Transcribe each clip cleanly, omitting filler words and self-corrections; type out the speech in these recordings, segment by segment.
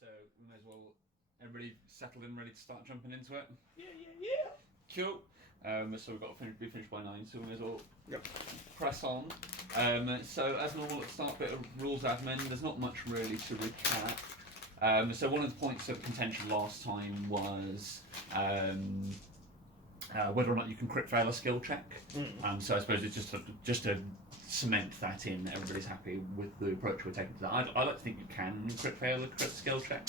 So we may as well. Everybody settled in, ready to start jumping into it. Yeah. Cool. So we've got to be finished by 9, so we may as well Yep. press on. So as normal, at the start, bit of rules admin. There's not much really to recap. So one of the points of contention last time was whether or not you can crit fail a skill check. So I suppose it's just to cement that in. Everybody's happy with the approach we're taking to that. I like to think you can crit fail a crit skill check.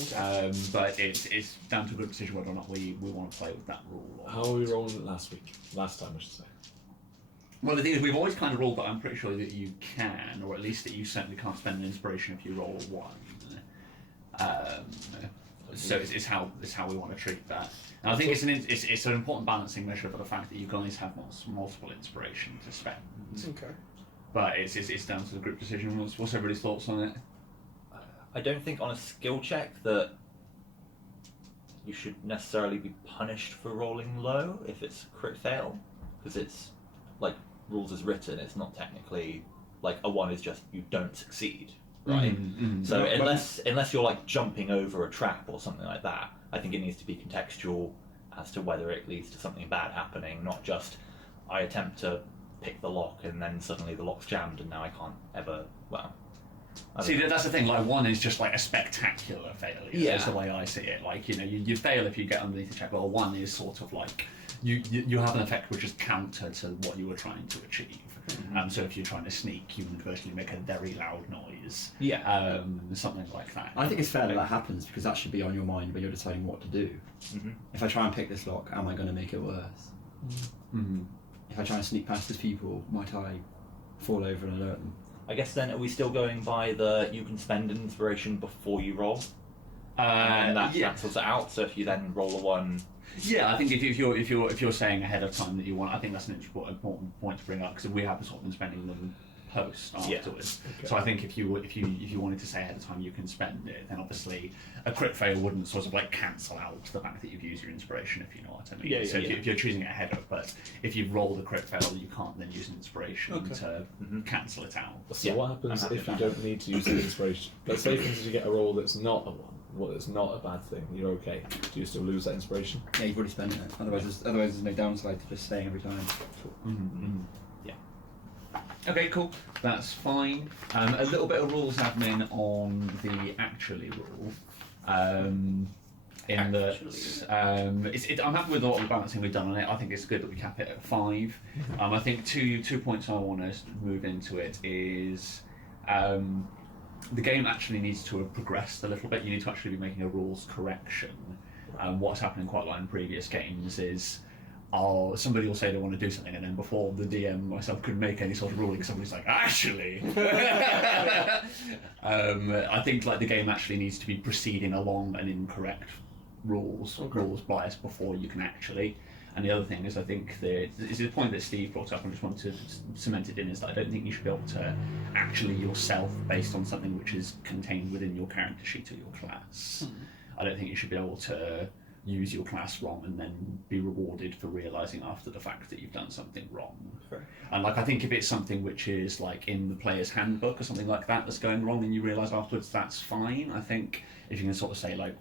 Okay. But it's down to a good decision whether or not we want to play with that rule. How were we rolling it last time, I should say? Well, the thing is, we've always kind of ruled that I'm pretty sure that you can, or at least that you certainly can't spend an inspiration if you roll a 1. So it's how we want to treat that. And I think it's an important balancing measure for the fact that you guys have multiple inspiration to spend. Okay. But it's down to the group decision. What's everybody's thoughts on it? I don't think on a skill check that you should necessarily be punished for rolling low if it's crit fail, because it's like rules as written. It's not technically like a 1 is just you don't succeed, right? So unless you're like jumping over a trap or something like that, I think it needs to be contextual as to whether it leads to something bad happening, not just I attempt to pick the lock and then suddenly the lock's jammed and now I can't ever. Well. See, that's the thing. Like 1 is just like a spectacular failure. Yeah. That's the way I see it. Like you fail if you get underneath the check. But 1 is sort of like you have an effect which is counter to what you were trying to achieve. So if you're trying to sneak, you would virtually make a very loud noise. Yeah. Something like that. I think it's fair that happens because that should be on your mind when you're deciding what to do. If I try and pick this lock, am I going to make it worse? If I try and sneak past these people, might I fall over and alert them? I guess then, are we still going by the you can spend an inspiration before you roll? And that cancels it out. So if you then roll a 1, yeah, I think if you're saying ahead of time that you want, I think that's an important point to bring up because we have sort of been spending them post afterwards. Yeah. Okay. So I think if you wanted to say ahead of time you can spend it, then obviously a crit fail wouldn't sort of like cancel out the fact that you've used your inspiration, if you know what I mean. If you're choosing it ahead of, but if you've rolled a crit fail, you can't then use an inspiration to cancel it out. So what happens if you don't need to use the inspiration? Let's say, for instance, you get a roll that's not a 1. Well, it's not a bad thing. You're okay. Do you still lose that inspiration? Yeah, you've already spent it. Otherwise there's no downside to just staying every time. Yeah. Okay, cool. That's fine. A little bit of rules admin on the actually rule. I'm happy with all the balancing we've done on it. I think it's good that we cap it at 5. I think two points I want to move into it is the game actually needs to have progressed a little bit. You need to actually be making a rules correction. What's happened quite a lot in previous games is somebody will say they want to do something, and then before the DM myself could make any sort of ruling, somebody's like, actually. I think like the game actually needs to be proceeding along an incorrect rules bias before you can actually. And the other thing is, I think is the point that Steve brought up, and I just want to cement it in, is that I don't think you should be able to actually yourself, based on something which is contained within your character sheet or your class. I don't think you should be able to use your class wrong and then be rewarded for realising after the fact that you've done something wrong. Fair. And like I think if it's something which is like in the player's handbook or something like that that's going wrong and you realise afterwards, that's fine. I think if you can sort of say like,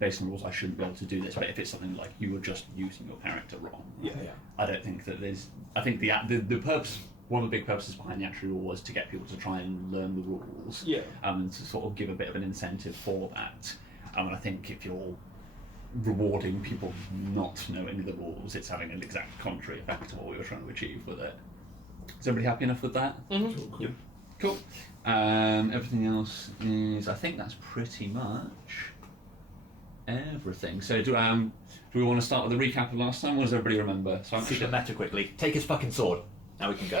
based on the rules I shouldn't be able to do this, but if it's something like you were just using your character wrong, I don't think that I think the purpose, one of the big purposes behind the actual rule was to get people to try and learn the rules, and to sort of give a bit of an incentive for that. And I think if you're rewarding people not knowing the rules, it's having an exact contrary effect to what we were trying to achieve with it. Is everybody happy enough with that? Cool. Everything else is, I think that's pretty much everything. So do we want to start with a recap of last time? What does everybody remember? So see the meta quickly. Take his fucking sword. Now we can go.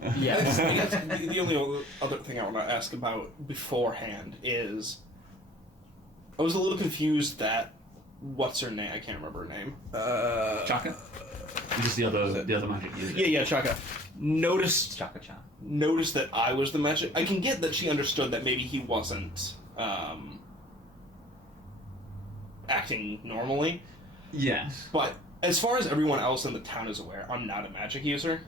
The only other thing I want to ask about beforehand is, I was a little confused that what's her name? I can't remember her name. Chaka. This is the other magic user. Yeah, Chaka. Noticed Chaka-chan. Noticed that I was the magic. I can get that she understood that maybe he wasn't acting normally. Yes. But as far as everyone else in the town is aware, I'm not a magic user.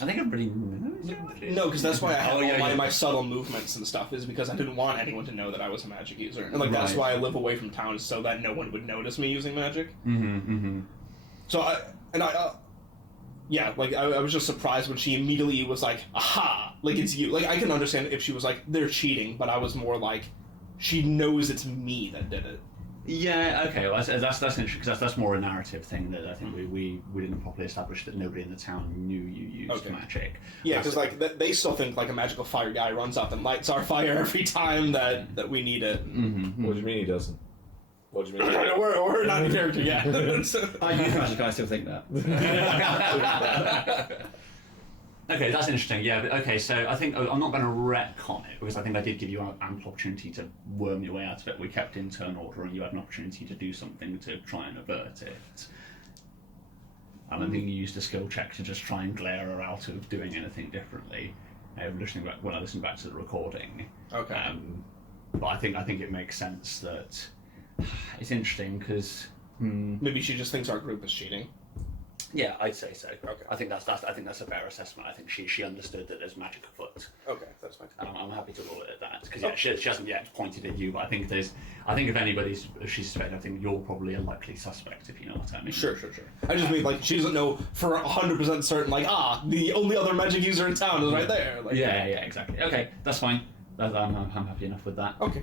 I think everybody knows No, because that's why I had Oh, all my subtle movements and stuff, is because I didn't want anyone to know that I was a magic user. And like that's Right. why I live away from town, so that no one would notice me using magic. Mm-hmm. So I was just surprised when she immediately was like, aha, like it's you. Like I can understand if she was like, they're cheating, but I was more like, she knows it's me that did it. Yeah, okay, well, that's interesting, because that's more a narrative thing that I think we didn't properly establish, that nobody in the town knew you used magic. Yeah, because like they still think like a magical fire guy runs up and lights our fire every time that we need it. Mm-hmm. What do you mean he doesn't? What do you mean? We're not in character yet. I use magic, I still think that. Okay, that's interesting. Yeah, but okay, so I think I'm not going to retcon it, because I think I did give you an ample opportunity to worm your way out of it. We kept in turn order, and you had an opportunity to do something to try and avert it. And I think you used a skill check to just try and glare her out of doing anything differently. When I listened back to the recording. Okay. But I think it makes sense that it's interesting because Maybe she just thinks our group is cheating. yeah, I'd say so. Okay. I think that's a fair assessment. I think she understood that there's magic afoot. Okay, that's fine. I'm happy to rule it at that because she hasn't yet pointed at you, but I think if anybody's she's suspected, I think you're probably a likely suspect, if you know what I mean. Sure. I just mean like she doesn't know for 100% certain. Like the only other magic user in town is right there. Like, Yeah, exactly. Okay, that's fine. I'm happy enough with that. Okay.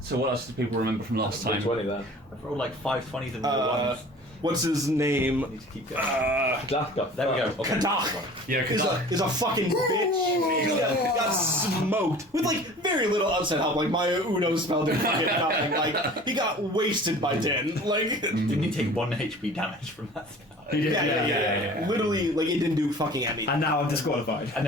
So what else do people remember from last time? 20 then. I've rolled like 5 20s and no ones. What's his name? Need to keep going. There we go. Okay. Kadak. Yeah, Is a fucking bitch. He got smoked with like very little outside help. Like my Uno spell didn't get nothing. Like he got wasted by Din. Like Didn't he take 1 HP damage from that spell? yeah. Literally, like it didn't do fucking anything. And now I'm disqualified. And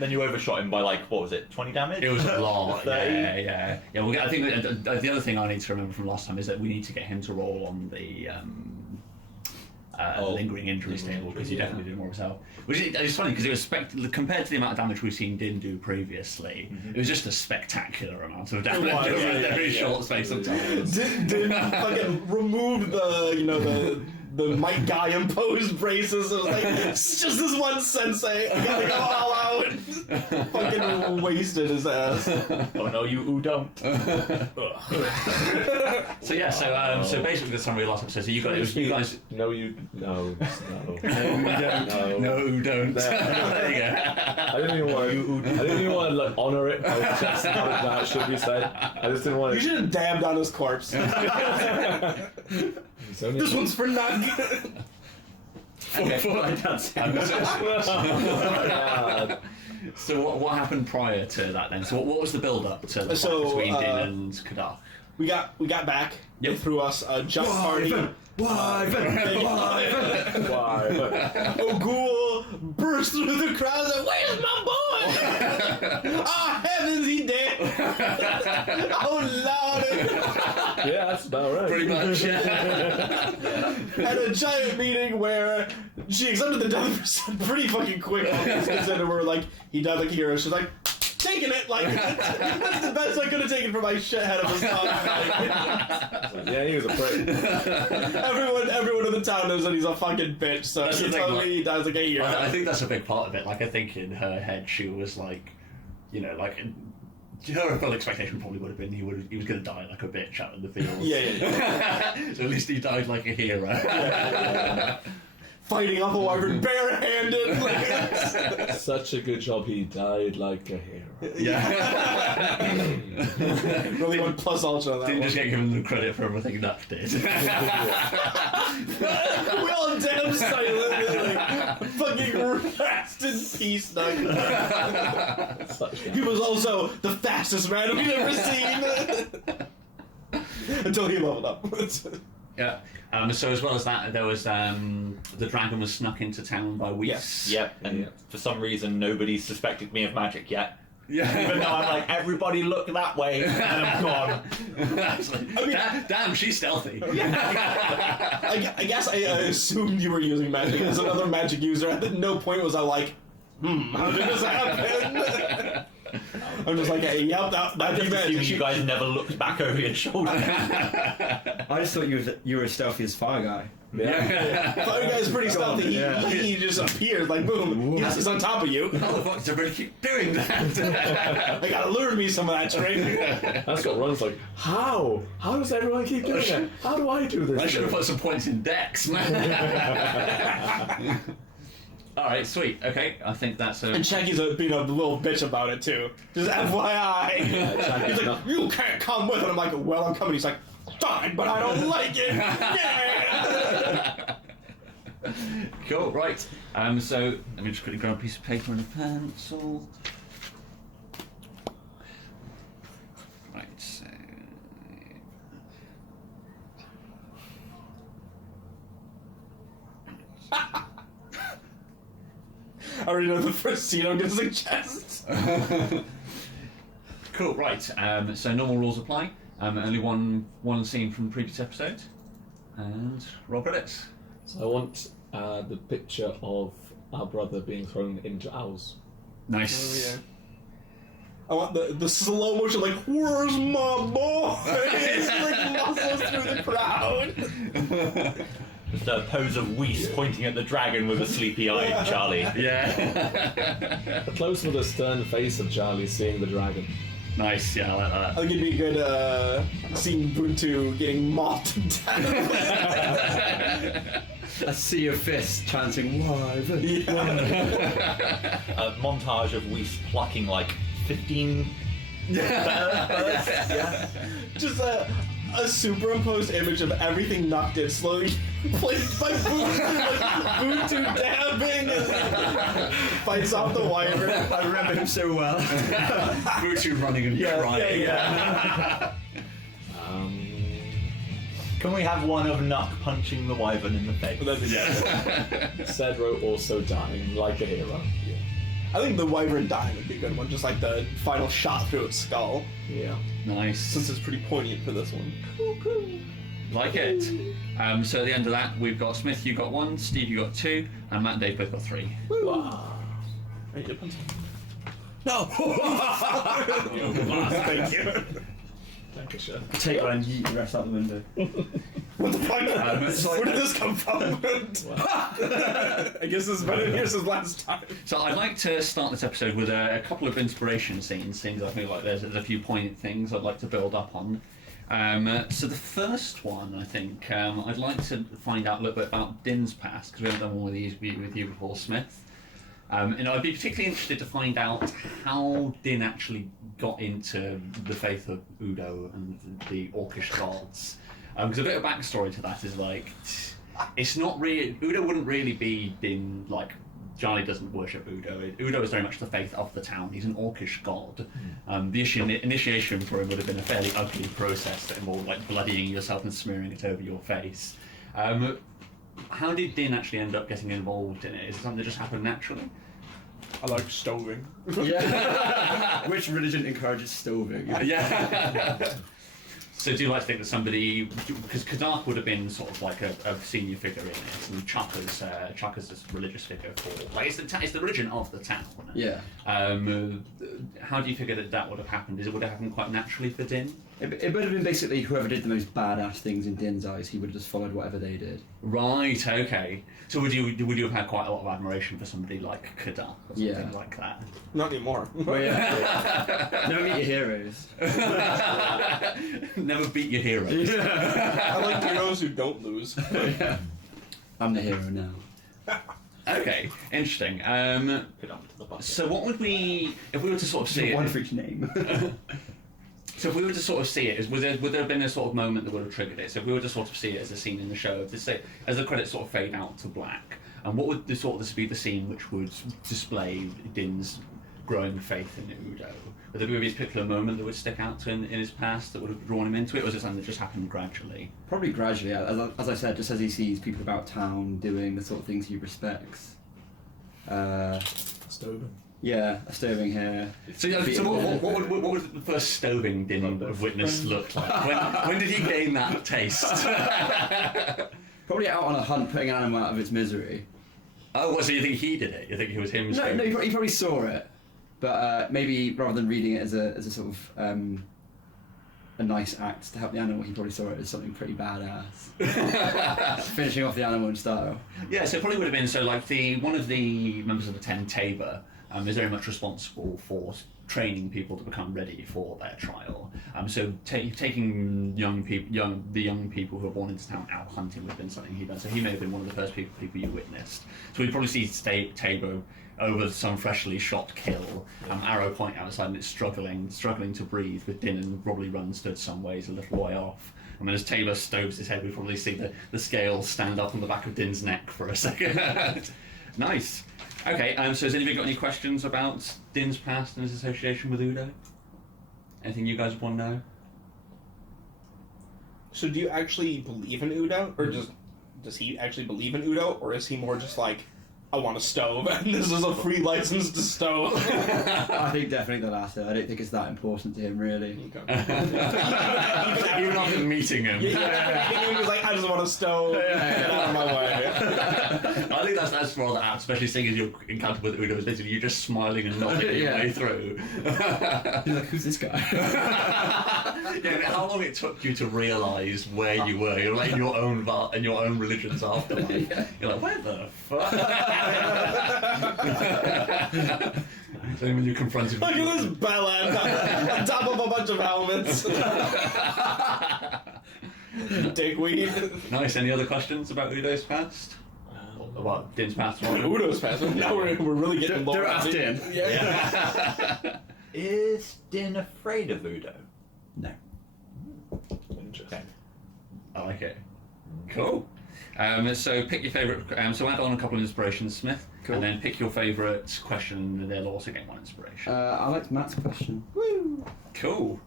then you overshot him by like, what was it, 20 damage? It was a lot. 30? Yeah. Well, I think the other thing I need to remember from last time is that we need to get him to roll on the lingering injuries table, because he definitely did more himself. Which is funny because it was compared to the amount of damage we've seen Din do previously, it was just a spectacular amount of damage over a very short space of time. Din fucking removed the Mike Guy imposed braces. It was like, it's just this one sensei. I gotta go all out. Fucking wasted his ass. Oh no, you don't. So basically the summary of the last episode. So you guys. No. No, you don't. There you go. I didn't even want to like honour it. I was just that should be said. I just didn't want You to. should have dabbed on his corpse. This one's for Nug. For my dad's So what happened prior to that then? So what was the build up to the fight between Din and Kadak? We got back. Yep. They threw us a jump party. Why? O'Ghoul burst through the crowd and like, where's my boy? Ah, heavens, he dead. Oh, Lord. Yeah, that's about right. Pretty much. Had a giant meeting where she accepted the death percent pretty fucking quick. Considered we're like, he died like a hero. She's like, taking it, like, that's the best I could have taken for my shithead of his time. Yeah, he was a prick. Everyone in the town knows that he's a fucking bitch, so That's you the thing, tell like- me he dies like a hero. I think that's a big part of it. Like, I think in her head she was like, her full expectation probably would have been he was going to die like a bitch out in the field. Yeah. So at least he died like a hero. Fighting off a wyvern barehanded. Like, Such a good job. He died like a hero. Yeah. really went plus ultra on that Didn't one. just get given the credit for everything Nuff did. We all damn silent, like, fucking rest in peace, Doug. He was also the fastest man we've ever seen. Until he leveled up. Yeah. So as well as that, there was the dragon was snuck into town by Weiss. Yep, and for some reason nobody suspected me of magic yet. Yeah. Even though I'm like, everybody look that way, and I'm gone. Damn, she's stealthy. I guess I assumed you were using magic as another magic user. At no point was I like, how did this happen? I'm just like, hey, yep, I that'd just be assume magic. you guys never looked back over your shoulder. I just thought you were as stealthy as Fire Guy. I thought you guys pretty stealthy. He just appears like boom. He's on top of you. How the fuck does everybody keep doing that? They gotta learn me some of that trick. That's what Ron's like. How? How does everyone keep doing it? How do I do this? I should have put some points in Dex, man. Alright, sweet. Okay, I think that's a... And Shaggy's being a little bitch about it too. Just FYI. He's like, you can't come with it. I'm like, well, I'm coming. He's like, fine, but I don't like it. Yeah. Cool, right. So, let me just quickly grab a piece of paper and a pencil. Right, so... I already know the first scene I'm going to suggest. Cool, right. So normal rules apply. Only one scene from the previous episode. And roll credits. So I want the picture of our brother being thrown into owls. Nice. Oh, yeah. I want the slow motion, like, where's my boy? It's like muscles through the crowd. Just a pose of Whis pointing at the dragon with a sleepy-eyed Charlie. Yeah. A close with a stern face of Charlie seeing the dragon. Nice, yeah, I like that. I think it'd be good seeing Buntu getting mopped to death. A sea of fists chanting "Wyvern." A montage of Whis plucking like 15 birds. Yeah. Just a superimposed image of everything knocked in slowly played by Buntu dabbing and fights off the wyvern. I remember him so well. Buchu running and crying. Yeah. Can we have one of Nuck punching the wyvern in the face? That'd be Cedro also dying like a hero. I think the wyvern dying would be a good one, just like the final shot through its skull, Yeah. Nice. since it's pretty poignant for this one. Like it. So at the end of that, we've got Smith, you got 1, Steve, you got 2, and Matt and Dave both got 3. Wow. Are you pencil? No. Thank you. Thank you, sir. Take one and yeet the rest out the window. What the fuck? It's like- Where did this come from? I guess it's been in here since last time. So I'd like to start this episode with a couple of inspiration scenes I feel like there's a few poignant things I'd like to build up on. So the first one, I think, I'd like to find out a little bit about Din's past, because we haven't done one with these with you before, Smith. And I'd be particularly interested to find out how Din actually got into the faith of Udo and the Orcish gods. Because a bit of backstory to that is like, it's not really, Udo wouldn't really be Din, like, Charlie doesn't worship Udo. Udo is very much the faith of the town. He's an Orcish god. The initiation for him would have been a fairly ugly process that involved like bloodying yourself and smearing it over your face. How did Din actually end up getting involved in it? Is it something that just happened naturally? I like stoving. Yeah. Which religion encourages stoving? Yeah. So do you like to think that somebody, because Kadark would have been sort of like a senior figure in it, and Chaka's this religious figure for, like, it's the religion of the town. Yeah. How do you figure that would have happened? Would it happen quite naturally for Din? It would have been basically whoever did the most badass things in Din's eyes, he would have just followed whatever they did. Right, okay. So would you have had quite a lot of admiration for somebody like Kadark or something Yeah. like that? Not anymore. Well, yeah. Never meet your heroes. Never beat your heroes. I like heroes who don't lose. I'm the hero now. Okay, interesting. So what would we, if we were to sort of see One it? for each name. So if we were to sort of see it, would there have been a sort of moment that would have triggered it? So if we were to sort of see it as a scene in the show, to say as the credits sort of fade out to black, and what would this be the scene which would display Din's growing faith in Udo? Would there be a particular moment that would stick out to him in his past that would have drawn him into it, or was it something that just happened gradually? Probably gradually, as I said, just as he sees people about town doing the sort of things he respects. Stoving. Yeah, a stoving here. So what would the first stoving Din have witnessed look like? When did he gain that taste? Probably out on a hunt, putting an animal out of its misery. Oh, so you think he did it? You think it was him? No, he probably saw it, but maybe rather than reading it as a sort of a nice act to help the animal, he probably saw it as something pretty badass. Finishing off the animal in style. Yeah, so it probably would have been, so like one of the members of the 10 Tabor is very much responsible for training people to become ready for their trial. So taking the young people who are born into town out hunting would have been something he'd done. So he may have been one of the first people you witnessed. So we'd probably see Tabor over some freshly shot kill, arrow point outside, and it's struggling to breathe, with Din and probably Run stood some ways a little way off. And then as Tabor stoves his head, we probably see the scales stand up on the back of Din's neck for a second. Nice. Okay, so has anybody got any questions about Din's past and his association with Udo? Anything you guys want to know? So do you actually believe in Udo, or does he actually believe in Udo, or is he more just like, I want a stove, and this is a free license to stove? I think definitely the latter. I don't think it's that important to him, really. Okay. Even after meeting him. Yeah, he was like, I just want a stove, get out of my way. I think that's rather apt, especially seeing as your encounter with Udo is basically you just smiling and nodding your way through. You're like, who's this guy? Yeah, how long it took you to realise where you were? You're like in your own religion's afterlife. Yeah. You're like, where the fuck? So when you confronted Look at this bella on top of a bunch of helmets. Dickweed. Nice. Any other questions about Udo's past? About Din's past? Udo's past. Now we're really getting low. Don't ask Din. Yeah. Is Din afraid of Udo? No. Interesting. I like it. Cool. So pick your favourite. So add on a couple of inspirations, Smith, Cool. and then pick your favourite question, and they'll also get one inspiration. I liked Matt's question. Woo. Cool.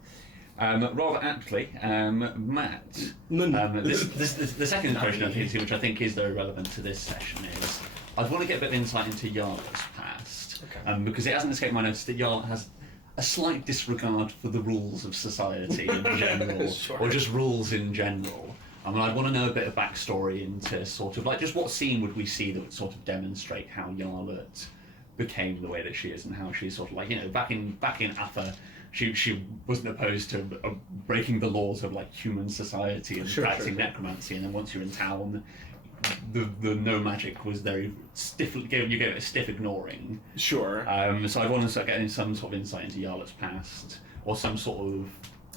Rather aptly, Matt. The second question I think, which I think is very relevant to this session, is I want to get a bit of insight into Yarla's past, because it hasn't escaped my notice that Yarla has a slight disregard for the rules of society in general, Sure. or just rules in general. I'd want to know a bit of backstory into sort of like just what scene would we see that would sort of demonstrate how Yarlet became the way that she is, and how she's sort of like, you know, back in Atha, she wasn't opposed to breaking the laws of like human society and practicing necromancy, and then once you're in town, the no magic was very stiff. You gave it a stiff ignoring. Sure. So I want to start getting some sort of insight into Yarlet's past, or some sort of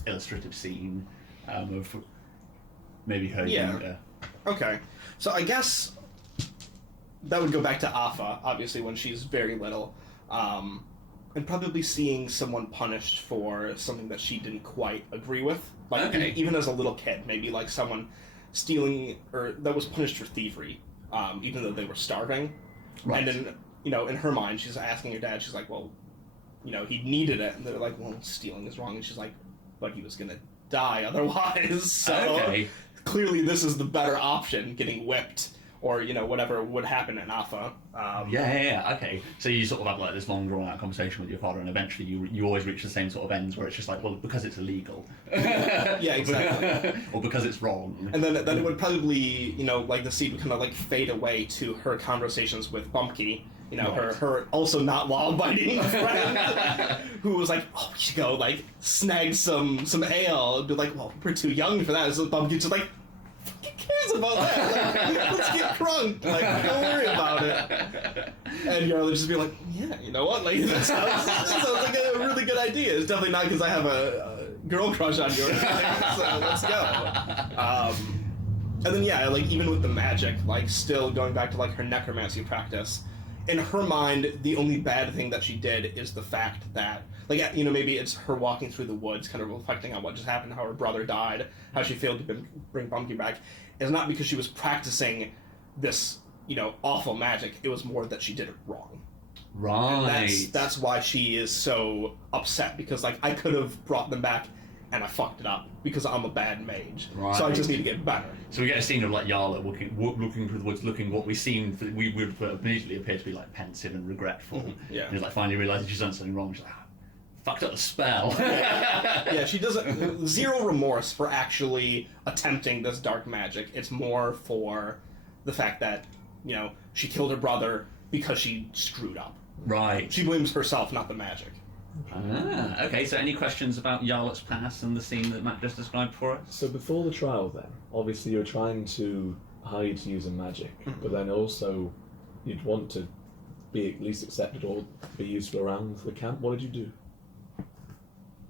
illustrative scene of maybe her younger. Okay. So I guess that would go back to Afa, obviously, when she's very little. And probably seeing someone punished for something that she didn't quite agree with. Like, even as a little kid, maybe like someone stealing, or that was punished for thievery, even though they were starving. Right. And then, you know, in her mind, she's asking her dad, she's like, well, you know, he needed it. And they're like, well, stealing is wrong. And she's like, but he was going to die otherwise. So clearly this is the better option, getting whipped. Or, you know, whatever would happen in Afa. Okay. So you sort of have like this long drawn out conversation with your father, and eventually you always reach the same sort of ends where it's just like, well, because it's illegal. Yeah, exactly. Or because it's wrong. And then it would probably, you know, like the seed would kind of like fade away to her conversations with Bumpky. You know, her also not law-abiding friend, who was like, oh, we should go like snag some ale. And be like, well, we're too young for that. So Bumpky's just like, who cares about that? Like, let's get crunk. Like, don't worry about it. And Yarla just be like, yeah, you know what? Like, that sounds like a really good idea. It's definitely not because I have a girl crush on yours. So let's go. And then yeah, like even with the magic, like still going back to like her necromancy practice. In her mind, the only bad thing that she did is the fact that, like, you know, maybe it's her walking through the woods, kind of reflecting on what just happened, how her brother died, how she failed to bring Bumpky back. It's not because she was practicing this, you know, awful magic. It was more that she did it wrong. Right. And that's why she is so upset, because, like, I could have brought them back and I fucked it up because I'm a bad mage. Right. So I just need to get better. So we get a scene of like Yarla looking through the woods, looking what we've seen. We would immediately appear to be like pensive and regretful. Mm-hmm. Yeah. And like finally realizing she's done something wrong. She's like, fucked up the spell. Yeah, she doesn't. Zero remorse for actually attempting this dark magic. It's more for the fact that, you know, she killed her brother because she screwed up. Right. She blames herself, not the magic. Okay, so any questions about Yarlet's Pass and the scene that Matt just described for us? So before the trial, then obviously you're trying to hide using magic, but then also you'd want to be at least accepted or be useful around the camp. What did you do?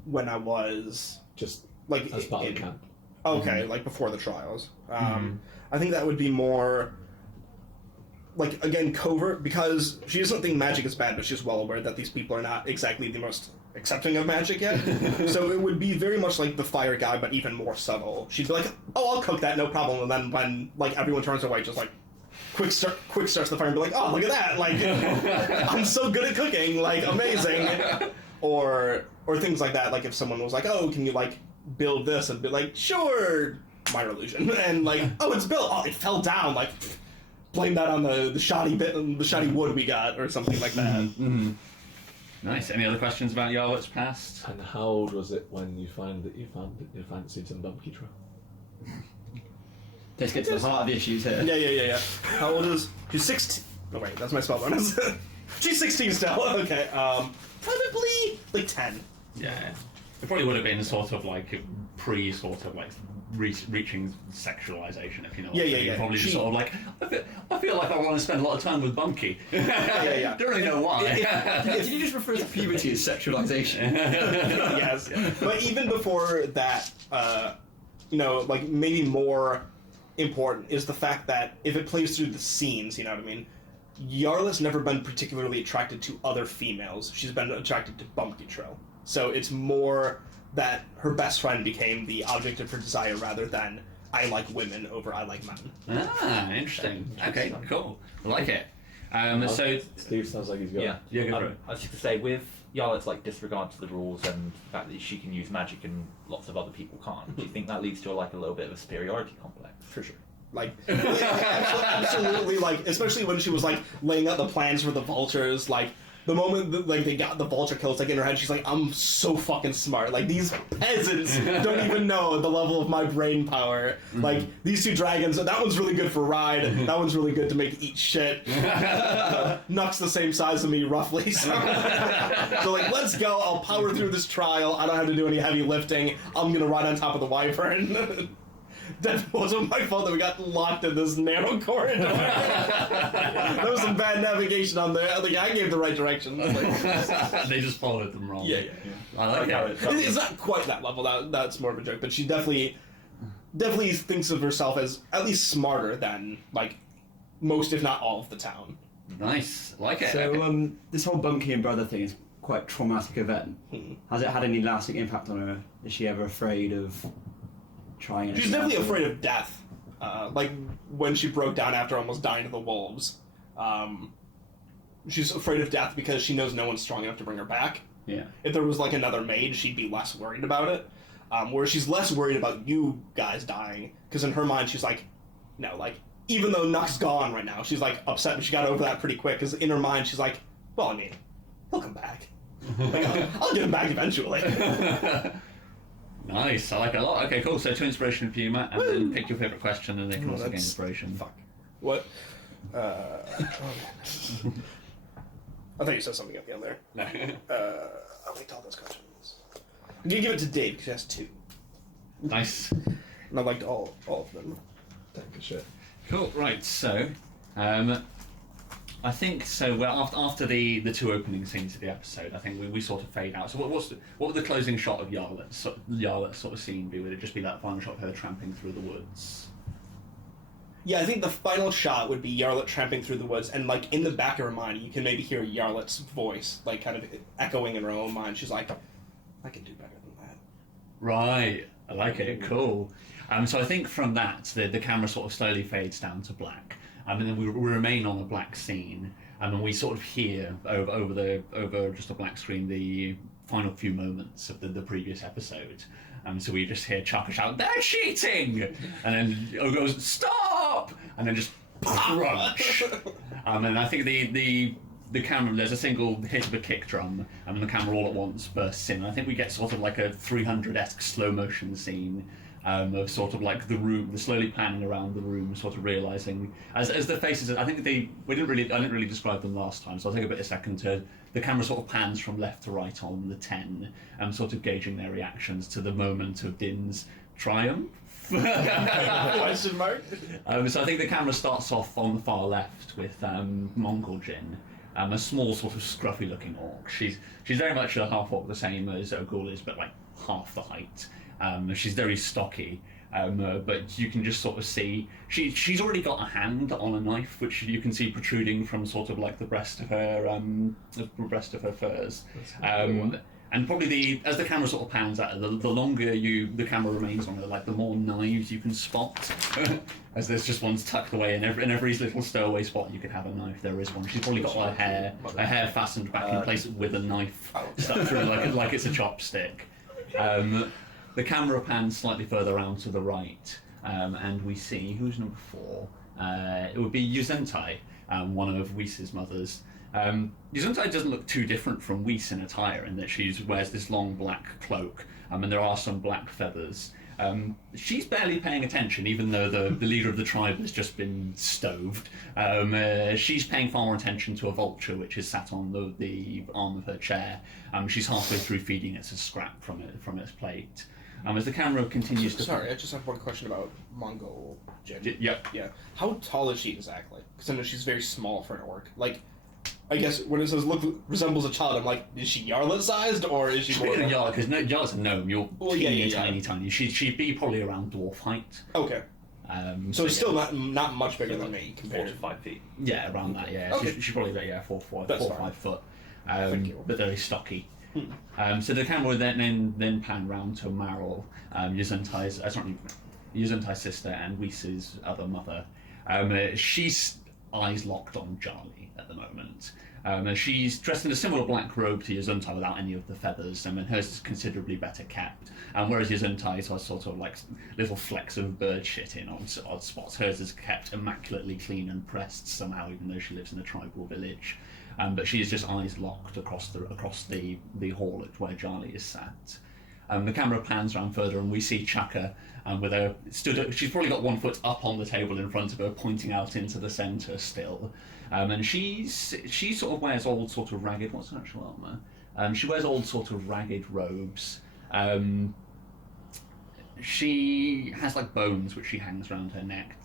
When I was Just like as part of the camp. Okay, like before the trials. I think that would be more like, again, covert, because she doesn't think magic is bad, but she's well aware that these people are not exactly the most accepting of magic yet. So it would be very much like the fire guy, but even more subtle. She'd be like, "Oh, I'll cook that, no problem." And then when like everyone turns away, just like quick starts the fire and be like, "Oh, look at that! Like, I'm so good at cooking, like amazing." Or things like that. Like if someone was like, "Oh, can you like build this?" and be like, "Sure." Minor illusion, and like, "Oh, it's built. Oh, it fell down." Like, blame that on the shoddy wood we got, or something like that. Nice. Any other questions about Yarlet's past? And how old was it when you found that you fancied some bumpy trail? Let's get to the heart of the issues here. Yeah. How old is she's 16? Oh wait, that's my spell bonus. She's 16 still. Okay. Probably like 10. Yeah. It probably would have been sort of like sort of like reaching sexualization, if you know what I mean. Yeah. Probably just sort of like, I feel like I want to spend a lot of time with Bunky. Yeah. Don't really know why. Did you just refer to puberty as sexualization? Yes. But even before that, like maybe more important is the fact that if it plays through the scenes, you know what I mean? Yarla's never been particularly attracted to other females. She's been attracted to Bumpy Trail. So it's more that her best friend became the object of her desire rather than I like women over I like men. Interesting. Okay, cool. I like it. So Steve sounds like he's got. Yeah, go for it. I was just going to say, with Yarlet's like disregard to the rules and the fact that she can use magic and lots of other people can't, do you think that leads to like a little bit of a superiority complex? For sure. Like, absolutely, like, especially when she was, like, laying out the plans for the vultures, like, the moment that, like, they got the vulture kills, like, in her head, she's like, I'm so fucking smart. Like, these peasants don't even know the level of my brain power. Like, these two dragons, that one's really good for ride, that one's really good to make eat shit. Nuck's the same size as me, roughly, so like, let's go, I'll power through this trial, I don't have to do any heavy lifting, I'm gonna ride on top of the wyvern. That wasn't my fault that we got locked in this narrow corridor. There was some bad navigation on there. Like, I gave the right directions. Like, they just followed them wrong. Yeah. I like it. It's not quite that level. That's more of a joke. But she definitely thinks of herself as at least smarter than like most, if not all, of the town. Nice. Like it. So this whole Bunky and brother thing is quite a traumatic event. Has it had any lasting impact on her? Is she ever afraid of trying it? She's definitely afraid of death. Like when she broke down after almost dying to the wolves. She's afraid of death because she knows no one's strong enough to bring her back. Yeah. If there was like another maid, she'd be less worried about it. Where she's less worried about you guys dying, because in her mind she's like, no, like even though Nuck's gone right now, she's like upset, but she got over that pretty quick. Because in her mind she's like, well, I mean, he'll come back. Like I'll get him back eventually. Nice, I like it a lot. Okay, cool. So 2 inspiration for you, Matt, and then pick your favourite question, and they can also gain inspiration. Fuck. What? Oh man. I thought you said something at the end there. No. I liked all those questions. I'm gonna give it to Dave because he has 2, Nice. and I liked all of them. Thank you, shit. Cool. Right. So, I think so. Well, after the 2 opening scenes of the episode, I think we sort of fade out. So what would the closing shot of Yarlet's sort of scene be? Would it just be that final shot of her tramping through the woods? Yeah, I think the final shot would be Yarlet tramping through the woods, and like in the back of her mind, you can maybe hear Yarlet's voice, like kind of echoing in her own mind. She's like, I can do better than that. Right. I like it. Cool. So I think from that, the camera sort of slowly fades down to black. And then we remain on a black scene, and we sort of hear over just a black screen the final few moments of the previous episode. So we just hear Chaka shout, "They're cheating!" And then O goes, "Stop!" And then just crunch. And I think the camera, there's a single hit of a kick drum, and the camera all at once bursts in. And I think we get sort of like a 300-esque slow motion scene of sort of like the room, the slowly panning around the room, sort of realizing as the faces. I think I didn't really describe them last time, so I'll take a second to. The camera sort of pans from left to right on the 10, sort of gauging their reactions to the moment of Din's triumph. Question mark? So I think the camera starts off on the far left with Mongol Jin, a small sort of scruffy looking orc. She's very much a half orc, the same as Ogul is, but like half the height. She's very stocky, but you can just sort of see she's already got a hand on a knife, which you can see protruding from sort of like the breast of her furs. And probably as the camera sort of pans at her, the longer the camera remains on her, like the more knives you can spot. As there's just ones tucked away in every little stowaway spot you could have a knife. There is one. She's probably got her hair fastened back in place with a knife stuck through it like it's a chopstick. The camera pans slightly further around to the right, and we see who's number 4. It would be Yuzentai, one of Whis' mothers. Yuzentai doesn't look too different from Whis in attire in that she wears this long black cloak, and there are some black feathers. She's barely paying attention, even though the leader of the tribe has just been stoved. She's paying far more attention to a vulture which is sat on the arm of her chair. She's halfway through feeding it a scrap from its plate. As the camera continues to... Sorry, I just have one question about Mongol Jin. Yep. Yeah. How tall is she exactly? Because I know she's very small for an orc. Like, I guess when it says resembles a child, I'm like, is she Yarlet sized or is she more? Yarlet, because Yarlet's a gnome. You're tiny. She'd be probably around dwarf height. Okay. So it's still not much bigger than me compared 4 to 5 feet. Yeah, around that. Yeah. Okay. She's probably 4 or 5 foot. But very stocky. So the camera would then pan round to Maril, Yuzentai's sister and Whis' other mother. She's eyes locked on Charlie at the moment. She's dressed in a similar black robe to Yuzentai without any of the feathers, and hers is considerably better kept. Whereas Yuzentai's has sort of like little flecks of bird shit in on odd spots. Hers is kept immaculately clean and pressed somehow, even though she lives in a tribal village. But she is just eyes locked across the hall at where Charlie is sat. The camera pans around further, and we see Chaka with her she's probably got one foot up on the table in front of her, pointing out into the centre still. And she sort of wears old sort of ragged. What's her actual armour? She wears old sort of ragged robes. She has like bones which she hangs around her neck.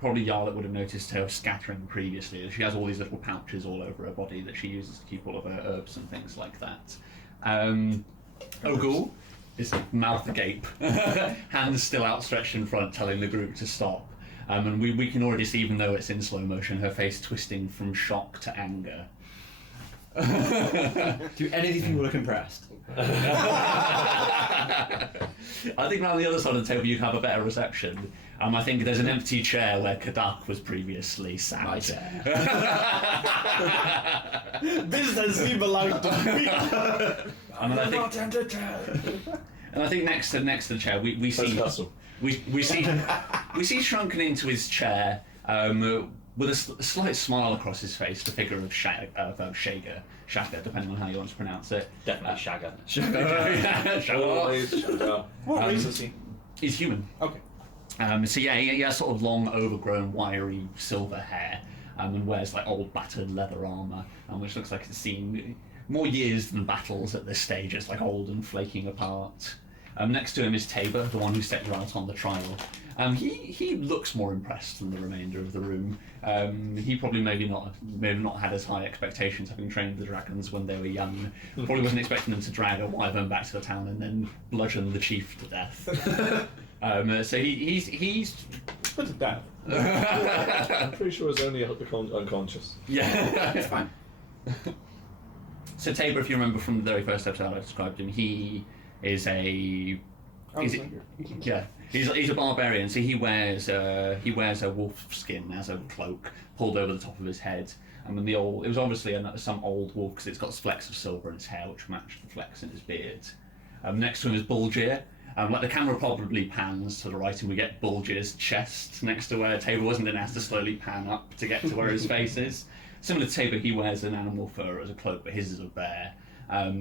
Probably Yarlet would have noticed her scattering previously. She has all these little pouches all over her body that she uses to keep all of her herbs and things like that. Ogul is mouth agape, hands still outstretched in front, telling the group to stop. And we can already see, even though it's in slow motion, her face twisting from shock to anger. Do any of these people look impressed? I think around the other side of the table you have a better reception. I think there's an empty chair where Kadak was previously sat. My chair. This does he belong to me? And I think next to the chair we see we see shrunken into his chair with a slight smile across his face, the figure of Shaka, depending on how you want to pronounce it. Definitely Shagger. What race is he? He's human. Okay. So yeah, he has sort of long, overgrown, wiry silver hair, and wears like old, battered leather armour, which looks like it's seen more years than battles at this stage. It's like old and flaking apart. Next to him is Tabor, the one who set you out on the trial. He looks more impressed than the remainder of the room. He probably maybe not had as high expectations, having trained the dragons when they were young. Probably wasn't expecting them to drag a wyvern back to the town and then bludgeon the chief to death. So he's put to death. I'm pretty sure it's only unconscious. Yeah, it's fine. So Tabor, if you remember from the very first episode I described him, he is he's a barbarian. So he wears a wolf skin as a cloak pulled over the top of his head. And then it was obviously some old wolf because it's got flecks of silver in his hair which match the flecks in his beard. Next to him is Bulgir. Like the camera probably pans to the right and we get Bulgir's chest next to where Tabor was, and then has to slowly pan up to get to where his face is. Similar to Tabor, he wears an animal fur as a cloak, but his is a bear.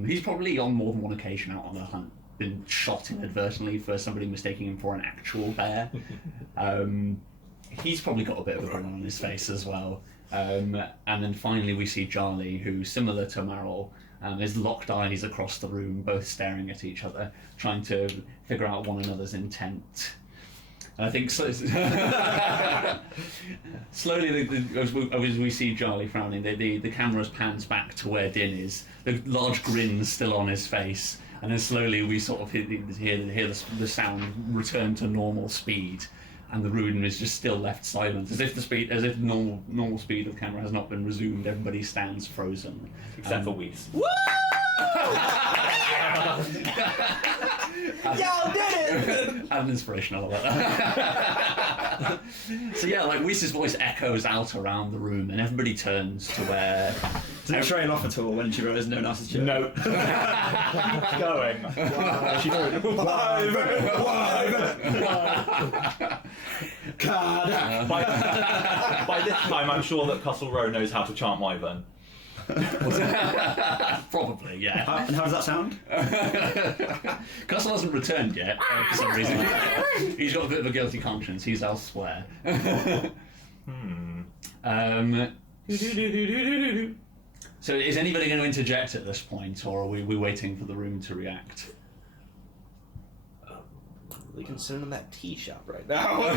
He's probably on more than one occasion out on a hunt been shot inadvertently for somebody mistaking him for an actual bear. He's probably got a bit of a grin on his face as well. And then finally we see Charlie, who, similar to Meryl, is locked eyes across the room, both staring at each other, trying to figure out one another's intent. And I think so, slowly, as we see Charlie frowning, the camera pans back to where Din is, the large grin still on his face, and then slowly we sort of hear the sound return to normal speed, and the room is just still left silent, as if normal speed of camera has not been resumed. Everybody stands frozen, Except for Weiss. Y'all did it! I have an inspiration, I love that. So yeah, like Whist's voice echoes out around the room, and everybody turns to where. Did it trail off at all when she realised no one else is chilling? No. Going. By this time, I'm sure that Castle Row knows how to chant Wyvern. Probably, yeah. And how does that sound? Castle hasn't returned yet for some reason. He's got a bit of a guilty conscience. He's elsewhere. So is anybody going to interject at this point, or are we waiting for the room to react? Really considering that tea shop right now.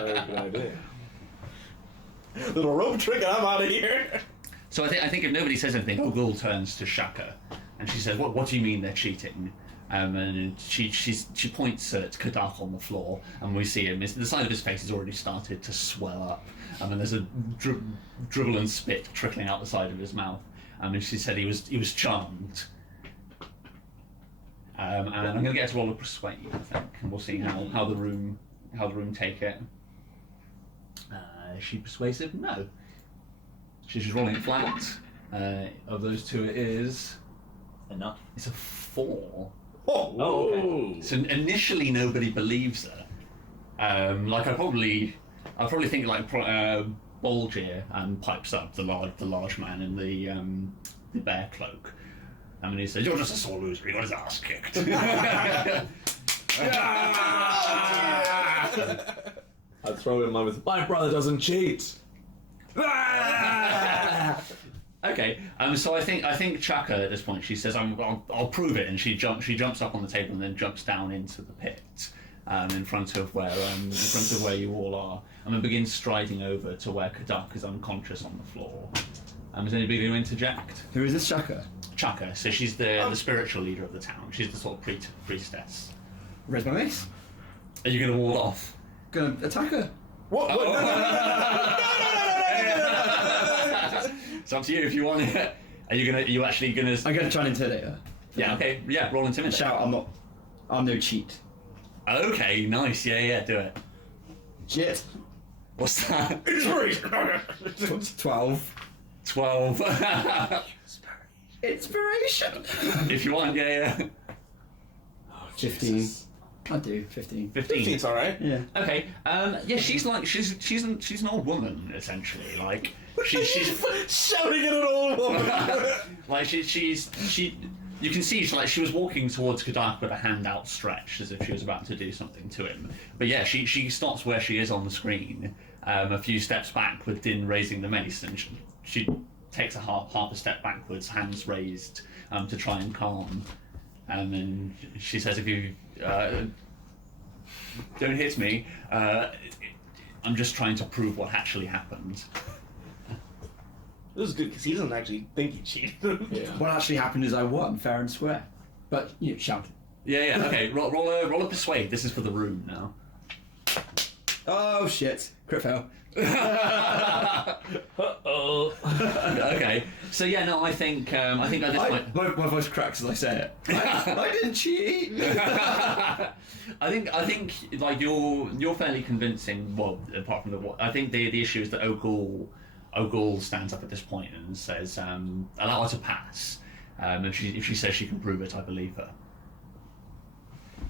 Very good idea. Little rope trick and I'm out of here. So I think if nobody says anything, Ogul turns to Shaka, and she says, "What do you mean they're cheating?" And she points at Kadak on the floor, and we see him. The side of his face has already started to swell up, and there's a dribble and spit trickling out the side of his mouth. And she said he was charmed. And I'm going to get to roll a persuade, I think, and we'll see how the room take it. Is she persuasive? No. She's just rolling flat. Of those two, it is Enough. it's a 4. Oh, okay. So initially nobody believes her. Like I'll probably think like Bolgier pipes up, the large man in the bear cloak. And he says, "You're just a sore loser. You got his ass kicked." I'd throw in mine with, "My brother doesn't cheat." Okay, so I think Chaka at this point, she says, I'll prove it," and she jumps up on the table and then jumps down into the pit in front of where you all are, and then begins striding over to where Kadak is unconscious on the floor. Is anybody going to interject? Who is this Shaka? Chaka, so she's the spiritual leader of the town. She's the sort of priestess. Where's my mace? Are you going to ward off? Gonna attack her. What? No. It's up to you if you want it. Are you actually gonna? I'm gonna try and intimidate her. Yeah. Okay. Yeah. Roll intimidate. Shout, I'm no cheat. Okay. Nice. Yeah. Do it. Shit. What's that? 12. 12. Inspiration. If you want. Yeah. 15. I do 15. 15. 15's alright. Yeah. Okay. Yeah. She's an old woman essentially. Like she's Shouting at an old woman. like she. You can see she was walking towards Kadak with a hand outstretched as if she was about to do something to him. But yeah, she stops where she is on the screen, a few steps back with Din raising the mace, and she takes a half a step backwards, hands raised, to try and calm. And then she says, "If you don't hit me, I'm just trying to prove what actually happened." This is good because he doesn't actually think he cheated. Yeah. What actually happened is I won, fair and square. But, shout. Yeah. Okay. Roll a persuade. This is for the room now. Oh, shit. Crit fail. Uh-oh. Okay. So yeah, no, I think at this point. My voice cracks as I say it. I didn't cheat. I think like you're fairly convincing. Well, apart from I think the issue is that Ogul stands up at this point and says, "Allow her to pass." If she says she can prove it, I believe her.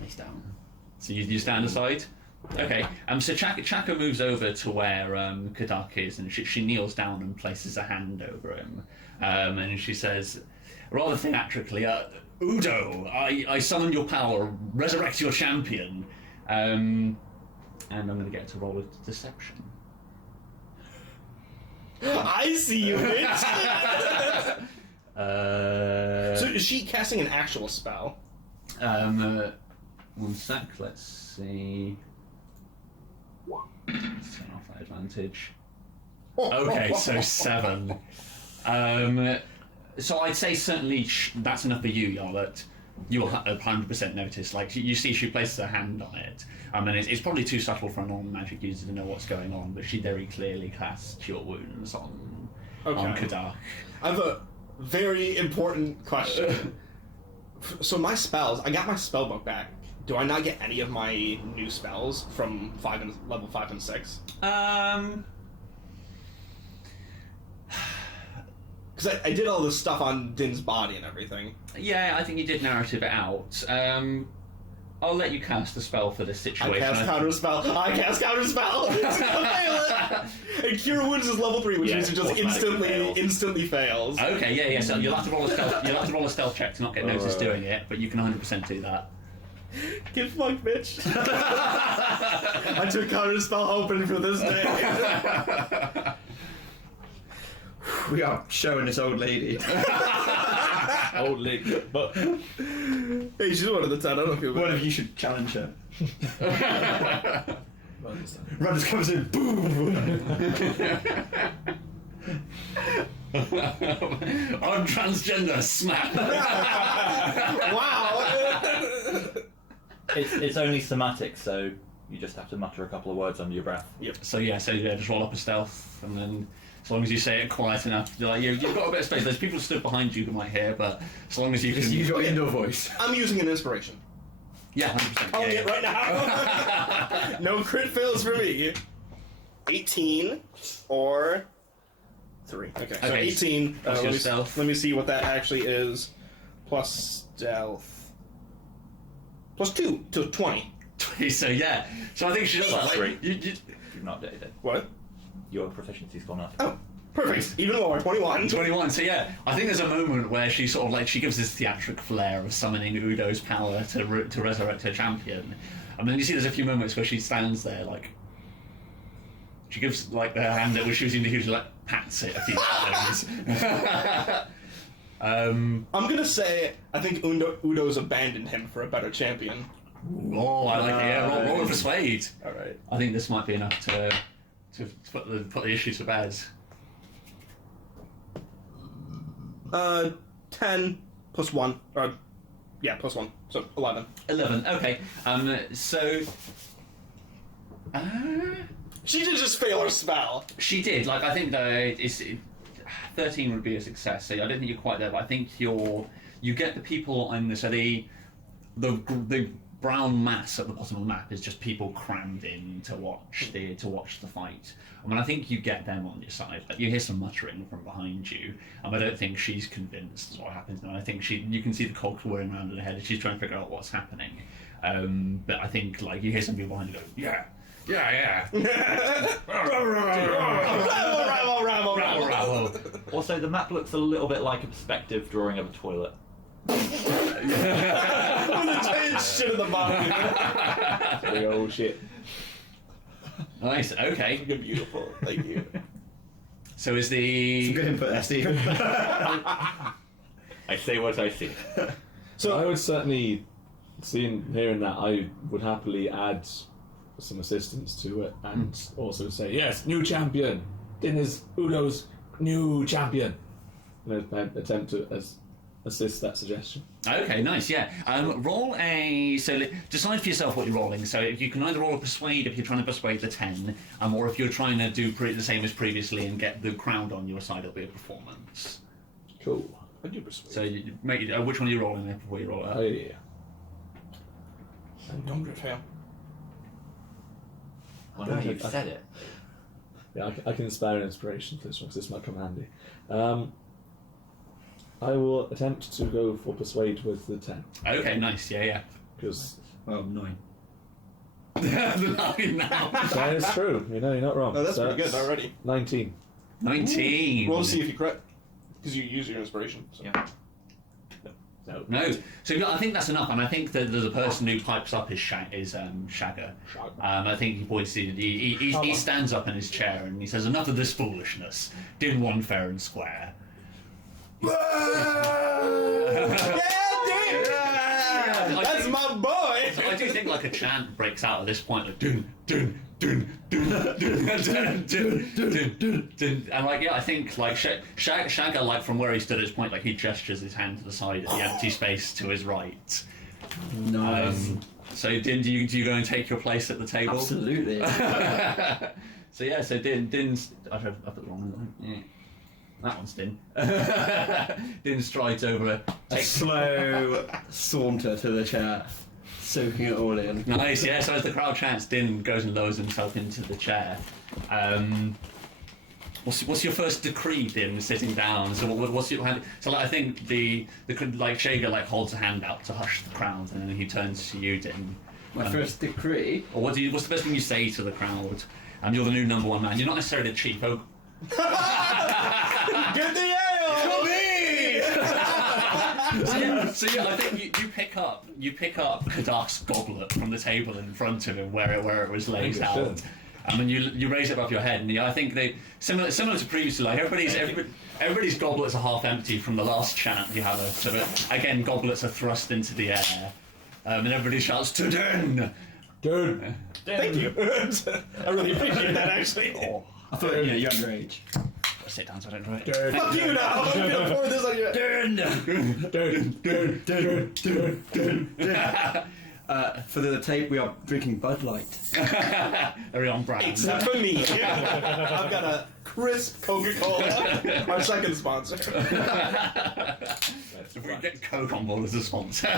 Face down. So you stand aside. Okay. So Chaka moves over to where Kadak is, and she kneels down and places a hand over him, and she says, rather theatrically, Udo, I summon your power, resurrect your champion, and I'm going to get to roll a deception. I see you, bitch! So is she casting an actual spell? 1 sec, let's see. Let's turn off that advantage. Okay, so 7. So I'd say certainly that's enough for you, Yarlet. You'll 100% notice. Like, you see she places her hand on it. And it's probably too subtle for a non-magic user to know what's going on, but she very clearly casts Cure Wounds on Kadar. I have a very important question. So my spells, I got my spell book back. Do I not get any of my new spells from level 5 and 6? Because I did all this stuff on Din's body and everything. Yeah, I think you did narrative it out. I'll let you cast the spell for this situation. I cast counterspell. It's gonna fail it. And Cure Wounds is level 3, which means it just instantly fails. Okay, yeah. So you'll have to roll a stealth check to not get noticed doing it, but you can 100% do that. Get fucked, bitch. I took counterspell hoping for this day. We are showing this old lady. Old lady. But hey, she's 1 of the 10. I don't feel bad. One of you should challenge her. Run just comes in, boom! I'm transgender, smack! Wow! It's only somatic, so you just have to mutter a couple of words under your breath. Yep. So just roll up a stealth, and then as long as you say it quiet enough, you've got a bit of space. There's people stood behind you who might hear, but as long as you can... Just use your indoor voice. I'm using an inspiration. Yeah, 100%. Calling it right now. No crit fails for me. 18 or 3. Okay, so Okay, 18. plus your stealth. Let me see what that actually is. Plus stealth. Plus 2 to 20. So yeah. So I think she does that. Plus Like, 3. you, You've not updated it. What? Your proficiency's gone up. Oh, perfect. Even lower, 21. 21. So yeah, I think there's a moment where she sort of like she gives this theatric flair of summoning Udo's power to resurrect her champion, and then you see there's a few moments where she stands there like she gives like her hand that she was using to usually like pats it a few times. I'm gonna say I think Udo's abandoned him for a better champion. Oh, I like it. Yeah, roll a persuade. All right. I think this might be enough to put the issues to bed. 10 plus 1. Plus 1. So 11. 11. Okay. So. She did just fail her spell. She did. Like, I think though 13 would be a success. So I don't think you're quite there, but I think you get the people on the the brown mass at the bottom of the map is just people crammed in to watch the fight. I mean, I think you get them on your side. Like, you hear some muttering from behind you, and I don't think she's convinced what happens now. I think you can see the cogs whirring around in her head, and she's trying to figure out what's happening. But I think like you hear some people behind you go, yeah. Rabble. Also, the map looks a little bit like a perspective drawing of a toilet. With a giant shit in the bottom. Big old shit. Nice. Okay. You're beautiful. Thank you. So is the Some good input there, Steve. I say what I see. So I would certainly, hearing that, I would happily add some assistance to it and also say, yes, new champion. Din is Udo's new champion. And attempt to assist that suggestion. Okay, nice, yeah. Roll a... So decide for yourself what you're rolling. So you can either roll a persuade if you're trying to persuade the 10, or if you're trying to do the same as previously and get the crowd on your side, it'll be a performance. Cool. I do persuade. So which one are you rolling before you roll it? Oh, yeah. Don't crit fail. Well, now you've said it. Yeah, I can spare an inspiration for this one, because this might come handy. I will attempt to go for persuade with the 10. Okay, nice, yeah. Because... Well, 9. The 9 now. that is true. You're not wrong. Oh, that's So pretty good already. 19. 19. We'll see if you crit. Because you use your inspiration. So. Yeah. No. So I think that's enough, and I think that the person who pipes up is Shagger. I think he points to he stands up in his chair and he says, "Enough of this foolishness. Din one fair and square." That's my boy! So I do think like a chant breaks out at this point, like dun dun dun dun dun dun dun dun dun dun, and like I think like Shagger, like from where he stood at this point, like he gestures his hand to the side at the empty space to his right. Nice. So Din, do you go and take your place at the table? Absolutely. So Din's I put the wrong one. Yeah. That one's Din. Din strides over. A slow saunter to the chair, soaking it all in. Nice, yeah. So as the crowd chants, Din goes and lowers himself into the chair. What's your first decree, Din? Sitting down. So what's your hand? So like, I think the like Shager like holds a hand out to hush the crowd, and then he turns to you, Din. My first decree. Or what's the first thing you say to the crowd? And you're the new number one man. You're not necessarily the chief. Oh. Get the ale! So I think you pick up Kadak's goblet from the table in front of him where it was laid out. And then you raise it above your head, and I think they similar to previously, like everybody's goblets are half empty from the last chant you have. So again, goblets are thrust into the air, and everybody shouts to Din. Dude. Thank you. I really appreciate that, actually. Oh, I thought you're underage. sit down so I don't try it. Dude. Fuck you now! I'm gonna pour this on your... For the tape, we are drinking Bud Light. Very on brand. Except for me. I've got a crisp Coca-Cola, our second sponsor. If we get Coke on board as a sponsor.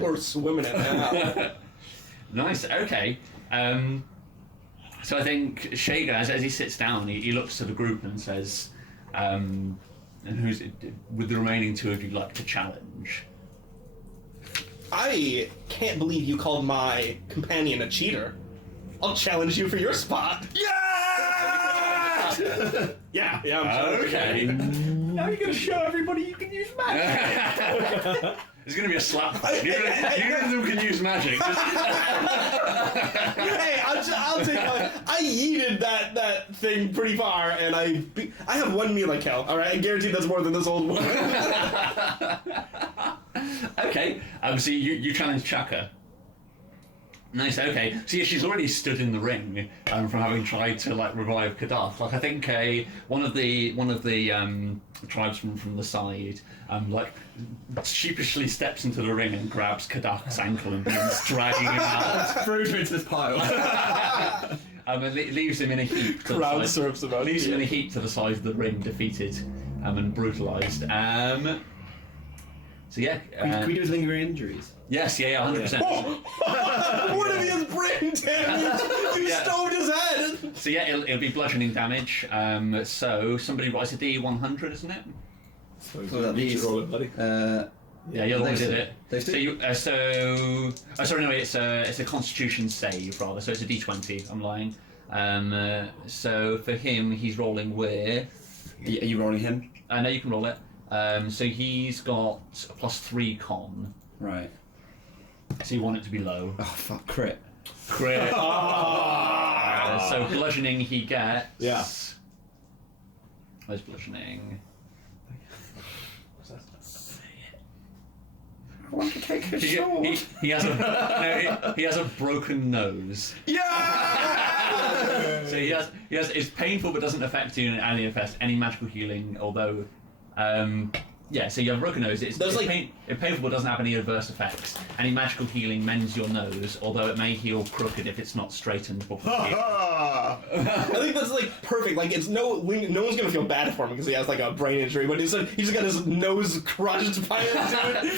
We're swimming in it now. Nice, okay. So I think Shager, as he sits down, he looks to the group and says, and who's with the remaining two of you like to challenge? I can't believe you called my companion a cheater. I'll challenge you for your spot. Yeah! Yeah, I'm sure. Okay. Now you're gonna show everybody you can use magic. There's gonna be a slap fight. You who can use magic. Hey, I'll take my... I yeeted that thing pretty far, and I have one meal I kill, alright? I guarantee that's more than this old woman. Okay, so you challenge Chaka. Nice, okay. So yeah, she's already stood in the ring from having tried to like revive Kadaf. Like I think one of the tribes from the side like sheepishly steps into the ring and grabs Kadaf's ankle and begins dragging him out. Throws him into this pile. And leaves him in a heap. Crowd surfs about. Leaves him in a heap to the side of the ring, defeated and brutalised. So yeah. Can we do his lingering injuries? Yes, yeah, 100%. What if he has brain damage? You Yeah. stoned his head! So yeah, it'll be bludgeoning damage. So somebody writes a D100, isn't it? So that you these- should roll it, buddy. Yeah, you're the one who did it. Those two? So you, sorry, no, it's a Constitution save rather. So it's a D20. I'm lying. So for him, he's rolling with. Are you rolling him? I know you can roll it. So he's got a +3 con. Right. So you want it to be low. Oh, fuck, crit. Crit. So bludgeoning, he gets. Yeah. Where's bludgeoning? I want to take his He has he has a broken nose. Yeah! So he has it's painful but doesn't affect you in any magical healing, although yeah, so you have a broken nose. It's painful but doesn't have any adverse effects. Any magical healing mends your nose, although it may heal crooked if it's not straightened before you. I think that's like perfect. Like it's no one's gonna feel bad for him because he has like a brain injury, but he just got his nose crushed by it.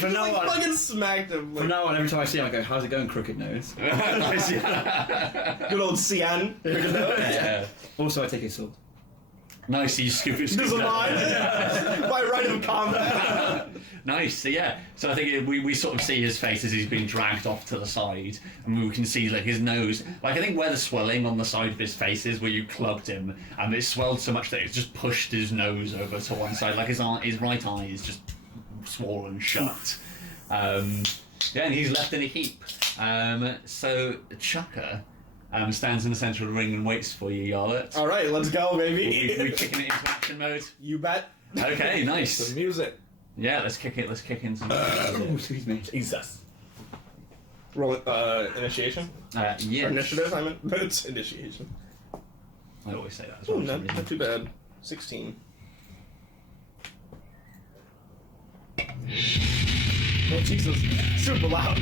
From now on, fucking smacked him. from now on, every time I see him, I go, "How's it going, crooked nose?" Nice, yeah. Good old Cian. Yeah. Also, I take his sword. Nice, you scoop it. There's a line by right of combat. Nice, so yeah. So I think we sort of see his face as he's being dragged off to the side, and we can see like his nose. Like I think where the swelling on the side of his face is, where you clubbed him, and it swelled so much that it just pushed his nose over to one side. Like his right eye is just swollen shut. Yeah, and he's left in a heap. So Chaka stands in the centre of the ring and waits for you, Yarlet. All right, let's go, baby. We kicking it into action mode. You bet. Okay, The nice. music. Yeah, let's kick it. Let's kick into. Oh, excuse me. Jesus. Roll initiation. Yes. Or initiative, I meant. But it's initiation. I always say that as Oh, well. for some not reason. too bad. 16. Oh, Jesus. Super loud.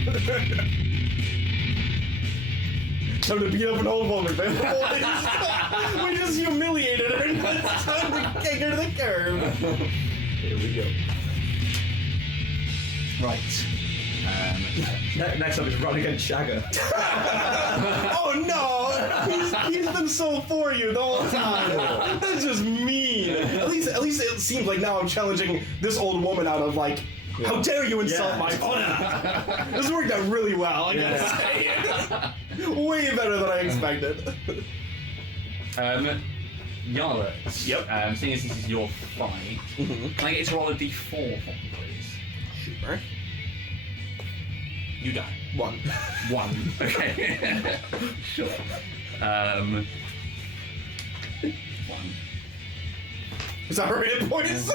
Time to beat up an old woman, man. We just humiliated her and it's time to kick her to the curb. Here we go. Right. Next up is run against Shagger. Oh no! He's been so for you the whole time. That's just mean. At least it seems like now I'm challenging this old woman out of like, how dare you insult Yeah. my honor? This worked out really well, I gotta say. Way better than I expected. Yarlet. Yep. Seeing as this is your fight, can I get you to roll a d4 for me, please? Sure. You die. 1. 1. Okay. Sure. 1. Is that her hit points?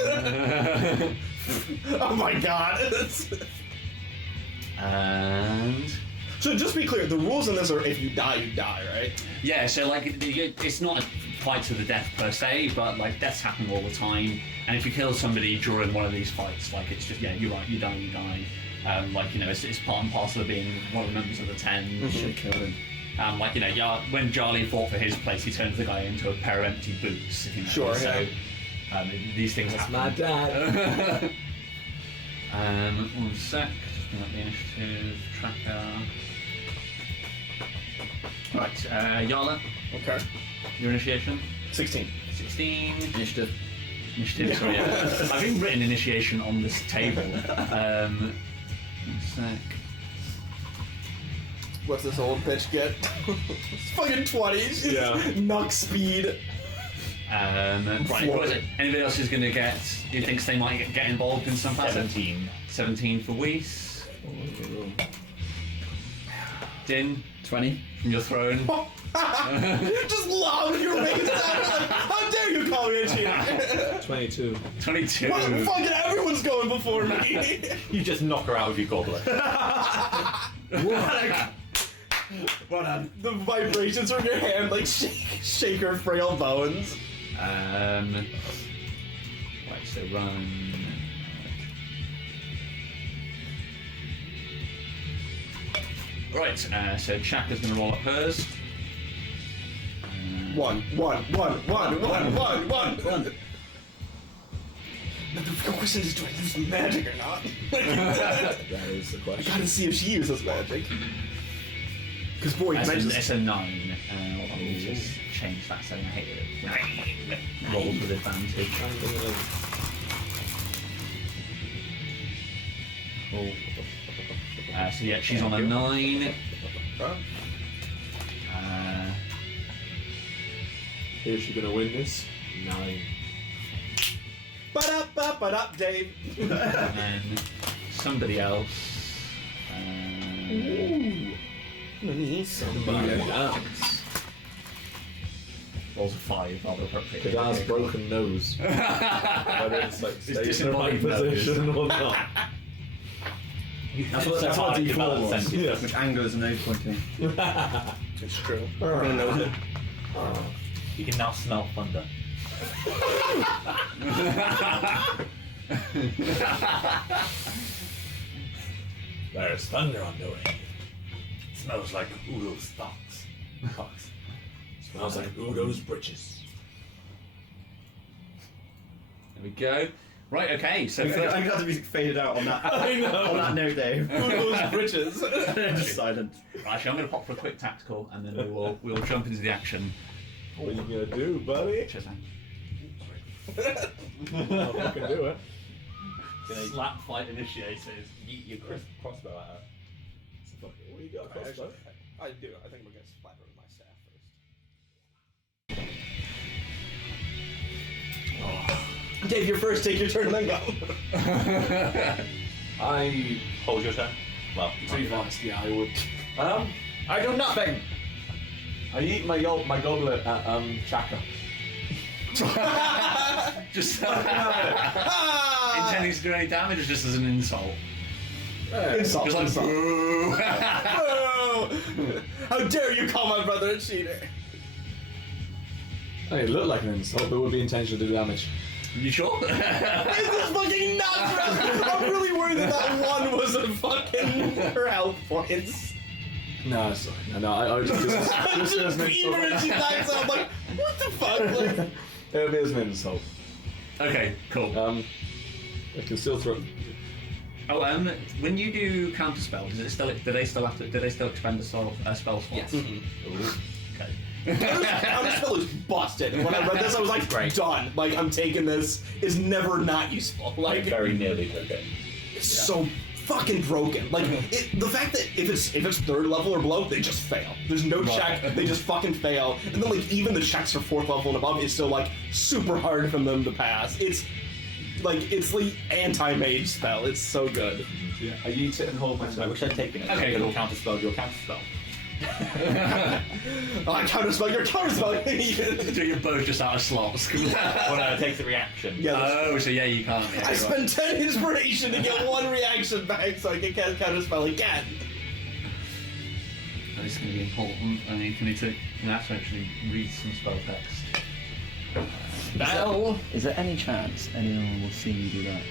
Oh my god. And So just be clear, the rules in this are if you die, right? yeah, so like it's not a fight to the death per se, but like deaths happen all the time. And if you kill somebody during one of these fights, like it's just you're right, you die. Like it's part and parcel of being one of the members of the 10. Should have killed him. Like when Charlie fought for his place, he turns the guy into a pair of empty boots. Sure, So these things That's happen. my dad. 1 sec. Just bring up the initiative tracker. Right, Yarla, Okay. your initiation. 16. 16. Initiative. Initiative, sorry. I've even written initiation on this table. 1 sec. What's this old bitch get? It's fucking 20. She's Yeah. Knock speed. Right, what is it? Anybody else who's going to get, who thinks they might get involved in some facet? 17. 17 for Weiss. Din, 20. from your throne. Just lob your face out. How dare you call me a cheater? 22. 22. Well, fucking everyone's going before me. You just knock her out with your goblet. The vibrations from your hand like shake her frail bones. Right, so run. Right, so Chaka's going to roll up hers. One. The real question is, do I use magic or not? That is the I question. gotta see if she uses magic. Because boy, It's a 9. Hold on, let me just change that so I hate it. Rolls with advantage. Cool. So yeah, she's on a 9. Is she gonna win this? 9. Ba-da-ba-ba-da, Dave. And then somebody else. Somebody else. Rolls a 5, rather appropriate. Kadar's broken nose. Whether it's like staying in the right disembodied nose. position or not. That's what D4 was. Yeah. Which angle is a nose pointing? It's true. I'm gonna know it. You can now smell thunder. There's thunder on the way. Smells like Udo's thoughts. Smells like Udo's britches. There we go. Right, okay, so I'm gonna have the music faded out on that. I know. On that note, Dave. Who knows britches? Just silent. actually, I'm going to pop for a quick tactical, and then we'll jump into the action. What are you gonna do, buddy? Cheers, man. I'll fucking do it. Slap fight initiators. Yeet your crossbow at her. What do you got? Crossbow? I do. I think we're gonna splatter with my staff first. Dave, you're first. Take your turn, then go. I, Hold your turn. Well, to be honest, yeah, I would. I do nothing. I eat my goblet at Chaka. Just intending to do any damage, or just as an insult? Insult. Just like, Insult. boo. Oh, how dare you call my brother a cheater? I mean, it looked like an insult, but it would be intentional to do damage. You sure? This is fucking nuts, bro. I'm really worried that one was a fucking her health points. No, sorry. No, I would just as an Even if she insult. dies, I'm like, what the fuck? Like, It would be as an insult. Okay, cool. I can still throw. Oh, when you do counter spell, do they still expend a spell slot? Yes. Okay. Counterspell is busted. And when I read this, I was like, Great. done. Like, I'm taking this. Is never not useful. Like, Very nearly took it. it's so fucking broken. Like, the fact that if it's third level or below, they just fail. There's no Right. check. They just fucking fail. And then, like, even the checks for fourth level and above is still, like, super hard for them to pass. It's the anti-mage spell. It's so good. Yeah, I eat it and hold my I turn. wish I'd taken it. Okay, I could cool. have counterspelled your counterspell. Oh, I counterspell your counterspell. Do your bow just out of slots? Well, no, it takes a reaction. Yeah, that's- Oh, so yeah, you can't. Yeah, I you're right. spent 10 inspiration to get one reaction back so I can counterspell again. This is going to be important. I need to actually read some spell text. Spell. Is there any chance anyone will see me do that?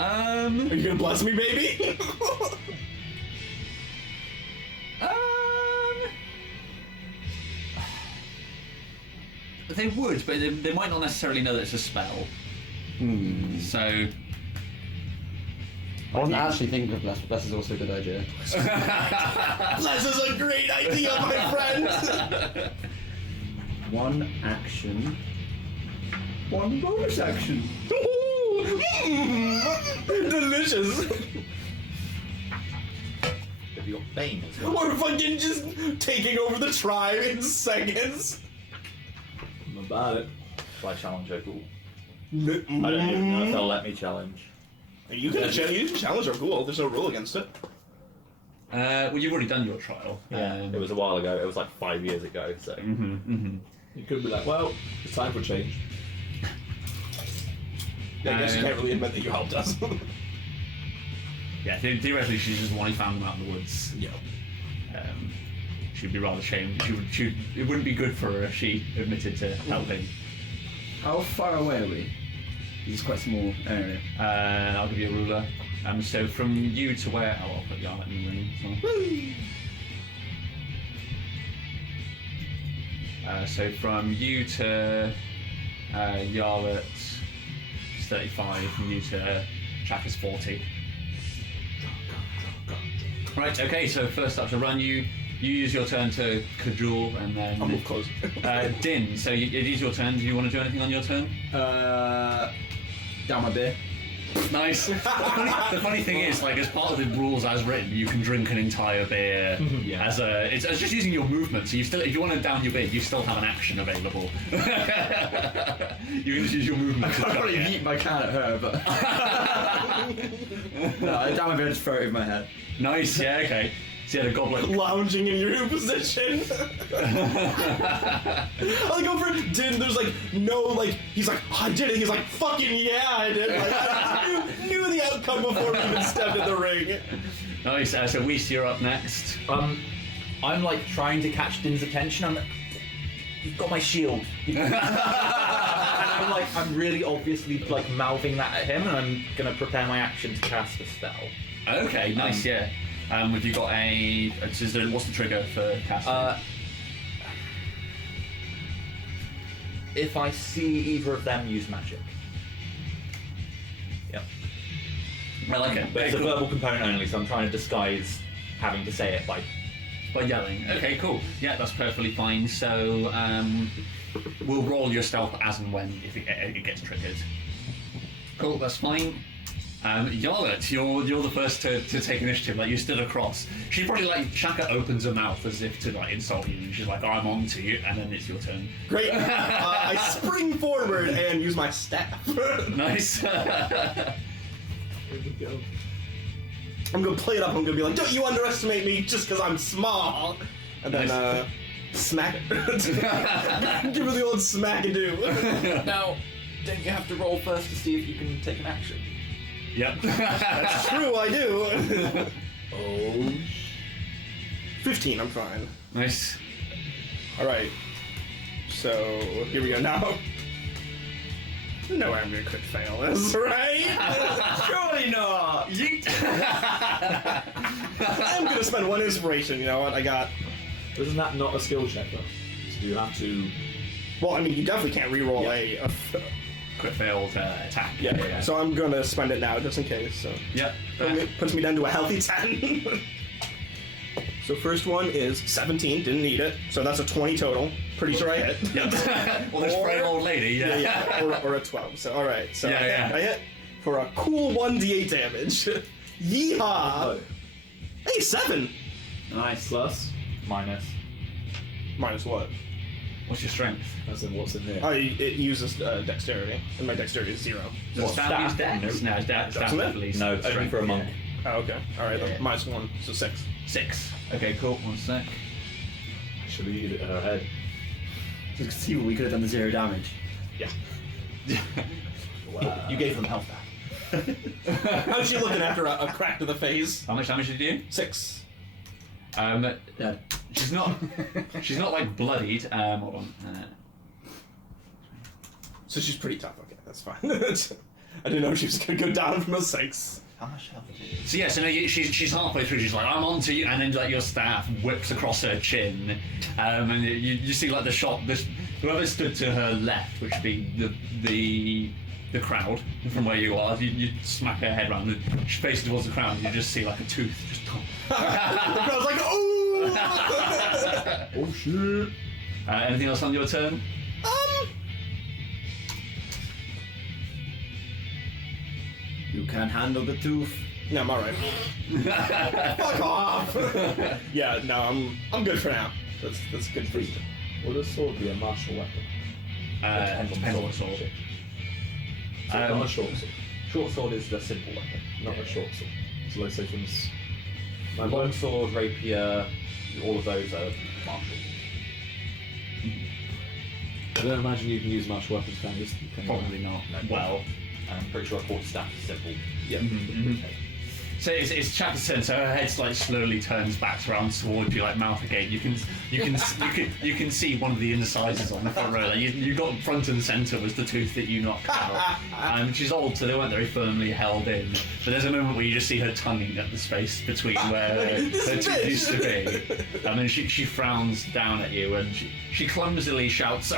Are you gonna bless me, baby? They would, but they might not necessarily know that it's a spell. So, I wasn't actually thinking of bless, but bless is also a good idea. Bless is a great idea, my friend. One action. One bonus action. Delicious. Have you got Bane as well? We're fucking just taking over the tribe in seconds. I'm about it. Shall I challenge her ghoul? I don't even know if they'll let me challenge. You can challenge our ghoul. There's no rule against it. well, you've already done your trial. It was a while ago. It was like 5 years ago. So You could be like, well, it's time for change. I guess you can't really admit that you helped us. Yeah, theoretically, she's just the one who found them out in the woods. Yeah. She'd be rather ashamed. It wouldn't be good for her if she admitted to helping. How far away are we? It's quite a small area. I'll give you a ruler. So from you to where? Oh, I'll put Yarlet in the ring. So from you to Yarlet is 35. From you to Chak is 40. Right. Okay. So first up to run, you use your turn to cajole, and then I'll move close. Din. So it is your turn. Do you want to do anything on your turn? Down my beer. Nice. The funny thing is, like, as part of the rules as written, you can drink an entire beer as a. It's just using your movement. So you still, if you want to down your beer, you still have an action available. You can just use your movement. I'd probably yeet my can at her, but no, I down my beer, just throw it over my head. Nice. Yeah. Okay. So you had a goblet. Lounging in your new position. I like over Din, there's like no like he's like, oh, I did it, he's like, fucking yeah, I did. Like, I knew the outcome before we even stepped in the ring. Nice. So Weiss, you're up next. I'm like trying to catch Din's attention. I'm like, you've got my shield. And I'm really obviously like mouthing that at him, and I'm gonna prepare my action to cast a spell. Okay. Nice. Yeah. Have you got a? What's the trigger for casting? If I see either of them use magic. Yep. I like it. But it's a Cool. verbal component only, so I'm trying to disguise having to say it by. By yelling. Okay, cool. Yeah, that's perfectly fine. So we'll roll your stealth as and when if it gets triggered. Cool, that's fine. Yarlet, you're the first to take initiative. Like, you stood across. She probably, like, Shaka opens her mouth as if to, like, insult you, and she's like, I'm on to you, and then it's your turn. Great. I spring forward and use my staff. Nice. Here we go. I'm gonna play it up. I'm gonna be like, don't you underestimate me just because I'm small. And then, smack it. Give her the old smack-a-doo. Now, don't you have to roll first to see if you can take an action? Yep. That's true, I do. Oh. 15, I'm fine. Nice. Alright. So, here we go now. No way I'm gonna crit fail this, right? Surely not! I'm gonna spend 1 inspiration, you know what? I got... Isn't that not a skill check, though? So you have to... Well, I mean, you definitely can't reroll a Crit failed attack. Yeah, so I'm gonna spend it now, just in case, so... Yep. Puts me down to a healthy 10. So first one is 17, didn't need it, so that's a 20 total. Pretty sure I hit. Yep. Well, this frail old lady, Yeah, or a 12, so alright. So Yeah, I hit for a cool 1d8 damage. Yeehaw! Oh. Hey, 7! Nice. Plus, Minus. Minus what? What's your strength? as in what's in here. Oh, it uses dexterity, and my dexterity is 0. Does staff use dex? Nope. No, staff Doesn't it? at least. No, only for a monk. Oh, okay. Alright, Yeah. then minus 1, so 6. 6. Okay, cool. 1 sec. Should we eat it at her head? Just see what we could have done the 0 damage. Wow. You gave them health back. How's she looking after a crack to the face? How much damage did you do? 6. Yeah. She's not like bloodied. Hold on. So she's pretty tough. Okay, that's fine. I didn't know she was gonna go down from a 6. How much health did you? So yeah, so no, she's halfway through. She's like, "I'm on to you," and then like your staff whips across her chin, and you see like the shot. Whoever stood to her left, which would be the crowd from where you are. You smack her head round, and she faces towards the crowd. And you just see like a tooth just. The crowd's like, "Oh!" Oh shit! Anything else on your turn? You can handle the tooth. No, I'm alright. Fuck off! Yeah, no, I'm good for now. That's good for you. Would a sword be a martial weapon? Depends on what sword. So not a short sword. Short sword is the simple weapon. Not a short sword. So let's say from this. My long sword, rapier, all of those are martial. I don't imagine you can use martial weapons, can you? Probably not. No. Well. I'm pretty sure a quarterstaff is simple. Yeah. So it's Chapter's turn. So her head like slowly turns back around towards you, like mouth agape. You can see one of the incisors on the front row. Like you got front and centre was the tooth that you knocked out. She's old, so they weren't very firmly held in. But there's a moment where you just see her tonguing at the space between where her tooth used to be, and then she frowns down at you and she clumsily shouts,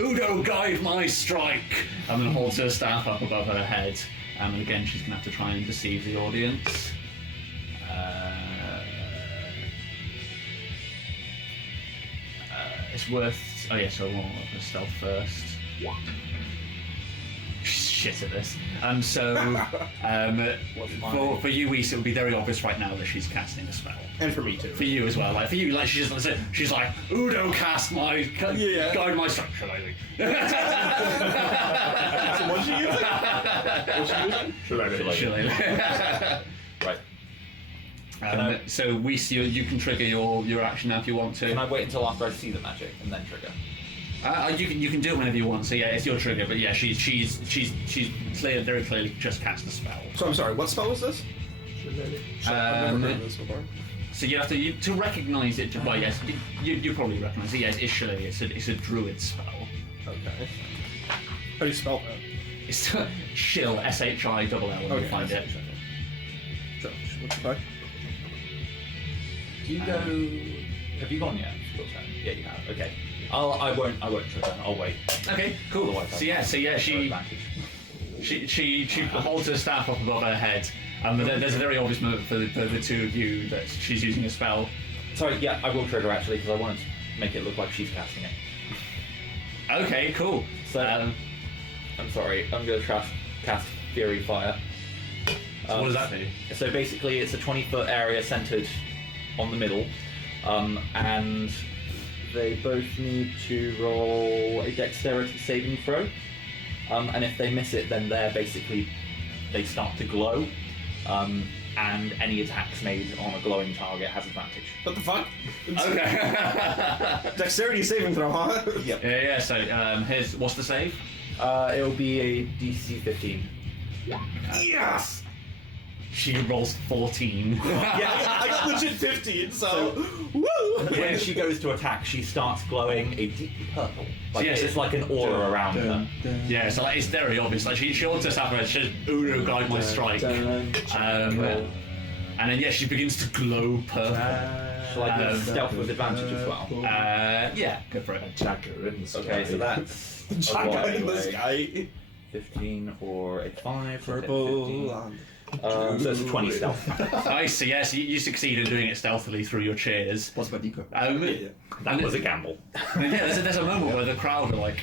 "Udo, guide my strike!" and then holds her staff up above her head. And again, she's going to have to try and deceive the audience. It's worth... Oh yeah, so we'll go stealth first. She's shit at this. So, for you, Reese, it would be very obvious right now that she's casting a spell. And for me too. For you as well. Like, for you, like, she's like, Udo, cast my... Guide my strike, shall I think? So what's she using? What's she using? Right. So Weiss, you can trigger your action now if you want to. Can I wait until after I see the magic and then trigger? You can do it whenever you want. So yeah, it's your trigger. But yeah, she's very clearly just cast a spell. So I'm sorry, what spell was this? I've never heard of this before. So you have to recognise it. Well, yes, you probably recognise it. Yes, it's Shillelagh. It's a druid spell. Okay. How do you spell that? It's Shill, SHILL. When you find it. So, what's the fuck? Do you go? Have you gone yet? Your turn. Yeah, you have. Okay. I won't trigger. I'll wait. Okay, cool. So yeah, she holds her staff up above her head. There's a very obvious moment for the two of you that she's using a spell. Sorry, yeah, I will trigger actually because I wanted to make it look like she's casting it. Okay, cool. So, I'm sorry, I'm going to cast Fury Fire. So what does that do? So basically, it's a 20-foot area centered on the middle, and they both need to roll a dexterity saving throw. And if they miss it, then they start to glow, and any attacks made on a glowing target has advantage. What the fuck? Okay. Dexterity saving throw, huh? Yep. Yeah. So what's the save? It'll be a DC 15. Yes! She rolls 14. Yeah, I got legit 15, so woo! When she goes to attack, she starts glowing a deep purple. Like Yes. it's like an aura around her. Yeah, so like, it's very obvious. Like she ought to have her. She says, "Uno, guide my strike." And then she begins to glow purple. Shall I do stealth with advantage as well? Yeah, go for it. Jacker in the sky. Okay, so that's a Jack what in the anyway? sky. 15 or a 5. Purple. So it's a 20 stealth. Nice. So yes, you succeed in doing it stealthily through your cheers. What's my decoy? That was a gamble. Yeah, there's a moment where the crowd are like,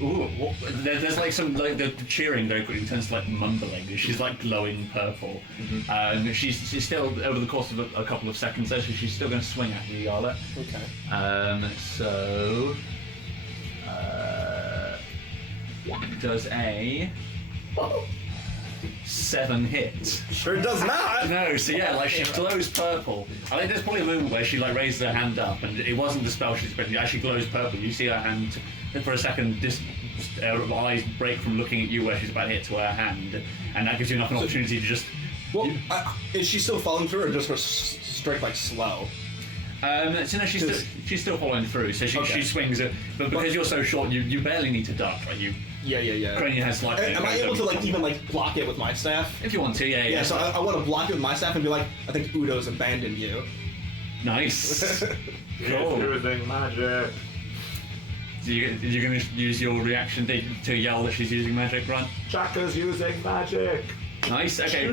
ooh, what? There's like some like the cheering very quickly turns to like mumbling. She's like glowing purple. She's still over the course of a couple of seconds there, so she's still going to swing at you, Yarlet. Okay. So does a 7 hit? Sure does not! No, so yeah, like she glows purple. I think there's probably a moment where she like raises her hand up, and it wasn't the spell she's expecting. It actually glows purple. You see her hand for a second. Her eyes break from looking at you where she's about to hit to her hand, and that gives you enough an opportunity to just. Well, is she still following through, or just her strike like slow? So no, she's still following through. So she swings it, but because you're so short, you barely need to duck. Right? You Yeah. crane your head slightly. Am I able to like even like block it with my staff? If you want to, yeah. Yeah, so I want to block it with my staff and be like, I think Udo's abandoned you. Nice. Cool. Using magic. You're going to use your reaction to yell that she's using magic, Run? Jacker's using magic. Nice. Okay.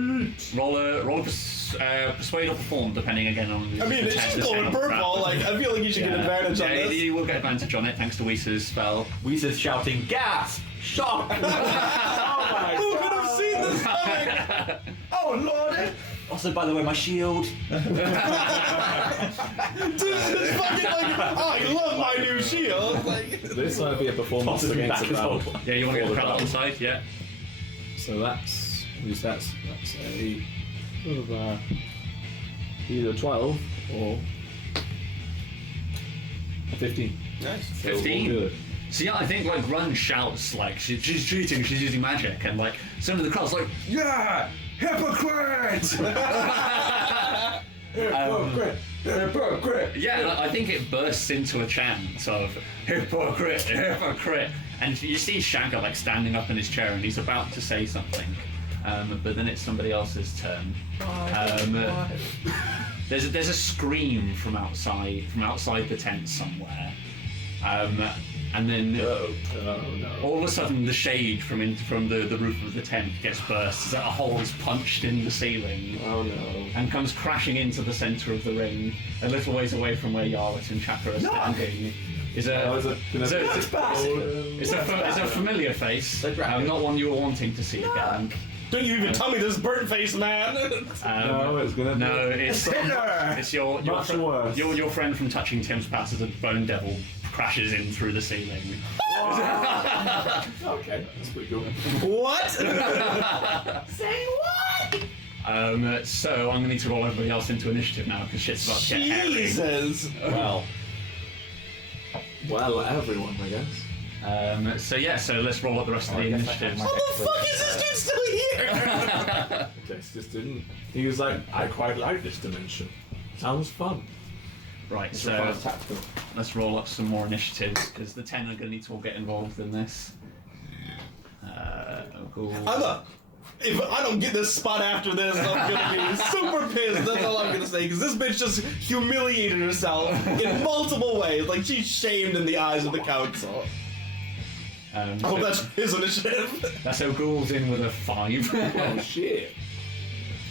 Roll a persuade or perform, depending again on. I mean, it's just glowing purple. Like, I feel like you should get advantage on this. You will get advantage on it thanks to Whisa's spell. Whisa's shouting, gas! Shock! Who could have seen this coming? Oh, Lord! Also, by the way, my shield. Dude, it's fucking like, oh, I love my new shield. Like, This might be a performance Tosses against back the as well. crowd. Yeah, you want to get the crowd on side, yeah. So that's that's a either 12 or a 15. nice. 15. Good. So yeah, I think like Run shouts like she's cheating, she's using magic, and like some of the crowd's like, yeah, hypocrite. Hypocrite. Yeah, and I think it bursts into a chant of hypocrite, hypocrite, and you see Shagger like standing up in his chair, and he's about to say something, but then it's somebody else's turn. There's a scream from outside the tent somewhere, and then all of a sudden the shade from the roof of the tent gets burst as a hole is punched in the ceiling. Oh no. And comes crashing into the centre of the ring, a little ways away from where Yarlet and Chakra are standing. It's a familiar face, not one you were wanting to see again. Don't you even tell me this burnt face man. No, it's gonna. No, it's your Much worse. your friend from Touching Tim's Past as a bone devil crashes in through the ceiling. Okay, that's pretty cool. What? Say what? So I'm gonna need to roll everybody else into initiative now because shit's about to get hairy. Jesus. Well, everyone, I guess. So let's roll up the rest of the initiatives. How the fuck is this dude still here? Guess this didn't. He was like, I quite like this dimension. Sounds fun. Right, It's so tactical. let's roll up some more initiatives because the 10 are going to need to all get involved in this. Cool. If I don't get this spot after this, I'm gonna be super pissed. That's all I'm gonna say. Because this bitch just humiliated herself in multiple ways. Like, she's shamed in the eyes of the council. I hope that's his initiative. That's how Ghoul's in with a 5. Oh shit.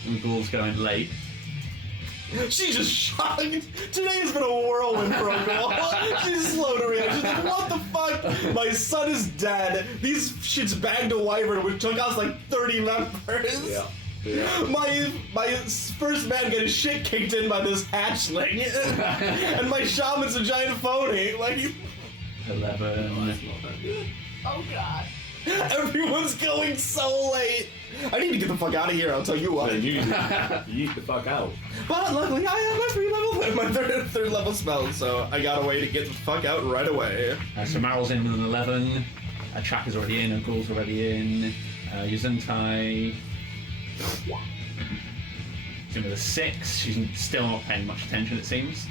And Ghoul's going late. She's just shocked. Today has been a whirlwind for Ghoul. She's slow to react. She's like, what the fuck? My son is dead. These shits bagged a wyvern, which took us like 30 members. Yeah. My first man got his shit kicked in by this hatchling, and my shaman's a giant phony. Like, 11. oh god, everyone's going so late. I need to get the fuck out of here. I'll tell you what. You yeet the fuck out. But luckily, I have my third level spell, so I got a way to get the fuck out right away. So Maryl's in with an 11. Chak is already in. Ogul's already in. Yuzuntai is in with a 6. She's still not paying much attention, it seems.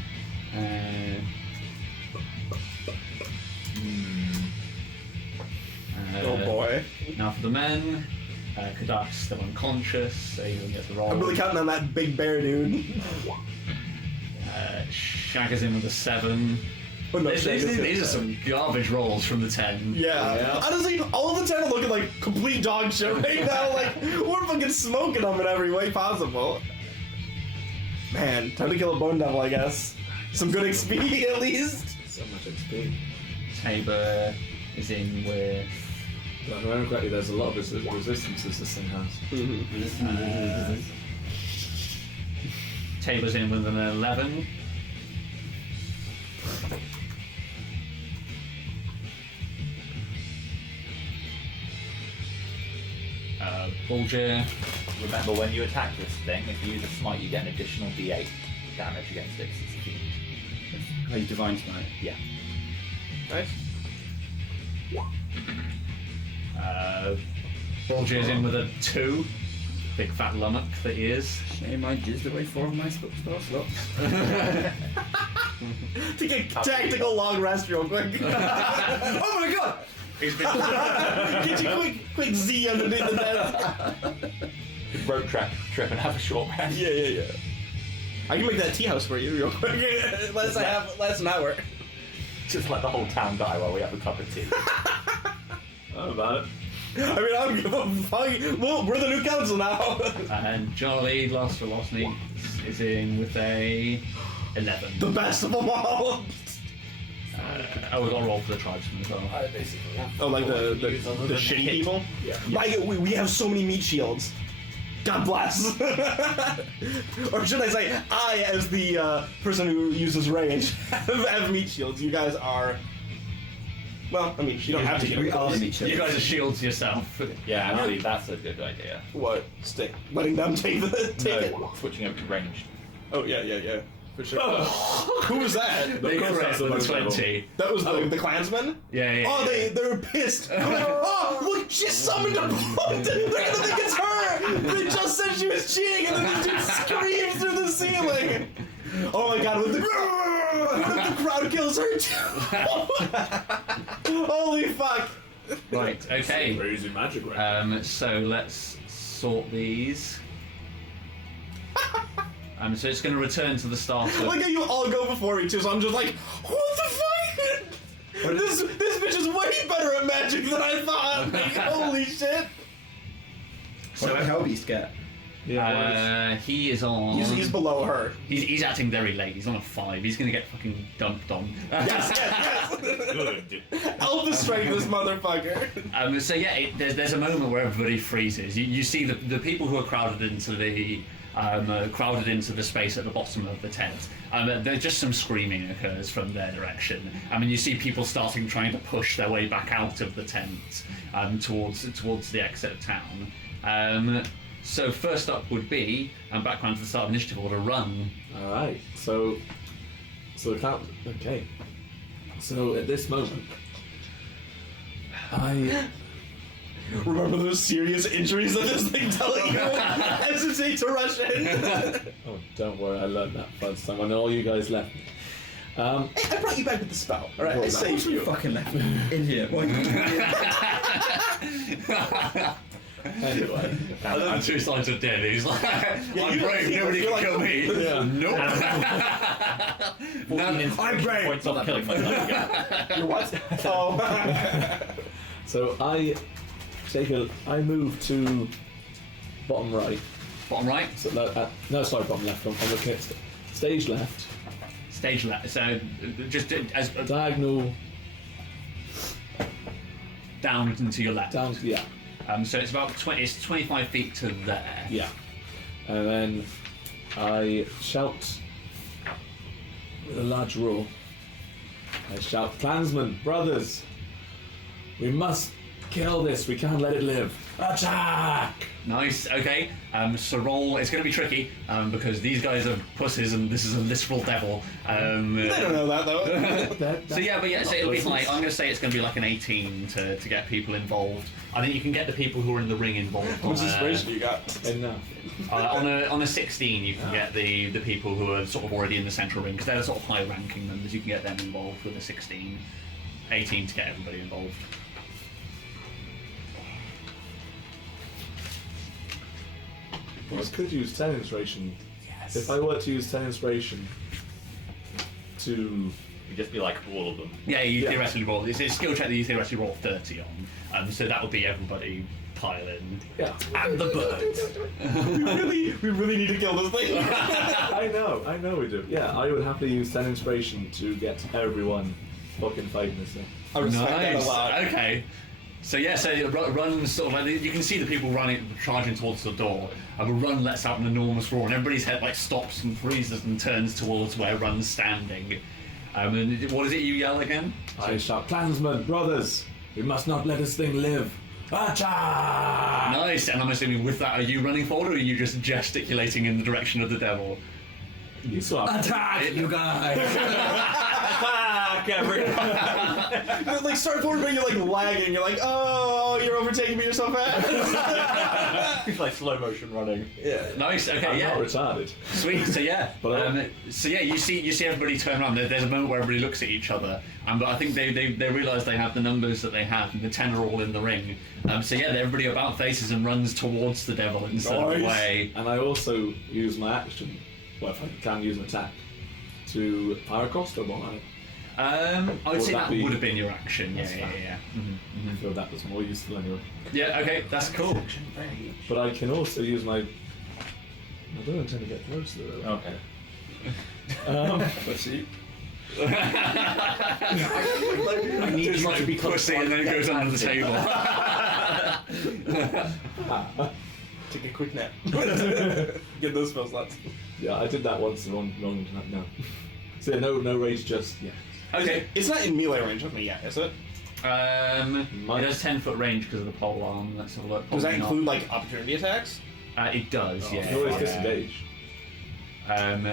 Oh boy. Now for the men. Kadak's still unconscious, so he doesn't get the roll. I'm really counting on that big bear dude. Shag is in with a 7. Oh, no, These are some garbage rolls from the 10. Yeah. Honestly, all of the 10 are looking like complete dog shit right now. Like, we're fucking smoking them in every way possible. Man, time to kill a bone devil, I guess. Some good XP, at least. So much XP. Tabor is in with... If I remember correctly, there's a lot of resistances this thing has. Tabor's in with an 11. Bulger. Remember, when you attack this thing, if you use a smite, you get an additional d8 damage against it. It's a fiend. Oh, you divine smite. Yeah. Nice. Bulger's in with a 2. Big fat lummox that he is. Shame I jizzed away 4 of my spell slots. Take a tactical long rest real quick. Oh my god! He's been... Get you quick Z underneath the desk. Road trip and have a short rest. Yeah. I can make that tea house for you real quick. Less an hour. Just let the whole town die while we have a cup of tea. How about it? I mean, I don't give a fuck. Well, we're the new council now. And Charlie, last for last week, is in with a 11. The best of them all. We got a roll for the tribesmen as well. I basically have. Oh, like the shitty people? Yeah. We have so many meat shields. God bless. Or should I say, I, as the person who uses rage, have meat shields. You guys are... Well, I mean, you don't have to. We are the meat shields. You guys are shields yourself. Yeah, actually, that's a good idea. What? Letting them take it? Switching over to ranged. Oh, yeah. For sure. Who was that? They course correct that's the the next 20. That was the Klansman? Yeah. Oh, they were pissed. I'm like, oh, look, she summoned a boat. They're gonna think it's her. They just said she was cheating, and then the dude screams through the ceiling. Oh my god, what if the crowd kills her too? Holy fuck. Right, okay. We're using magic right So let's sort these. So it's going to return to the start of... Look at you all go before me too, so I'm just like, what the fuck? This bitch is way better at magic than I thought. Like, holy shit. What did Hellbeast get? he is on... He's below her. He's acting very late. He's on a 5. He's going to get fucking dumped on. Yes. Good. Elvis strike this motherfucker. So yeah, there's a moment where everybody freezes. You see the people who are crowded into the space at the bottom of the tent. There's just some screaming occurs from their direction. I mean, you see people trying to push their way back out of the tent towards the exit of town. So first up would be, back round to the start of initiative order, run. Alright, so the count. Okay. So at this moment, I Remember those serious injuries that this thing telling you? Hesitate to rush in. Oh, don't worry, I learned that first time when all you guys left me. I brought you back with the spell. All right, I saved you. Fucking left me in here. Why Anyway, I'm 2 sides of dead. He's like, I'm brave, nobody can kill me. yeah. Nope. I'm brave. Points off killing myself again. You're what? Oh. So I move to bottom right. Bottom right, So no, sorry, bottom left. I'm looking at stage left. stage left. So just as Diagonal down and to your left. down. Yeah. So it's about 25 feet to there. Yeah. And then I shout with a large roar. I shout, "Clansmen, brothers, we must kill this. We can't let it live. Attack!" Nice. Okay. So roll. It's going to be tricky because these guys are pussies and this is a literal devil. They don't know that though. So it'll be like, I'm going to say it's going to be like an 18 to get people involved. I think you can get the people who are in the ring involved. How much inspiration you got? Enough. On a 16, you can get the people who are sort of already in the central ring because they're the sort of high-ranking members. You can get them involved with a 16. 18 to get everybody involved. I could use 10 inspiration. Yes. If I were to use 10 inspiration to... You'd just be like, all of them. Yeah, you theoretically roll. It's a skill check that you theoretically roll 30 on. So that would be everybody piling. Yeah. And the bird. we really need to kill this thing. I know we do. Yeah, I would happily use 10 inspiration to get everyone fucking fighting this thing. I respect that a lot. Okay. So run sort of like you can see the people charging towards the door, and Run lets out an enormous roar, and everybody's head like stops and freezes and turns towards where Run's standing. And what is it you yell again? I shout, "Clansmen, brothers, we must not let this thing live. Attack!" Nice. And I'm assuming with that, are you running forward, or are you just gesticulating in the direction of the devil? You swap. Attack, you guys! Attack, everyone! Like start forward, but you're like lagging. You're like, oh, you're overtaking me. You're so fast. It's like slow motion running. Yeah. Nice. Okay. I'm yeah. not retarded. Sweet. So yeah. But, you see everybody turn around. There's a moment where everybody looks at each other, but I think they realise they have the numbers that they have, and the 10 are all in the ring. Everybody about faces and runs towards the devil in some way. And I also use my action, well, if I can use an attack, to fire a crossbow bomb at it. I would say that be- would have been your action. Yeah. I feel that was more useful anyway. Yeah. Okay. That's cool. But I can also use my... I don't intend to get close to it. Okay. Let's see. I need just like be pussy and then it goes under the table. Take a quick nap. Get those spell slots. Yeah, I did that once wrong no. So yeah, no rage just yet. Okay. It's not in melee range with me yet, is it? It has 10-foot range because of the pole arm. Let's have a look. Does that Probably not. include like opportunity attacks? It does. You Yeah. can always disengage.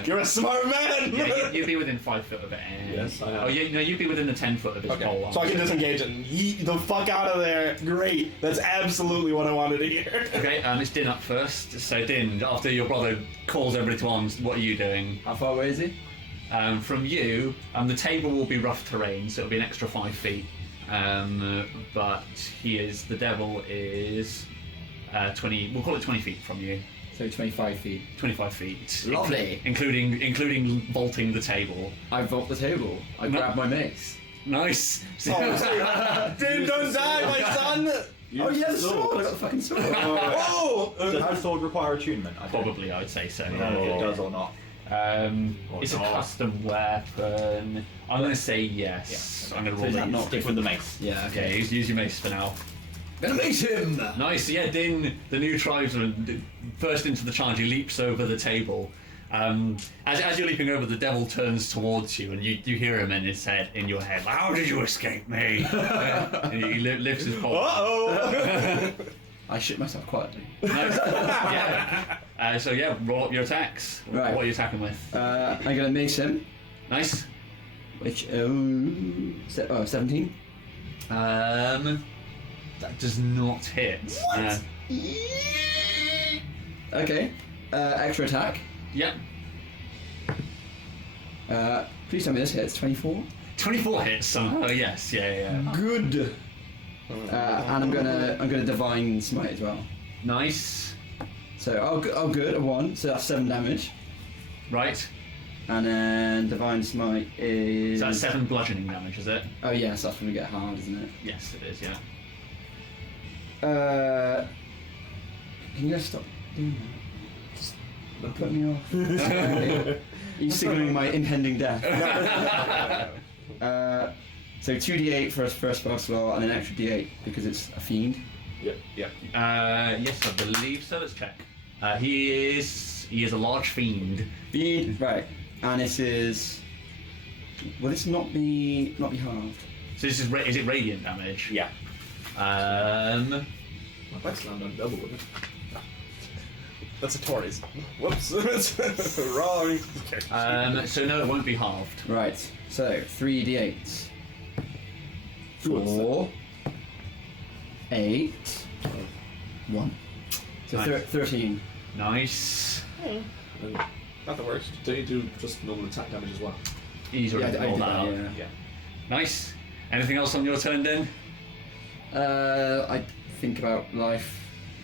You're a smart man. You'd be within 5 foot of it. Yes, I have. Oh, yeah, no, you'd be within the 10 foot of its pole Okay, arm. so I can disengage and yeet the fuck out of there. Great. That's absolutely what I wanted to hear. Okay, it's Din up first. So Din, after your brother calls everybody to arms, what are you doing? How far away is he? From you, the table will be rough terrain, so it'll be an extra 5 feet. But the devil is 20. We'll call it 20 feet from you. So 25 feet. 25 feet. Lovely. Including vaulting the table. I vault the table. I grab my mace. Nice. Oh, dude, don't die, my son! Oh yeah, the sword! I got the fucking sword. Oh! Does the sword require attunement? Probably, I would say so. I don't know if it does or not. It's a custom weapon. I'm going to say yes. Yeah. I'm going to So roll that that. stick with the mace. Yeah, okay. Okay, use your mace for now. Gonna mace him! Nice. Yeah, Din, the new tribesman, burst into the charge. He leaps over the table. As you're leaping over, the devil turns towards you, and you hear him in your head. How did you escape me? And he lifts his pole. Uh-oh! I shit myself quietly. Nice. Yeah. So yeah, roll up your attacks. Right. What are you attacking with? I'm gonna mace him, Nice. which 17. That does not hit. What? Okay. Extra attack. Yep. Please tell me this hits. 24. 24 hits somehow. Yes. Yeah. Good. And I'm gonna divine smite as well. Nice. So good, a 1. So that's 7 damage. Right. And then divine smite is. So that's 7 bludgeoning damage, is it? Oh yes, that's when we get hard, isn't it? Yes, it is. Yeah. Can you guys stop doing that? Just put me off. You're signaling my impending death. So 2d8 for his first spell slot and an extra d8 because it's a fiend. Yep. Yes, I believe so. Let's check. He is a large fiend. Right, and this is. Will this not be halved? So this is it radiant damage? Yeah. Um, I'd slam on double, wouldn't it? That's a Tories. Whoops. Wrong. so no, it won't be halved. Right, so 3d8s. 4, 8, 1. So Nice. 13. Nice. Not the worst. Don't you do just normal attack damage as well? He's already I rolled did that that, out. Yeah. Nice. Anything else on your turn, then? I think about life.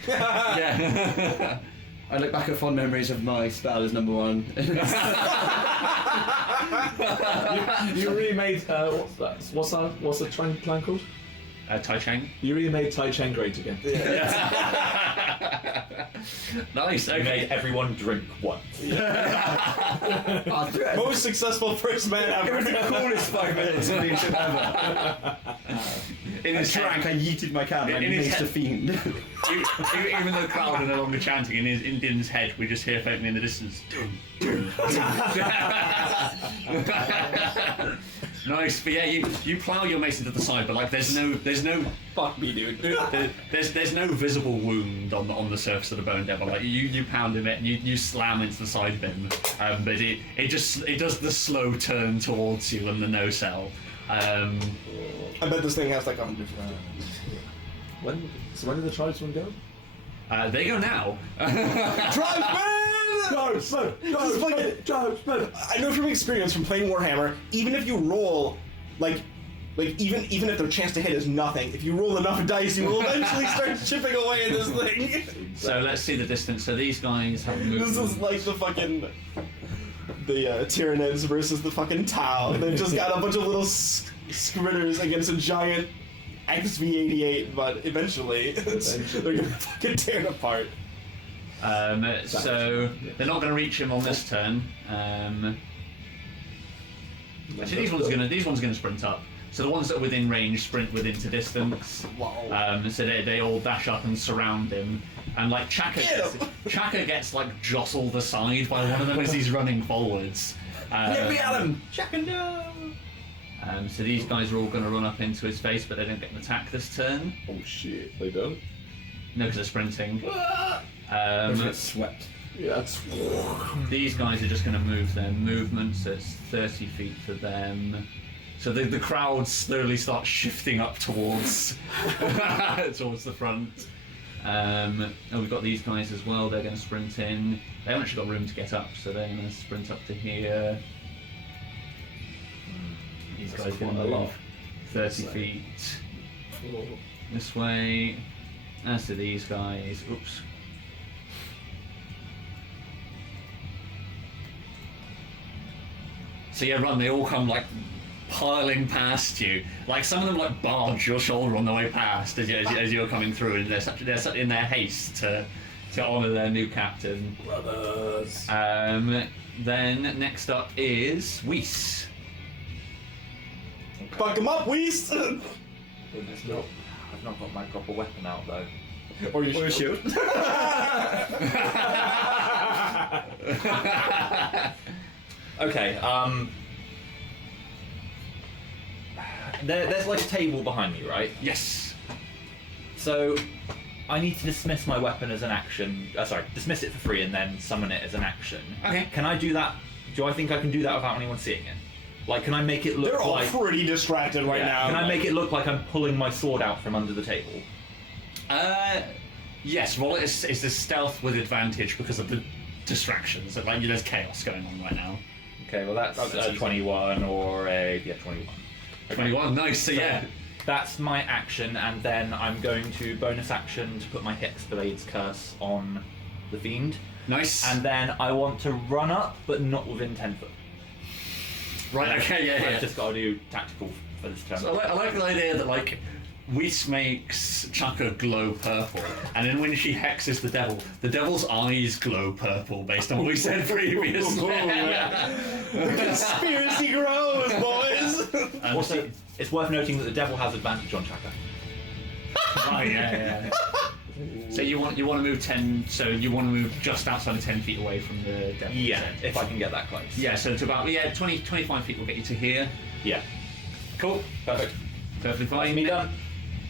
Yeah. I look back at fond memories of my spell as number 1. You really made what's the plan called? Tai Chang. You really made Tai Chang great again. Nice. You Okay. made everyone drink once. Most successful first man It was ever. the coolest 5 minutes of leadership ever. In I his drank, I yeeted my can, and in his maced head- a fiend. even though the crowd are no longer chanting, in Din's head, we just hear faintly in the distance. Dun, dun, dun. Nice, but yeah, you plough your mace into the side, but like there's no Fuck me, dude. there's no visible wound on the surface of the bone devil. Like you pound him it, and you slam into the side of him, but it does the slow turn towards you and the no sell. I bet this thing has like 100. When did the tribesmen go? They go now. Tribesman! Tribesman! I know from experience from playing Warhammer, even if you roll, like even if their chance to hit is nothing, if you roll enough dice, you will eventually start chipping away at this thing. So let's see the distance. So these guys have moved. This is like the fucking Tyranids versus the fucking Tau. They've just got a bunch of little scritters against a giant XV88, but eventually they're gonna fucking tear it apart. So they're not going to reach him on this turn. Actually, these ones gonna sprint up. So the ones that are within range sprint within to distance. So they all dash up and surround him. And like Chaka gets like jostled aside by one of them as he's running forwards. Get me at him! Chaka, no! So these guys are all going to run up into his face, but they don't get an attack this turn. Oh shit, they don't. No, because they're sprinting. Get swept. Yeah, that's. These guys are just going to move their movement, so it's 30 feet for them. So the crowd slowly starts shifting up towards towards the front. And we've got these guys as well. They're going to sprint in. They haven't actually got room to get up, so they're going to sprint up to here. These guys are going to move 30 feet this way. As to these guys, oops. So yeah, run. They all come like piling past you. Like some of them like barge your shoulder on the way past as you're coming through, and they're in their haste to honour their new captain. Brothers. Then next up is Weiss. Fuck him up, Weiss! I've not got my proper weapon out though. Or you shoot. Okay, there's like a table behind me, right? Yes. So I need to dismiss my weapon as an action. Dismiss it for free and then summon it as an action. Okay. Can I do that? Do I think I can do that without anyone seeing it? Like, can I make it look They're all like? pretty distracted right now. Can I make it look like I'm pulling my sword out from under the table? Yes. Roll it as a stealth with advantage because of the distractions. Like there's chaos going on right now. Okay, well that's a 21 or a 21. 21. Nice. So yeah. That's my action, and then I'm going to bonus action to put my Hexblade's curse on the fiend. Nice. And then I want to run up, but not within 10 foot. Right. Okay. Yeah. I've just got to do tactical for this turn. So I like the idea that like Weiss makes Chaka glow purple, and then when she hexes the devil's eyes glow purple based on what we said previously. Conspiracy grows, boys! Also, it's worth noting that the devil has advantage on Chaka. Right, yeah. So you want to move 10. So you want to move just outside of 10 feet away from the devil. Yeah, if I can get that close. Yeah. So it's about 20, 25 feet will get you to here. Yeah. Cool. Perfect. Perfectly fine. Me done.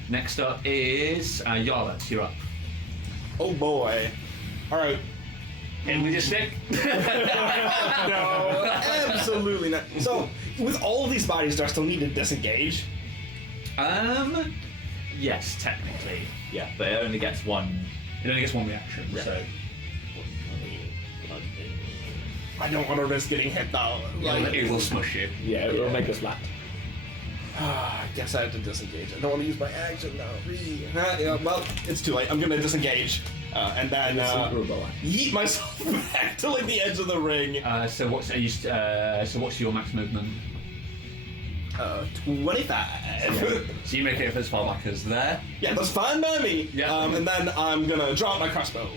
Next up is Yara. You're up. Oh boy. All right. Hit him with your stick. No, absolutely not. So, with all of these bodies, do I still need to disengage? Yes, technically. Yeah, but it only gets one. It only gets one reaction. Yeah. So I don't want to risk getting hit though. Like, it will smush you. Yeah, it will make us flat. I guess I have to disengage. I don't want to use my action now. Yeah, well, it's too late. I'm gonna disengage, and then yeet myself back to like the edge of the ring. So what's your max movement? 25. So you make it as far back as there. Yeah, that's fine by me. Yeah. And then I'm gonna draw out my crossbow.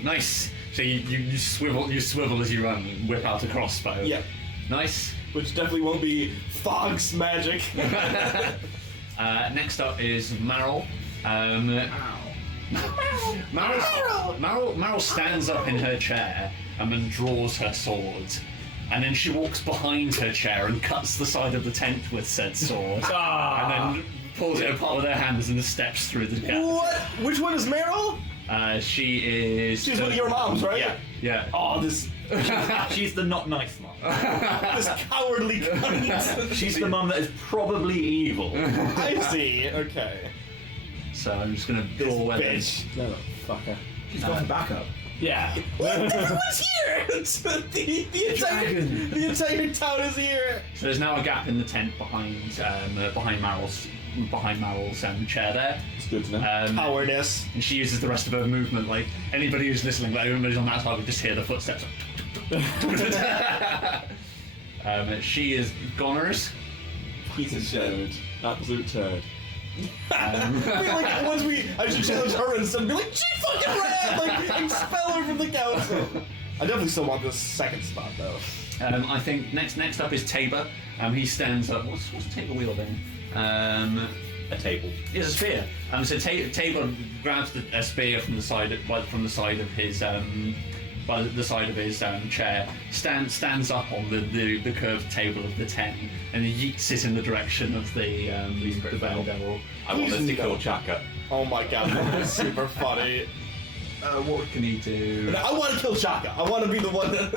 Nice. So you swivel as you run and whip out a crossbow. Yeah. Nice. Which definitely won't be Fog's magic. Next up is Meryl. Meryl stands up in her chair and then draws her sword. And then she walks behind her chair and cuts the side of the tent with said sword. And then pulls it apart with her hands and steps through the gap. What? Which one is Meryl? She's She's one of your moms, right? Yeah. Yeah. Oh, this She's the not nice mom. this cowardly cunt. She's the mum that is probably evil. I see. Okay. So I'm just gonna draw where Bitch. No, fucker. She's got backup. Yeah. Who's here? The entire town is here. So there's now a gap in the tent behind Meryl's chair there. It's good to know. Cowardice. And she uses the rest of her movement. Like anybody who's listening, like everybody's on that side, would just hear the footsteps. She is goners. Piece of shit. Absolute turd. I feel like I should challenge her instead and be like, she fucking ran! Like, expel her from the council. I definitely still want this second spot though. I think next up is Tabor. He stands up. What's Tabor wielding? A table. It's a spear. So Tabor grabs a spear from the side of his by the side of his chair, stands up on the curved table of the tent, and yeets it in the direction of the bell devil. I want us to kill Chaka. Oh my god, that's super funny. What can he do? I want to kill Chaka. I want to be the one that...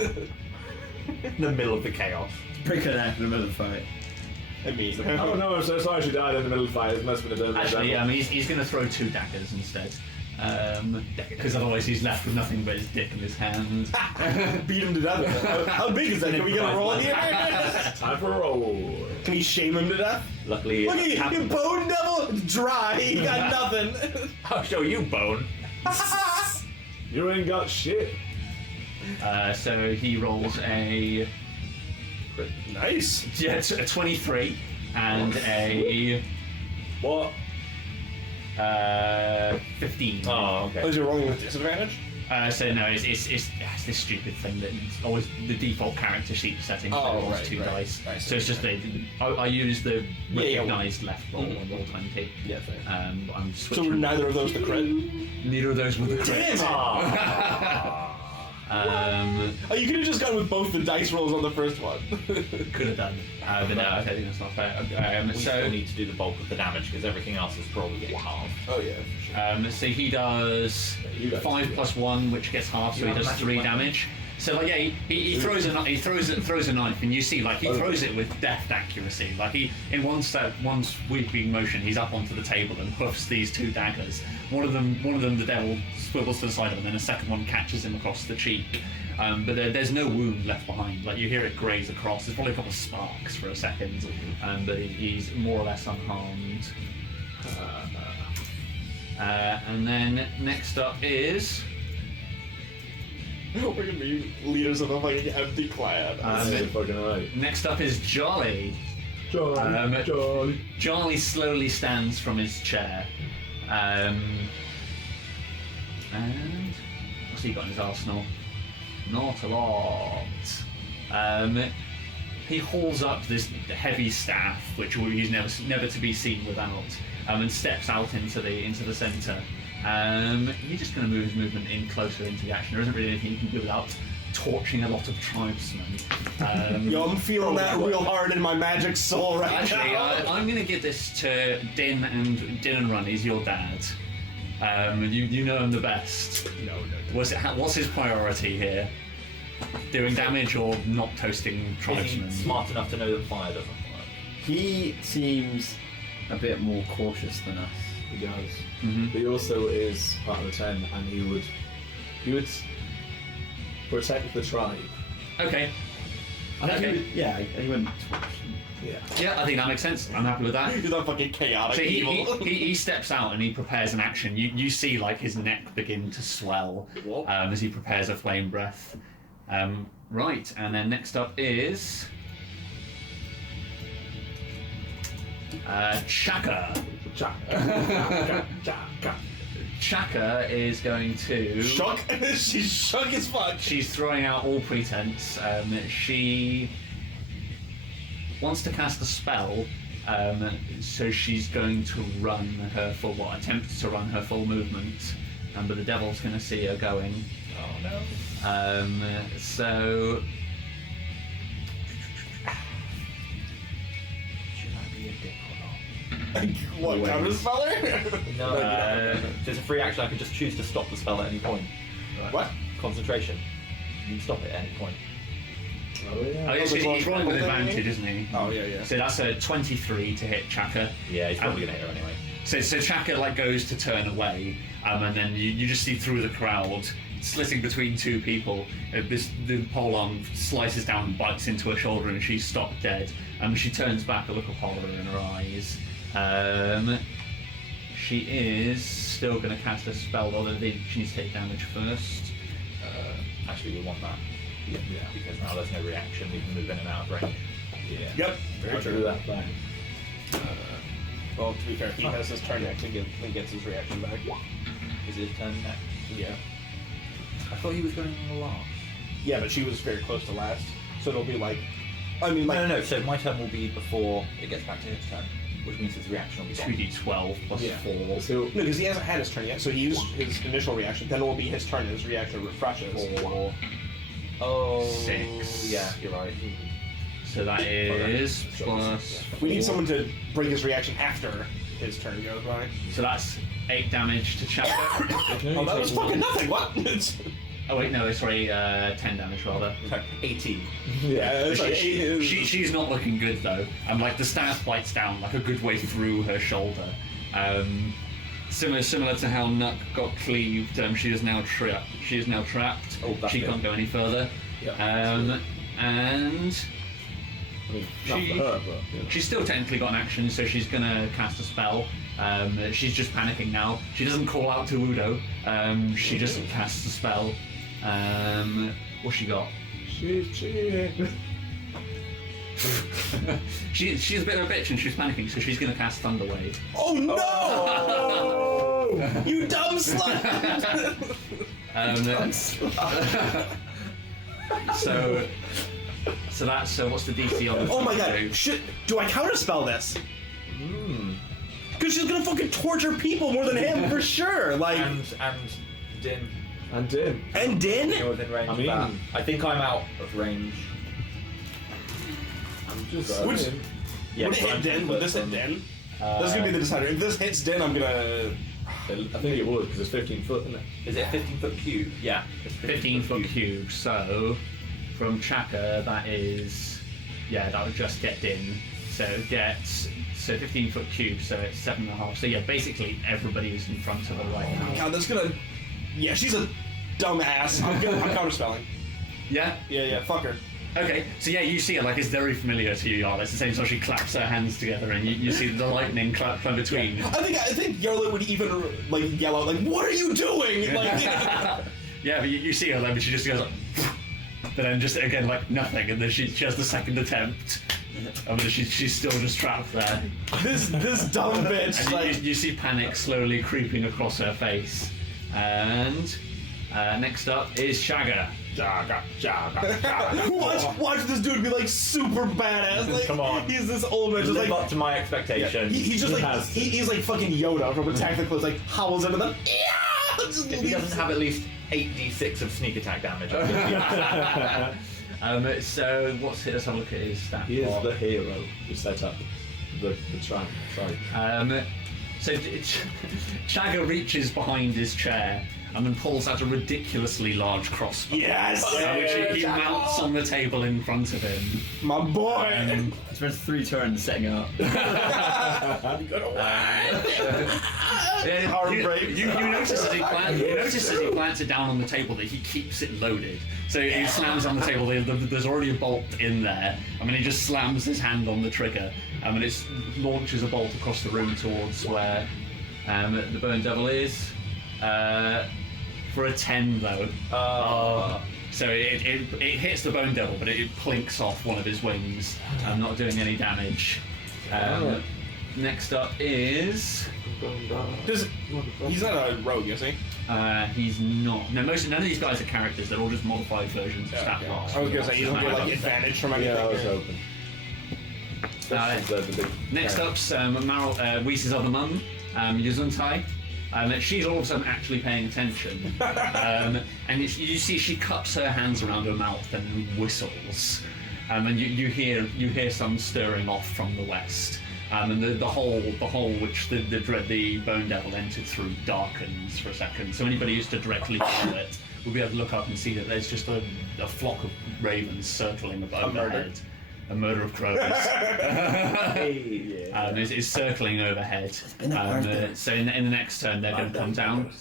In the middle of the chaos. Prick her neck in the middle of the fight. I mean... Oh no, I'm so sorry she died in the middle of the fight. It must have been a Actually, he's going to throw 2 daggers instead. Because otherwise he's left with nothing but his dick in his hand. Beat him to death. How big is that? Can we get a roll here? Time for a roll. Can we shame him to death? Luckily, Look at you, bone devil! Dry, he got nothing. I'll show you, Bone. You ain't got shit. So he rolls a Nice. a 23 and a What? 15. Oh, okay. Oh, is it rolling with disadvantage? So no, it's this stupid thing that it's always the default character sheet setting. Oh, rolls right, 2 right. dice. I see. So it's just I use the Yeah, recognised left roll on roll 20. Yeah, fair. I'm So switching. were neither of those the crit? Neither of those were the crit. Damn it! Oh, you could have just gone with both the dice rolls on the first one. Could have done, but no, I think that's not fair. We still need to do the bulk of the damage because everything else is probably getting halved. Oh yeah, for sure. So he does 5 plus 1, which gets half, so he does 3 damage. So like he throws a knife, and you see like he throws it with deft accuracy. Like he in one sweeping motion, he's up onto the table and hoofs these 2 daggers. One of them the devil swivels to the side of him, and a second one catches him across the cheek. But there's no wound left behind. Like you hear it graze across. There's probably a couple of sparks for a second, but he's more or less unharmed. And then next up is. We're gonna be leaders of a fucking empty clan. You're fucking right. Next up is Jolly. Jolly. Jolly slowly stands from his chair. And what's he got in his arsenal? Not a lot. He hauls up this heavy staff, which he's never to be seen without, and steps out into the centre. You're just going to move his movement in closer into the action. There isn't really anything you can do without torching a lot of tribesmen. Yo, I'm feeling that real hard in my magic soul right Actually, now. I'm going to give this to Din and Run. He's your dad. You know him the best. No. What's his priority here? Doing damage or not toasting Is he tribesmen? smart enough to know that fire doesn't work? He seems a bit more cautious than us. He does. Mhm. But he also is part of the 10, and he would protect the tribe. Okay. I think Okay. he wouldn't torch. Yeah. Yeah, I think that makes sense. I'm happy with that. He's not fucking chaotic So evil. he steps out and he prepares an action. You see like his neck begin to swell as he prepares a flame breath. Right, and then next up is Chaka. Chaka is going to. Shook? She's shook as fuck. She's throwing out all pretense. She wants to cast a spell, so she's going to run her full, attempt to run her full movement, but the devil's going to see her going. Oh no. So Should I be a dick or not? What, Always. counter speller? No, so it's a free action. I can just choose to stop the spell at any point. What? Concentration. You can stop it at any point. Oh yeah. oh, yeah, so he's rolling with advantage, isn't he? Oh, yeah. So that's a 23 to hit Chaka. Yeah, he's probably gonna hit her anyway. So Chaka like goes to turn away, and then you just see through the crowd, slitting between two people. The pole arm slices down and bites into her shoulder, and she's stopped dead. She turns back, a look of horror in her eyes. She is still going to cast a spell, although she needs to take damage first. Actually, we want that. Yeah. Because now there's no reaction, we can move in and out of range. Yeah. Yep. I'll do that plan. Well, to be fair, he has his turn next and gets his reaction back. Is it his turn next? Yeah. I thought he was going on the last. Yeah, but she was very close to last. So it'll be like... No, so my turn will be before it gets back to his turn, which means his reaction will be 2d12 plus Yeah. 4. So No, because he hasn't had his turn yet, so he used his initial reaction. Then it will be his turn, and his reaction refreshes. 4. Oh, 6. Yeah, you're right. So that is plus. We need 4. someone to bring his reaction after his turn goes by. So that's 8 damage to Chaka. Oh, that was fucking nothing. What? Oh wait, no, sorry, 10 damage rather. 18. yeah, it's like She's not looking good though, and like the staff bites down like a good way through her shoulder. Similar to how Nuck got cleaved, she is now trapped. She is now trapped. Oh, that's she good. can't go any further. Yeah. And I mean, not she- for her, but you know. she's still technically got an action, so she's gonna cast a spell. She's just panicking now. She doesn't call out to Udo. She just casts a spell. What's she got? She's cheating. She's a bit of a bitch and she's panicking, so she's gonna cast Thunder Wave. Oh no! You dumb slut! So what's the DC on the Oh my Thunder god! Wave? Shit! Do I counterspell this? Because she's gonna fucking torture people more than him for sure. Like And Din. And Din. and Din. You're within range I mean- of that. I think I'm out of range. I'm just Which- saying. Yeah, Would it hit Din? Would this hit Din? This is gonna be the decider. If this hits Din, I'm gonna. I think it would, because it's 15 foot, isn't it? Is it a 15-foot cube? Yeah. It's 15-foot cube. So from Chaka, that would just get Din. So it gets 15-foot cube. So it's 7.5. So yeah, basically everybody is in front of her right now. God, that's gonna. Yeah, she's a dumbass. I'm counterspelling. Yeah. Yeah, fuck her. Okay, so yeah, you see it like it's very familiar to you, Yarla. It's the same sort. She claps her hands together, and you see the lightning clap from between. I think Yarla would even like yell out like, "What are you doing?" Like, Yeah, but you see her, like, but she just goes like, but then just again like nothing, and then she has the second attempt, and then she's still just trapped there. this dumb bitch. And Like, you see panic slowly creeping across her face, and Next up is Shagger. Watch this dude be like super badass. Like, Come on. he's this old man, just Live like up to my expectation. he's just like he's like fucking Yoda from Attack of the Clones, like howls into them. If he doesn't have at least 8d6 of sneak attack damage, So let's have a look at his stat He is block. the hero who set up the tram. Sorry. So Shagger reaches behind his chair and then pulls out a ridiculously large crossbow. Yes! Which he mounts on the table in front of him. My boy! I spent 3 turns setting it up. You notice as he plants it down on the table that he keeps it loaded. So he slams on the table. There's already a bolt in there. I mean, he just slams his hand on the trigger. And it launches a bolt across the room towards where the Bone Devil is. For a 10 though. So it hits the Bone Devil, but it plinks off one of his wings, not doing any damage. Next up is... He's not a rogue, is he? He's not. No, none of these guys are characters. They're all just modified versions of stat blocks. I was gonna say, you don't get like advantage from anything. Yeah, I was hoping. Next up's Whis' other mum, Yuzuntai. She's all of a sudden actually paying attention. And you see she cups her hands around her mouth and whistles. And you hear some stirring off from the west. And the hole which the Bone Devil entered through darkens for a second. So anybody who's to directly follow it will be able to look up and see that there's just a flock of ravens circling above their head. A murder of crows. Is circling overhead. So in the next turn they're going to come down.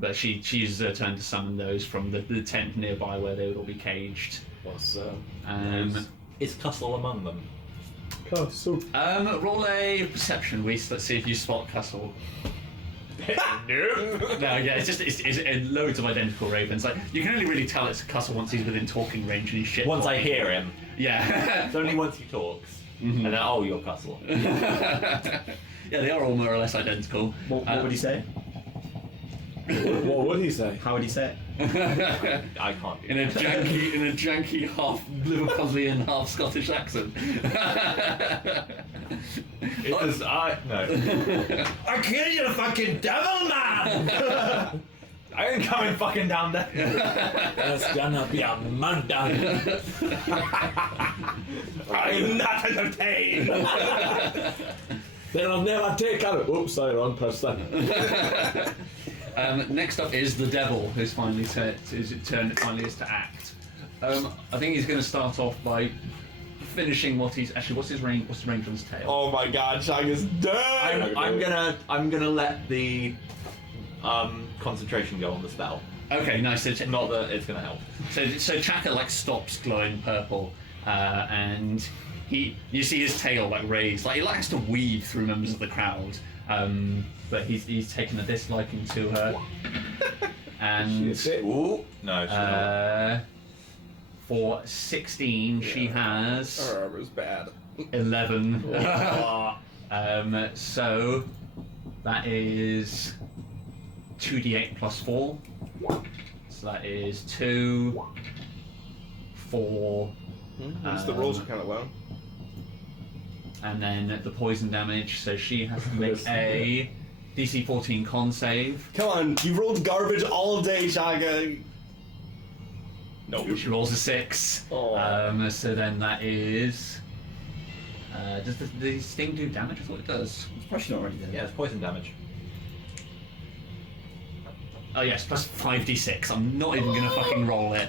But she's turned to summon those from the tent nearby where they would all be caged. is Cussle among them? Roll a perception, Whis. Let's see if you spot Cussle. No, yeah, it's loads of identical ravens. Like you can only really tell it's Cussle once he's within talking range and he's shit. Once I hear him. Yeah. It's only once he talks. And then, oh, you're Cussle. Yeah, they are all more or less identical. What would he say? What would he say? How would he say it? I can't do in a janky half Liverpudlian, half Scottish accent. No. I kill you, fucking devil man! I ain't coming fucking down there. That's gonna be a murder. I'm not entertained! Then I'll never take out it. Oops, sorry, wrong person. Next up is the devil, whose turn is to act. I think he's going to start off by finishing what's his range? What's the range on his tail? Oh my god, Shaga's dead! I'm gonna let the concentration go on the spell. Okay, nice. So Not that it's gonna help. So Chaka stops glowing purple, and you see his tail raised, he likes to weave through members of the crowd. But he's taken a disliking to her, and Ooh, no, she's not. for 16 she has Her armor's bad. 11. So that is 2d8 plus 4. So that is 2, 4. The rolls are kind of low. And then the poison damage, so she has to make a DC 14 con save. Come on, you rolled garbage all day, Shaga. Nope. She rolls a 6. Oh. So then that is... does the sting do damage? I thought it does. It's probably not already there. Yeah, it's poison damage. Oh yes, plus 5d6. I'm not even gonna fucking roll it.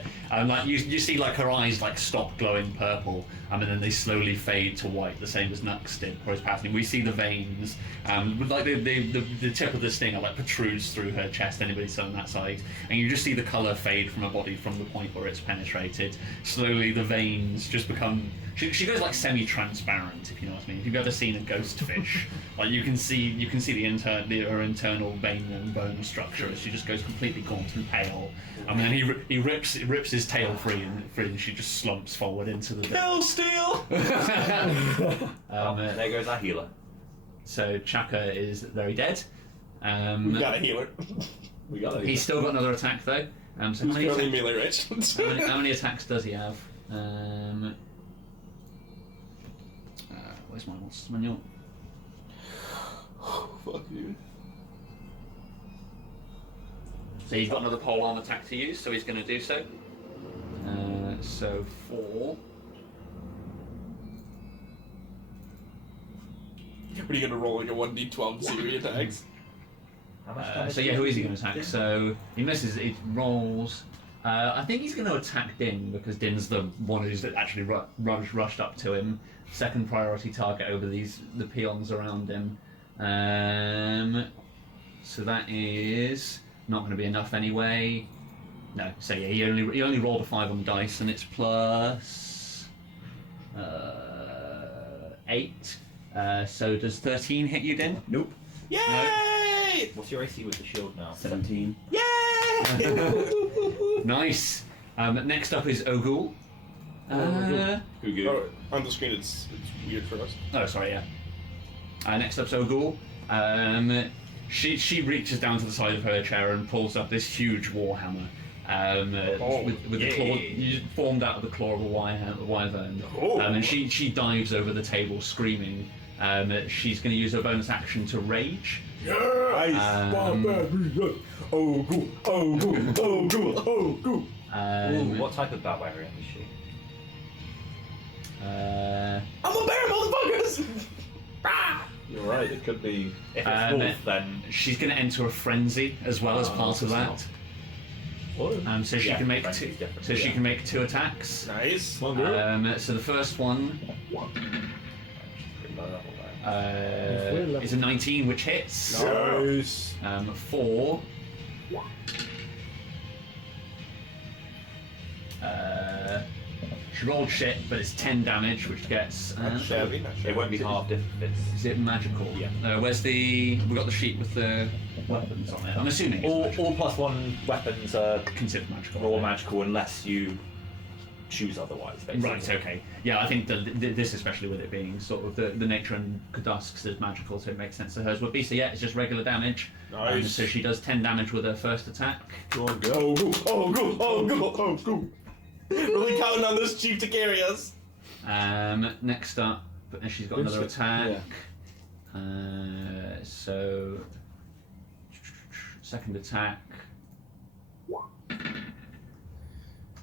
You see her eyes stop glowing purple, and then they slowly fade to white, the same as Nux did for his passing. We see the veins, with the tip of the stinger protrudes through her chest. Anybody seen on that side, and you just see the colour fade from her body from the point where it's penetrated. Slowly, the veins just become. She goes semi-transparent, if you know what I mean. If you've ever seen a ghost fish, you can see her internal vein and bone structure as she just goes completely gaunt and pale. And then he rips his tail free, and she just slumps forward into the Kill Steel! There goes our healer. So Chaka is very dead. We gotta heal her. We got it. He's still got another attack though. So Who's currently melee ranged? how many attacks does he have? Where's my monsters manual? Fuck you. So he's got another polearm attack to use, so he's going to do so. So 4. What are you gonna roll like a 1d12 to see who he attacks? How much damage So yeah, who is he going to attack? So he misses. It rolls. I think he's going to attack Din because Din's the one who's actually rushed up to him. Second priority target over the peons around him. So that is not going to be enough anyway. No. So yeah, he only rolled a 5 on the dice, and it's plus 8. So does 13 hit you, Din? Nope. Yay! What's your AC with the shield now? 17. Yay! Nice. Next up is Ogul. Who gave? Oh, on the screen it's weird for us. Oh, sorry, yeah. Next up's Ogul. She reaches down to the side of her chair and pulls up this huge warhammer. With the claw formed out of the claw of a wyvern. And she dives over the table screaming. She's going to use her bonus action to rage. Nice. Oh, cool. Ooh, what type of barbarian is she? I'm a bear, motherfuckers! You're right. It could be. If it's wolf, then She's going to enter a frenzy as well as part of that. So she Yeah, can make frenzy's two. different, So she yeah. can make 2 attacks. Nice. Come on, girl. So the first one pretty low level though. is a 19, which hits. Nice. 4. She rolled shit, but it's 10 damage, which gets. Not shabby, not shabby. It won't be halved if it's. Is it magical? Yeah. Where's the? We got the sheet with the weapons on it. I'm assuming it's All +1 weapons are considered magical. all magical unless you choose otherwise. Basically. Right. Okay. Yeah, I think this, especially with it being sort of the nature and Kadusk's is magical, so it makes sense that hers would be. So yeah, it's just regular damage. Nice. So she does 10 damage with her first attack. Oh, go. Really counting on this chief to carry us. Next up, she's got another attack. So second attack.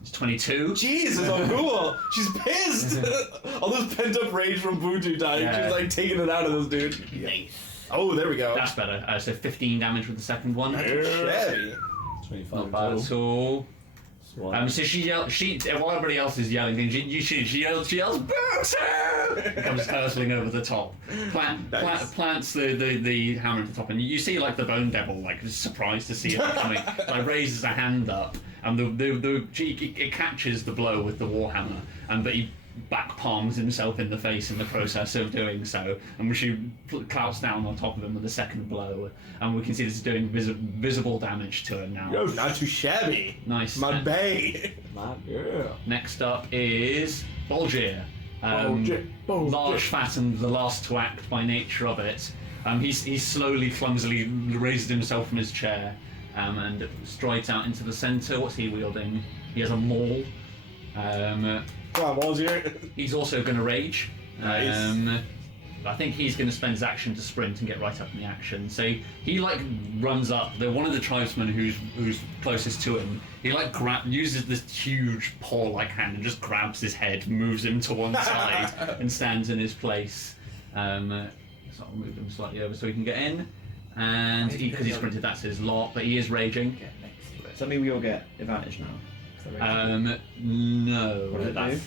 It's 22. Jesus, oh cool. She's pissed. All this pent up rage from Voodoo dying. Yeah. She's like taking it out of this dude. Nice. Oh, there we go. That's better. So 15 damage with the second one. Shabby. 25 Not bad at all. So she yells. While everybody else is yelling things, she yells, "Berto!" Comes hurtling over the top. Plants the hammer at the top, and you see like the Bone Devil, like surprised to see it coming. Like raises a hand up, and it catches the blow with the warhammer, but he back palms himself in the face in the process of doing so, and when she clouts down on top of him with the second blow, and we can see this is doing visible damage to him now. Yo, not too shabby. Nice. My bae. My girl. Next up is Bolgir. Large, fat, and the last to act by nature of it. He slowly, clumsily raises himself from his chair and strides out into the centre. What's he wielding? He has a maul. Come on, balls here. He's also going to rage. Nice. I think he's going to spend his action to sprint and get right up in the action. So he like runs up. One of the tribesmen who's closest to him. He like uses this huge paw-like hand and just grabs his head, moves him to one side, and stands in his place. So I'll move him slightly over so he can get in. And because he sprinted, that's his lot. But he is raging. Get next to it. Does that mean we all get advantage now? No. What does it That's do?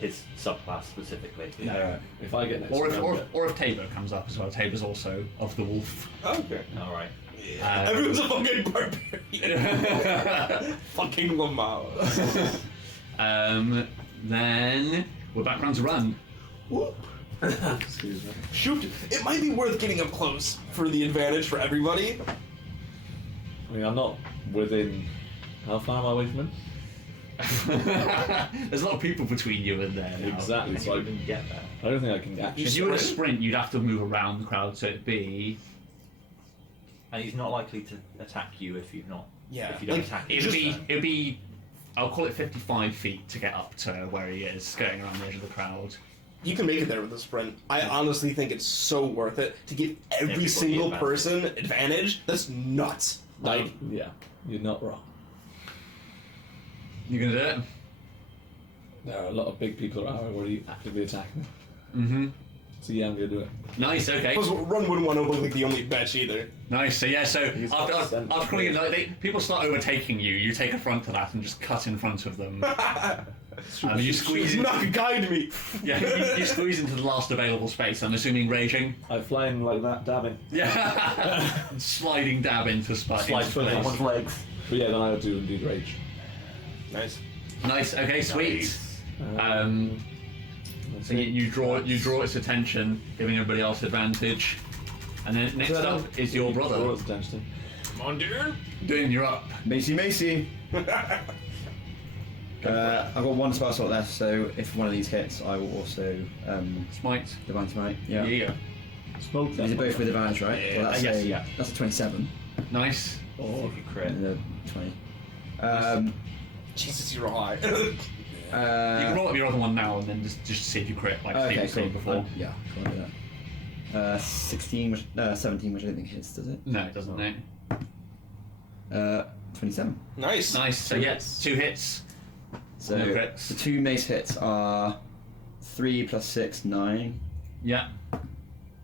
his subclass specifically. Yeah, right. If I get next Or round, if Tabor comes up as well. Tabor's also of the wolf. Okay. All right. Everyone's a fucking barbarian. Fucking Lamar. Then we're back round to run. Whoop. excuse me. Shoot. It might be worth getting up close for the advantage for everybody. I mean, I'm not within. How far am I away from him? There's a lot of people between you and there now. Exactly. So I Didn't get there. don't think I can actually. If you were to sprint, you'd have to move around the crowd, so it'd be... And he's not likely to attack you if you've not Yeah. If you don't Like, attack It'd be. I'll call it 55 feet to get up to where he is, going around the edge of the crowd. you can make it there with a sprint. I honestly think it's so worth it to give every Everybody single advantage. person advantage. That's nuts. Like, Yeah, you're not wrong. You gonna do it? There are a lot of big people around already actively attacking. Mm-hmm. So yeah, I'm gonna do it. Nice. Okay. plus, Run wouldn't want to look like the only bitch either. Nice. So yeah. So He's after sent- calling it, like, people start overtaking you. You take a front to that and just cut in front of them. You squeeze. He's not guide me. Yeah. You squeeze into the last available space. I'm assuming raging. I fly in like that, dabbing. Yeah. Sliding dab into Slice into from place. someone's legs. But yeah, then I do indeed rage. Nice. Nice. Okay. Sweet. That's So it. you draw its attention, giving everybody else advantage. And then next up is your Draw brother. its attention. Come on, dear. Doing you're up. Macy. I've got one spell slot left, so if one of these hits, I will also Smite. divine smite. Yeah. Yeah. Smoke These are both with advantage, right? Yeah. Well, that's Yes, yeah. That's a 27 Nice. Or if you crit. and a 20. Jesus, you're high. You can roll up your other one now and then just see if you crit like Okay, Steve cool. before. Yeah, can't do that. 16, 17, which I don't think hits, does it? No, it doesn't. No. 27. Nice. Nice. So yes, 2 hits. So No crits. the 2 mace hits are 3 plus 6, 9. Yeah.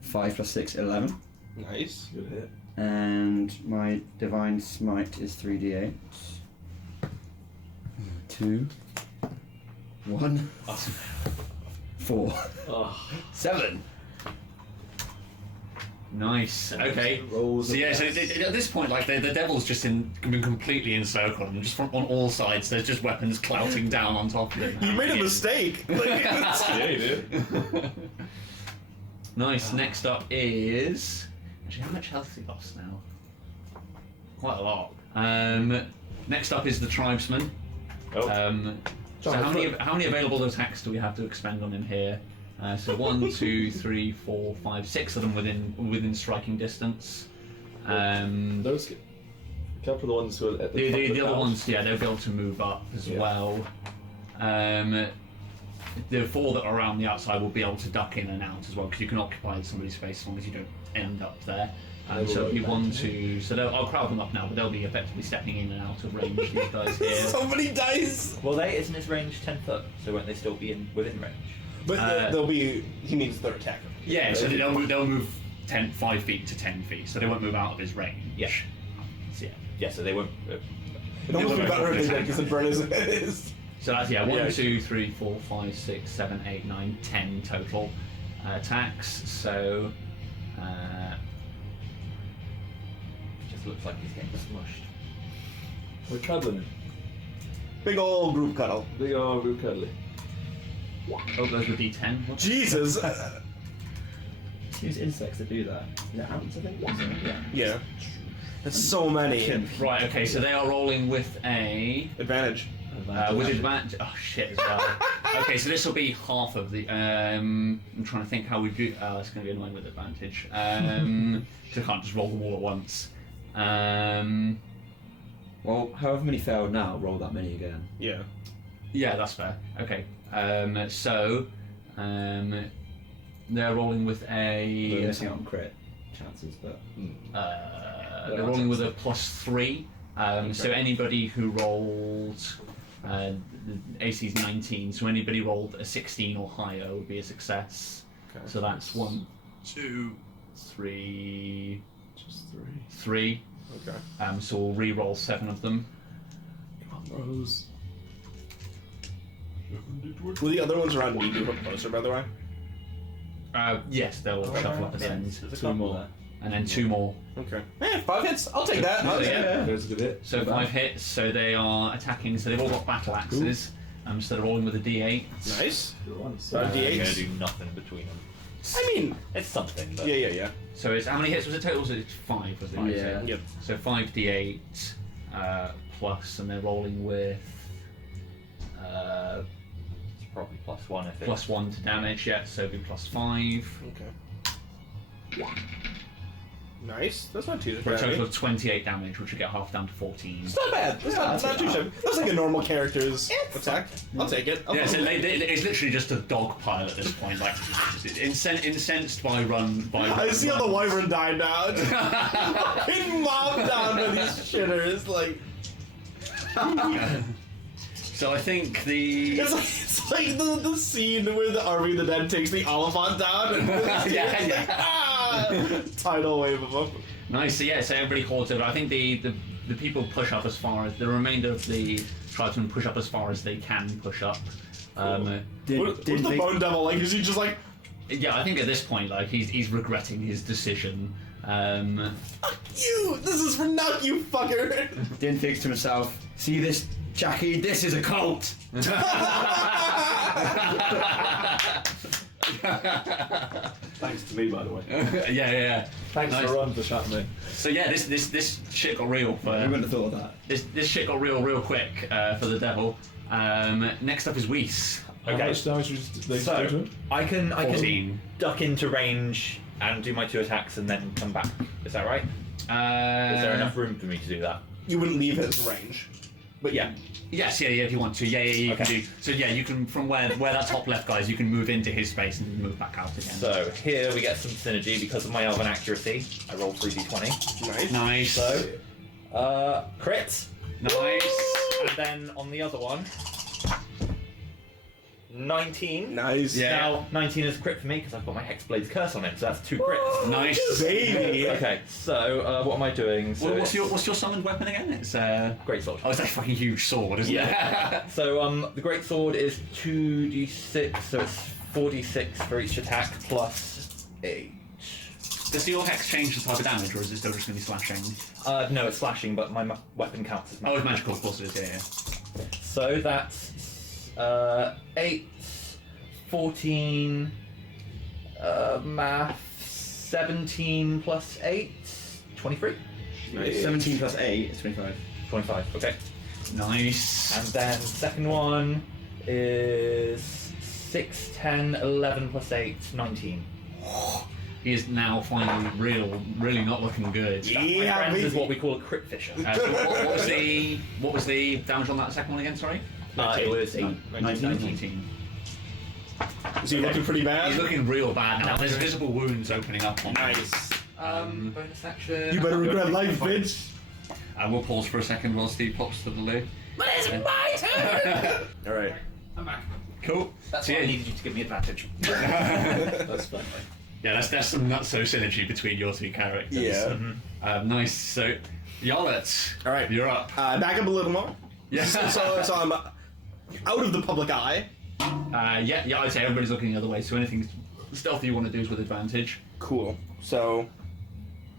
5 plus 6, 11. Nice. Good hit. And my divine smite is 3d8. 2. 1. 4. Oh, 7. Nice. Okay. rolls So of yeah, so dice. at this point, like the devil's just been completely encircled, and just on all sides, there's just weapons clouting down on top of him. You made a mistake. Like, Yeah, you did. Nice. Next up is actually how much health he lost now? Quite a lot. Next up is the tribesman. Oh. So how many available attacks do we have to expend on him here? So 1, 2, 3, 4, 5, 6 of them within striking distance. Those, a couple of the ones who are at the, top of The other house. ones, yeah, they'll be able to move up as Yeah. well. The 4 that are around the outside will be able to duck in and out as well, because you can occupy somebody's space as long as you don't end up there. They So will it'll be roll 1, advantage. 2. So I'll crowd them up now, but they'll be effectively stepping in and out of range. These guys here. so many dice. Well, isn't his range 10 foot? So won't they still be within range? But they'll be. He means their attacker. Yeah, so they'll move 5 feet to 10 feet, so they won't move out of his range. Yeah. So, yeah. Yeah, so they won't. It almost be won't better if attack. they could burn his head. So that's 1, Yeah. 2, 3, 4, 5, 6, 7, 8, 9, 10 total attacks. So Just looks like he's getting smushed. We're cuddling. Big old group cuddle. Big old group cuddly. oh, those were D10. What? Jesus. Use insects to do that. Yeah, ants, I think. Yeah. Yeah. That's so many. Right. Okay. So they are rolling with a Advantage. with advantage. Oh shit as well. Okay. So this will be half of the. I'm trying to think how we do. It's going to be annoying with advantage. So I can't just roll them all at once. Well, however many failed now, roll that many again. Yeah. Yeah, that's fair. Okay. So they're rolling with We're a. missing out on crit chances, but They're rolling with a +3. So anybody who rolled the AC is 19. So anybody rolled a 16 or higher would be a success. Okay. So that's 1, 2, 3, Just 3. Okay. So we'll re-roll 7 of them. Come on, Rose. Will the other ones around me move up closer, by the way? Yes, they'll shuffle up at the end, There's a Two couple more. there. and then 2 more. Okay. 5 hits. I'll take that. Yeah, yeah. There's a good hit. So 5 hits. So they are attacking. So they've all got battle axes. So they're rolling with a D8. Nice. Good ones. I'm D8s. going to do nothing between them. I mean, It's something, but yeah. So it's how many hits was it total? Was it 5? Was it? Yeah. Yep. So 5d8 plus, and they're rolling with it's probably +1 if it's +1 to damage. Yeah, so it'd be +5. Okay. Nice. That's not too For a total shabby. of 28 damage, which would get half down to 14. It's not bad. That's not too shabby. That's like a normal character's attack. I'll take it. Yeah, so it's literally just a dog pile at this point. Like, incensed by run. I see how the wyvern died now. Fucking mob down by these shitters. Like, So I think the it's like the scene where the Army of the Dead takes the Oliphant down. And tidal wave of them. nice. So yeah, so everybody holds it. I think the people push up as far as the remainder of the tribesmen push up as far as they can push up. Did What's the they- Bone Devil like? Is he just like, Yeah, I think at this point, like he's regretting his decision. fuck you! This is for not you, fucker! Din thinks to himself, see this, Jackie? This is a cult! Thanks to me, by the way. yeah. Thanks Nice. for Ron for shouting me. So yeah, this shit got real for I wouldn't have thought of that. this shit got real quick for the devil. Next up is Weiss. How Okay. much damage was they do to So him? I can 14. duck into range and do my 2 attacks and then come back. Is that right? Is there enough room for me to do that? You wouldn't leave his range. But yeah. Yes, yeah, if you want to. Yeah, you Okay. can do. So yeah, you can from where that top left guy is, you can move into his space and move back out again. So here we get some synergy because of my elven accuracy. I roll 3d20. Nice. Nice. So, crit. Nice. And then on the other one, 19. Nice. Yeah. Now, 19 is a crit for me because I've got my Hexblade's Curse on it, so that's 2 crits. Nice. Baby! Okay, so what am I doing? So What's your summoned weapon again? It's Great Sword. oh, it's that fucking huge sword, isn't it? So the Great Sword is 2d6, so it's 4d6 for each attack plus 8. Does your hex change the type of damage, or is it still just going to be slashing? No, it's slashing, but my weapon counts as Oh, it's magic. magical, of course it is. Yeah. So that's 8, 14, math, 17 plus 8, 23. Nice. 17 plus 8 is 25. 25, okay. Nice. And then second one is 6, 10, 11 plus 8, 19. He is now finally really not looking good. My Yeah, friends is baby. what we call a crit fisher. So what was the damage on that second one again? Sorry. It was 8. 19. Is he looking pretty bad? He's looking real bad now. There's visible wounds opening up on him. Nice. Bonus action. You better regret life, bitch. We'll pause for a second while Steve pops to the loo. Alright. I'm back. Cool. That's So why I yeah, needed you to give me advantage. That's fine. yeah, that's some nutso synergy between your two characters. Yeah. Nice. So, Yarlet. All right. You're up. Back up a little more. Yes. So I'm out of the public eye. Yeah. I'd say everybody's looking the other way. So anything stealthy you want to do is with advantage. Cool. So,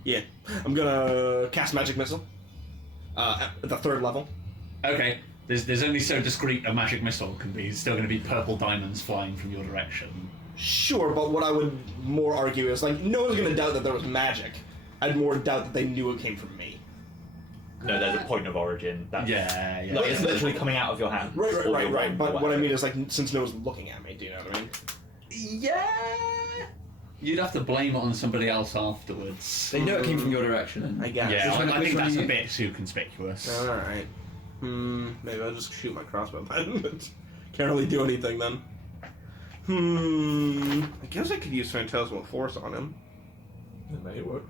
yeah. I'm gonna cast Magic Missile. At the 3rd level. Okay. There's only so discreet a magic missile can be. It's still going to be purple diamonds flying from your direction. Sure, but what I would more argue is, like, no one's gonna doubt that there was magic. I'd more doubt that they knew it came from me. No, there's a point of origin. That's, Yeah. Like, it's literally coming out of your hand. Right. Or your But weapon. what I mean is, like, since no one's looking at me, do you know what I mean? Yeah. You'd have to blame it on somebody else afterwards. They know it came from your direction. And I guess. Yeah, Which one- I which think one that's are a you- bit too conspicuous. Alright. Maybe I'll just shoot my crossbow then. Can't really do anything then. I guess I could use Phantasmal Force on him. It may work.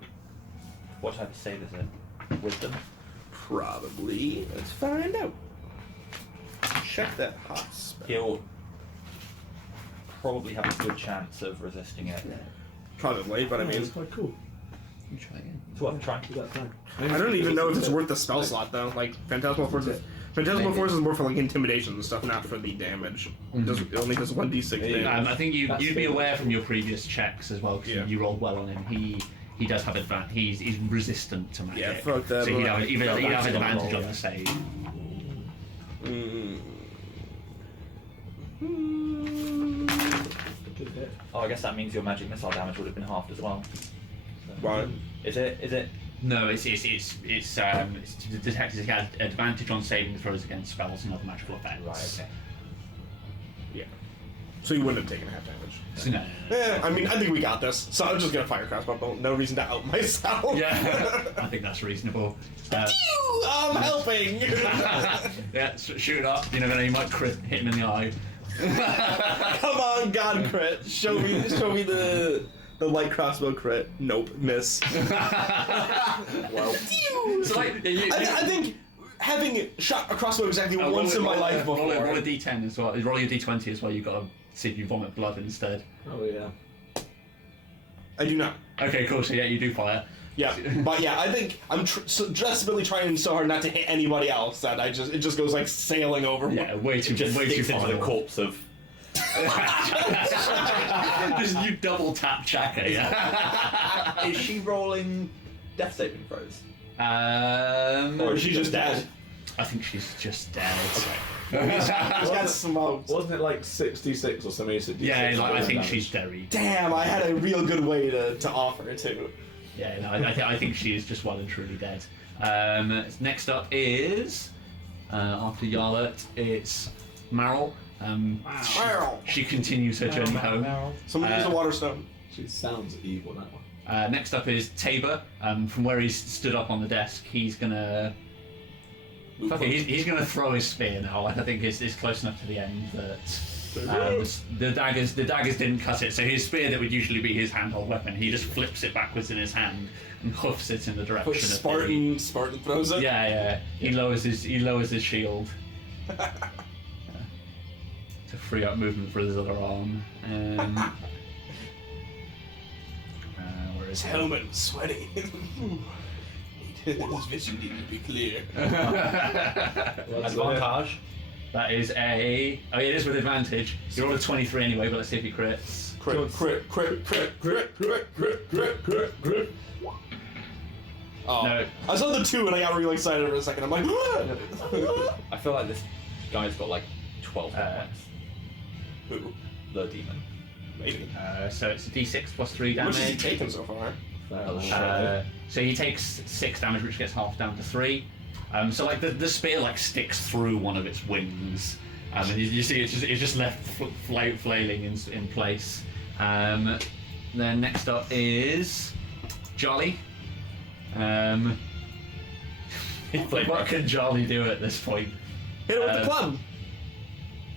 What type of save is it? Wisdom? Probably. Let's find out. Check that hot spell. He'll probably have a good chance of resisting it. Probably, but I mean, it's quite cool. You try again. It's worth a try. I don't even know if it's worth the spell slot though. Like Phantasmal Force is more for like intimidation and stuff, not for the damage. It only does 1d6 damage. I think you'd That's be the- aware from your previous checks as well, because Yeah. you rolled well on him. He does have advantage. He's resistant to magic. Yeah, fuck that. So he'd have, Right. he'd have That's the advantage roll, on the save. Oh, I guess that means your magic missile damage would have been halved as well. So, Right. Is it? No, it's the detective has advantage on saving throws against spells and other magical effects. Right. Okay. Yeah. So you wouldn't have taken half damage. So no. I mean, I think we got this. So I'm just gonna fire crossbow bolt. No reason to out myself. Yeah, I think that's reasonable. I'm helping. Yeah, shoot it up. You never know, you might crit, hit him in the eye. Come on, God crit. Show me the light crossbow crit. Nope, miss. Well, So like, I think having shot a crossbow exactly once in my life before. Roll a d10 as well. Roll your d20 as well. You've got to see if you vomit blood instead. oh yeah. I do not. Okay, cool. So yeah, you do fire. Yeah, but yeah, I think I'm desperately trying so hard not to hit anybody else that it just goes like sailing over. Yeah, way too Just way too sticks into far. the corpse of. Just you double tap Chaka. Yeah. Is she rolling death saving throws? Or is she just dead? I think she's just dead. He's got smoked. Wasn't it like 66 or something? Yeah, like, I think she's very. Damn, I had a real good way to offer too. Yeah, no, I think she is just well and truly dead. Next up is after Yarlet, it's Meryl. She continues her journey home. Somebody use a water stone. She sounds evil, that one. Next up is Tabor. From where he's stood up on the desk, he's gonna. Fuck it, he's gonna throw his spear now. Like, I think it's close enough to the end that the daggers didn't cut it. So his spear that would usually be his handheld weapon, he just flips it backwards in his hand and hoofs it in the direction of Spartan throws it. Yeah. He lowers his shield to free up movement for his other arm. Where is His it? helmet was sweaty. His vision needed to be clear. Advantage. That is it is with advantage. You roll a 23 anyway, but let's see if he crits. Crit. Oh. No. I saw the 2 and I got really excited for a second. I'm like, I feel like this guy's got like 12 hit points. who? The demon. Maybe. So it's a d6 plus 3 How much has he damage. taken so far? So he takes 6 damage, which gets half down to 3. So like the spear like sticks through one of its wings, and you see it's just left flailing in place. Then next up is Jolly. What can Jolly do at this point? Hit it with the club.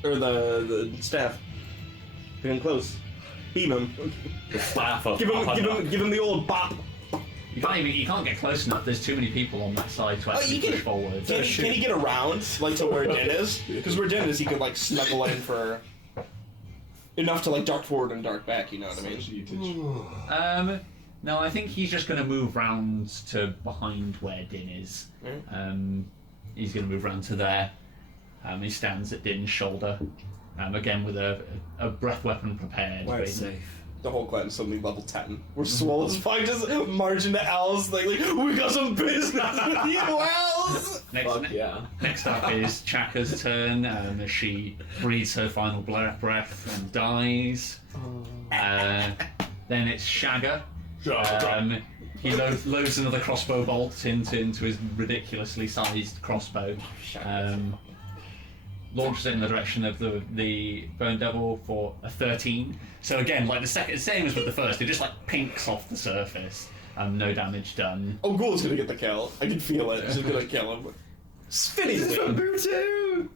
Or the staff. Get him close. Beam him. The staff of Give him the old bop. You can't get close enough. There's too many people on that side to actually push forward. Can he get around, like, to where Din is? Because where Din is, he could, like, snuggle in for enough to, like, dart forward and dart back, you know what I mean? No, I think he's just going to move round to behind where Din is. He's going to move round to there. He stands at Din's shoulder, again with a breath weapon prepared. Where it's safe. The whole clan is suddenly level 10. We're swole as fuck, just marching to Al's, like, we got some business with you, Al's! Next up is Chaka's turn, as she breathes her final breath and dies. Then it's Shagger. He loads another crossbow bolt into his ridiculously sized crossbow. Launches it in the direction of the Bone Devil for a 13. So again, like the same as with the first, it just like pinks off the surface. No damage done. Oh, Ghoul's gonna get the kill. I can feel it. She's gonna kill him. Spinning wing. Butu!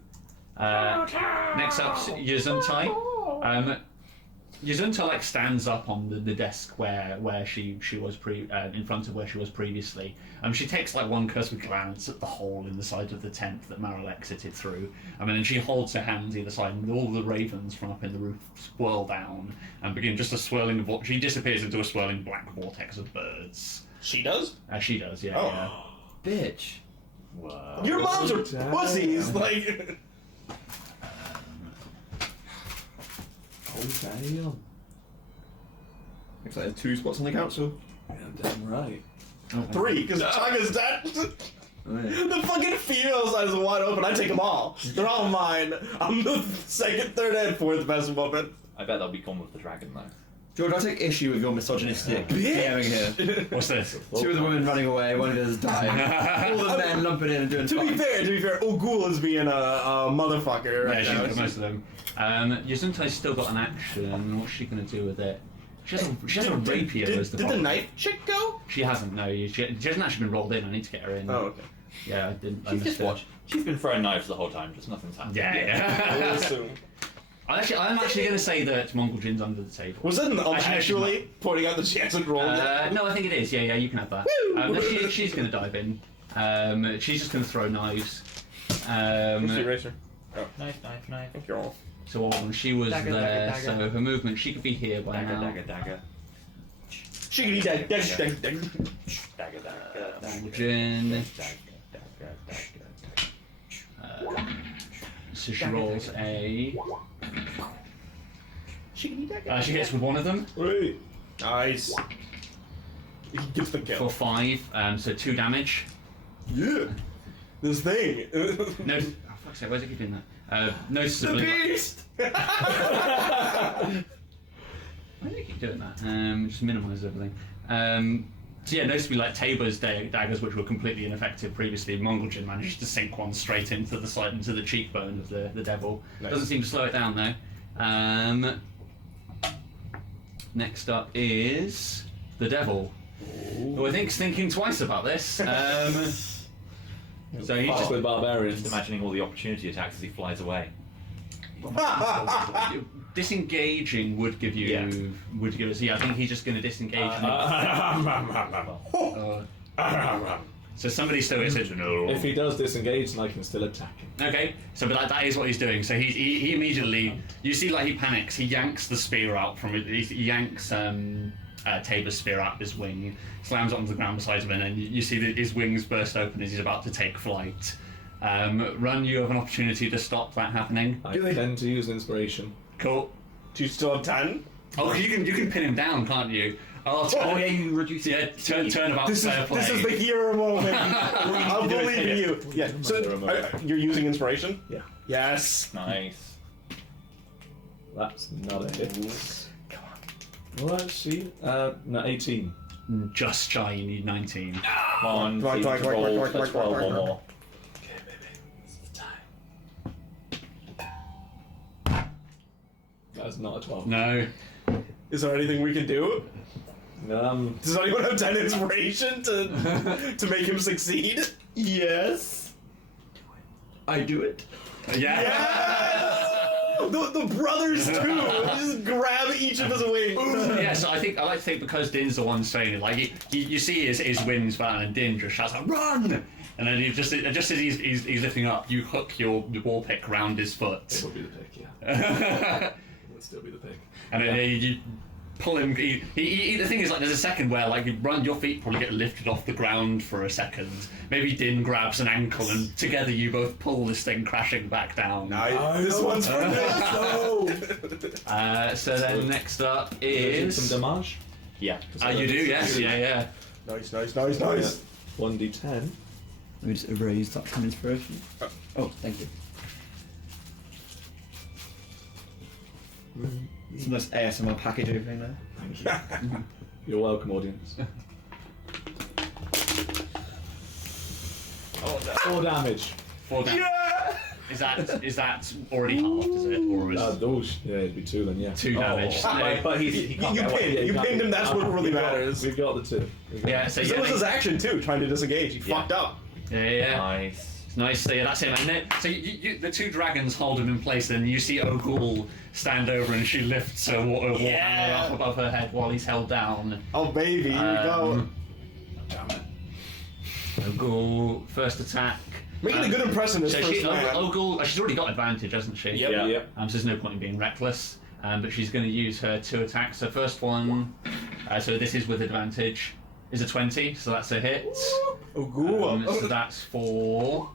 Next up's Yazuntai. Yazunta like stands up on the desk where she was in front of where she was previously. She takes like one cursory glance at the hole in the side of the tent that Meryl exited through. And then she holds her hands either side, and all the ravens from up in the roof swirl down and begin just a swirling. She disappears into a swirling black vortex of birds. She does? She does, yeah. Oh. Yeah. Bitch. Wow. Your moms are pussies, like... Oh, damn. Looks like there's 2 spots on the council. Yeah, damn right. 3, because Chaga's dead. The fucking female side is wide open. I take them all. They're all mine. I'm the second, third, and fourth best woman. I bet they'll be gone with the dragon though. George, I take issue with your misogynistic DMing here. What's this? Two of the women running away, one of us dying. All the men lumping in and doing To be fair, Ogul is being a motherfucker right Yeah, now. she's got most of them. Yasunta's still got an action. What's she going to do with it? She has a rapier as the Did the problem. knife chick go? She hasn't, no. She hasn't actually been rolled in. I need to get her in. Oh, okay. Yeah, I didn't. I She's missed just it. watched. She's been throwing knives the whole time, just nothing's happened. Yeah. Assume. I'm actually going to say that Mongol Jin's under the table. Was that an Actually, actually pointing out that she hasn't rolled yet? No, I think it is. Yeah, you can have that. Woo! She's going to dive in. She's just going to throw knives. Where's the eraser? Knife. Thank you all. So hold on, she was Dagger, there. dagger, dagger. So her movement, she could be here by now. Dagger. Shiggity dag dag dag dag. Mongol Jin. So she rolls a. Shiggity dag. She hits with one of them Wait. Nice. He gets the for kill. 5. So 2 damage. Yeah. This thing. No. Oh, fuck's sake, where's it keeping that? Noticeably. beast. Why do they keep doing that? Just minimise everything. So yeah, noticeably like Tabor's daggers, which were completely ineffective previously, Mongol Jin managed to sink one straight into the side, into the cheekbone of the devil. Nice. Doesn't seem to slow it down though. Next up is the devil, who I think's thinking twice about this. So he Just just with barbarians. Just imagining all the opportunity attacks as he flies away. disengaging would give you Yeah. would give us. Yeah, I think he's just going to disengage. So somebody still gets it. No. If he does disengage, then I can still attack him. Okay, so but that is what he's doing. So he immediately, you see, like he panics. He yanks the spear out from it. He yanks Tabor's spear out of his wing, slams it onto the ground beside him, and then you see that his wings burst open as he's about to take flight. Run, you have an opportunity to stop that happening. I tend to use inspiration. Cool. Do you still have 10? Oh, you can pin him down, can't you? Oh, you reduce turnabout fair play. This is the hero moment. I'll believe in you. Yeah. So Hero moment. you're using inspiration? Yeah. Yes. Nice. That's not a hit. Come on. Well, let's see. No, 18. Just shy. You need 19. Come on, Come on, please come on, come on, roll come on, for come on, 12 come or on. more. Okay, baby. This is the time. That's not a 12. No. Is there anything we can do? Does Does anyone have 10 inspiration to make him succeed? Yes. I do it. Yeah. Yes! The brothers too. Just grab each of his wings. Yeah, so I like to think because Din's the one saying it, like you see his wings fan and Din just shouts like "Run!" and then you just as he's lifting up, you hook your war pick round his It foot, will be the pick, yeah. It will still be the pick. and then you pull him. The thing is, like, there's a second where like you run, your feet probably get lifted off the ground for a second. Maybe Din grabs an ankle, and together you both pull this thing crashing back down. Nice. This one's for So then next up is Some damage. Yeah. you do, yes, yeah. Nice. 1d10. Let me just erase that some inspiration. Oh, thank you. It's a nice ASMR package opening there. Thank you. You're welcome, audience. 4 damage. 4 damage. Is that already halved? Is it, or is Those. Yeah, it'd be 2 then, yeah. 2 damage? But he can't You get away. pinned. You pinned him. That's what really matters. We've got the 2. Yeah, so That yeah, was his action too, trying to disengage. He fucked up. yeah. Nice. Nice, so yeah, that's him. And then, so the 2 dragons hold him in place, and you see Ogul stand over, and she lifts her war hammer up above her head while he's held down. Oh baby, here we go. Ogul, first attack. Making a good impression this So first man. Ogul, she's already got advantage, hasn't she? Yep. Yeah. So there's no point in being reckless. But she's going to use her 2 attacks. So first one, so this is with advantage, is a 20, so that's a hit. So that's for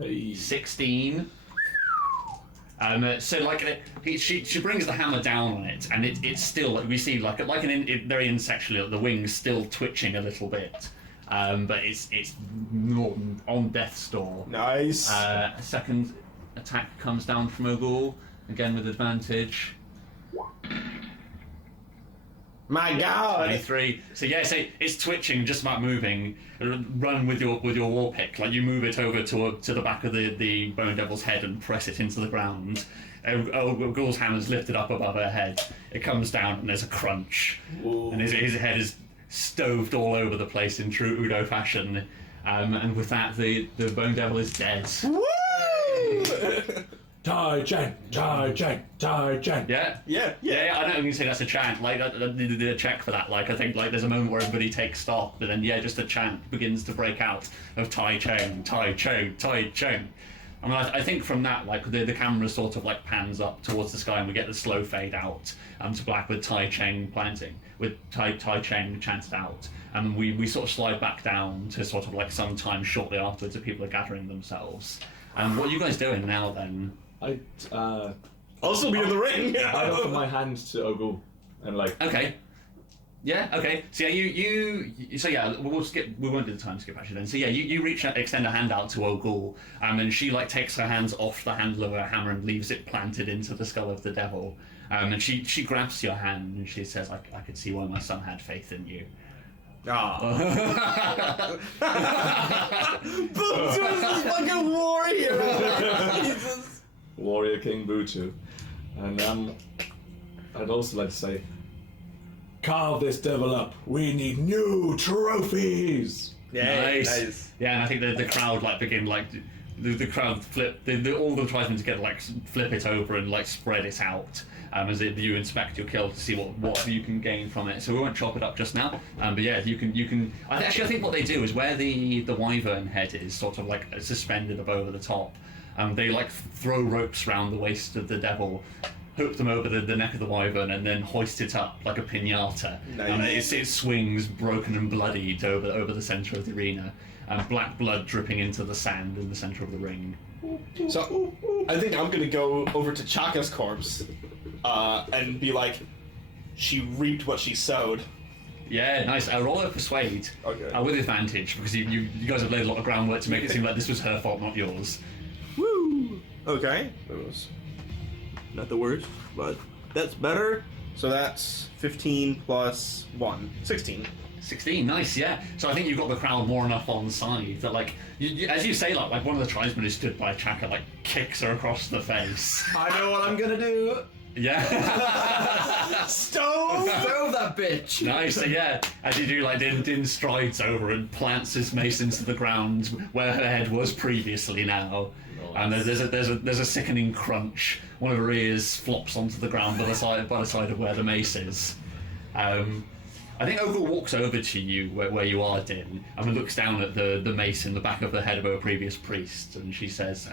16. So like she brings the hammer down on it, and it's still, like, we see like very insectually, the wings still twitching a little bit, but it's not on death's door. Nice. Second attack comes down from Ogul, again with advantage. My God. 23. So yeah, say it's twitching, just about moving. Run with your war pick, like you move it over to the back of the Bone Devil's head and press it into the ground. Ghoul's hammer's lifted up above her head. It comes down and there's a crunch, and his head is stoved all over the place in true Udo fashion. And with that, the Bone Devil is dead. Woo! Tai Chang, Tai Chang, Tai Chang. Yeah. Yeah. I don't even say that's a chant. Like, I did a check for that. Like, I think like there's a moment where everybody takes stock, but then just a chant begins to break out of Tai Chang, Tai Chang, Tai Chang. I mean, I think from that, like the camera sort of like pans up towards the sky, and we get the slow fade out to black with Tai Chang Tai Chang chanted out, and we sort of slide back down to sort of like some time shortly afterwards, as people are gathering themselves. And what are you guys doing now then? Also be in the ring. I offer my hand to Ogul and like. Okay. Yeah. Okay. So yeah, you. So yeah, we'll skip. We won't do the time skip actually then. So yeah, you extend a hand out to Ogul, and she like takes her hands off the handle of her hammer and leaves it planted into the skull of the devil. And she grabs your hand and she says, "I could see why my son had faith in you." Butu is this fucking warrior. Jesus. Warrior King Butu. And I'd also like to say, carve this devil up. We need new trophies. Yeah, Nice. Yeah, and I think the crowd like begin like the crowd flip all the tribesmen together like flip it over and like spread it out as you inspect your kill to see what you can gain from it. So we won't chop it up just now, but yeah, you can. I think what they do is where the wyvern head is sort of like suspended up over the top. They like throw ropes around the waist of the devil, hook them over the neck of the wyvern, and then hoist it up like a piñata. Nice. And it swings broken and bloodied over the centre of the arena, and black blood dripping into the sand in the centre of the ring. So I think I'm gonna go over to Chaka's corpse and be like, she reaped what she sowed. Yeah, nice. Roll a persuade with advantage, because you guys have laid a lot of groundwork to make it seem like this was her fault, not yours. Woo! Okay. That was not the worst, but that's better. So that's 15 plus 1. 16. 16, nice, yeah. So I think you've got the crowd more enough on side that, like, as you say, like one of the tribesmen who stood by Chaka, like, kicks her across the face. I know what I'm gonna do. Yeah. Stove that bitch. Nice, so yeah, as you do, like, Din strides over and plants his mace into the ground where her head was previously now. And there's a sickening crunch. One of her ears flops onto the ground by the side of where the mace is. I think Ogul walks over to you where you are, Din, and looks down at the mace in the back of the head of her previous priest, and she says,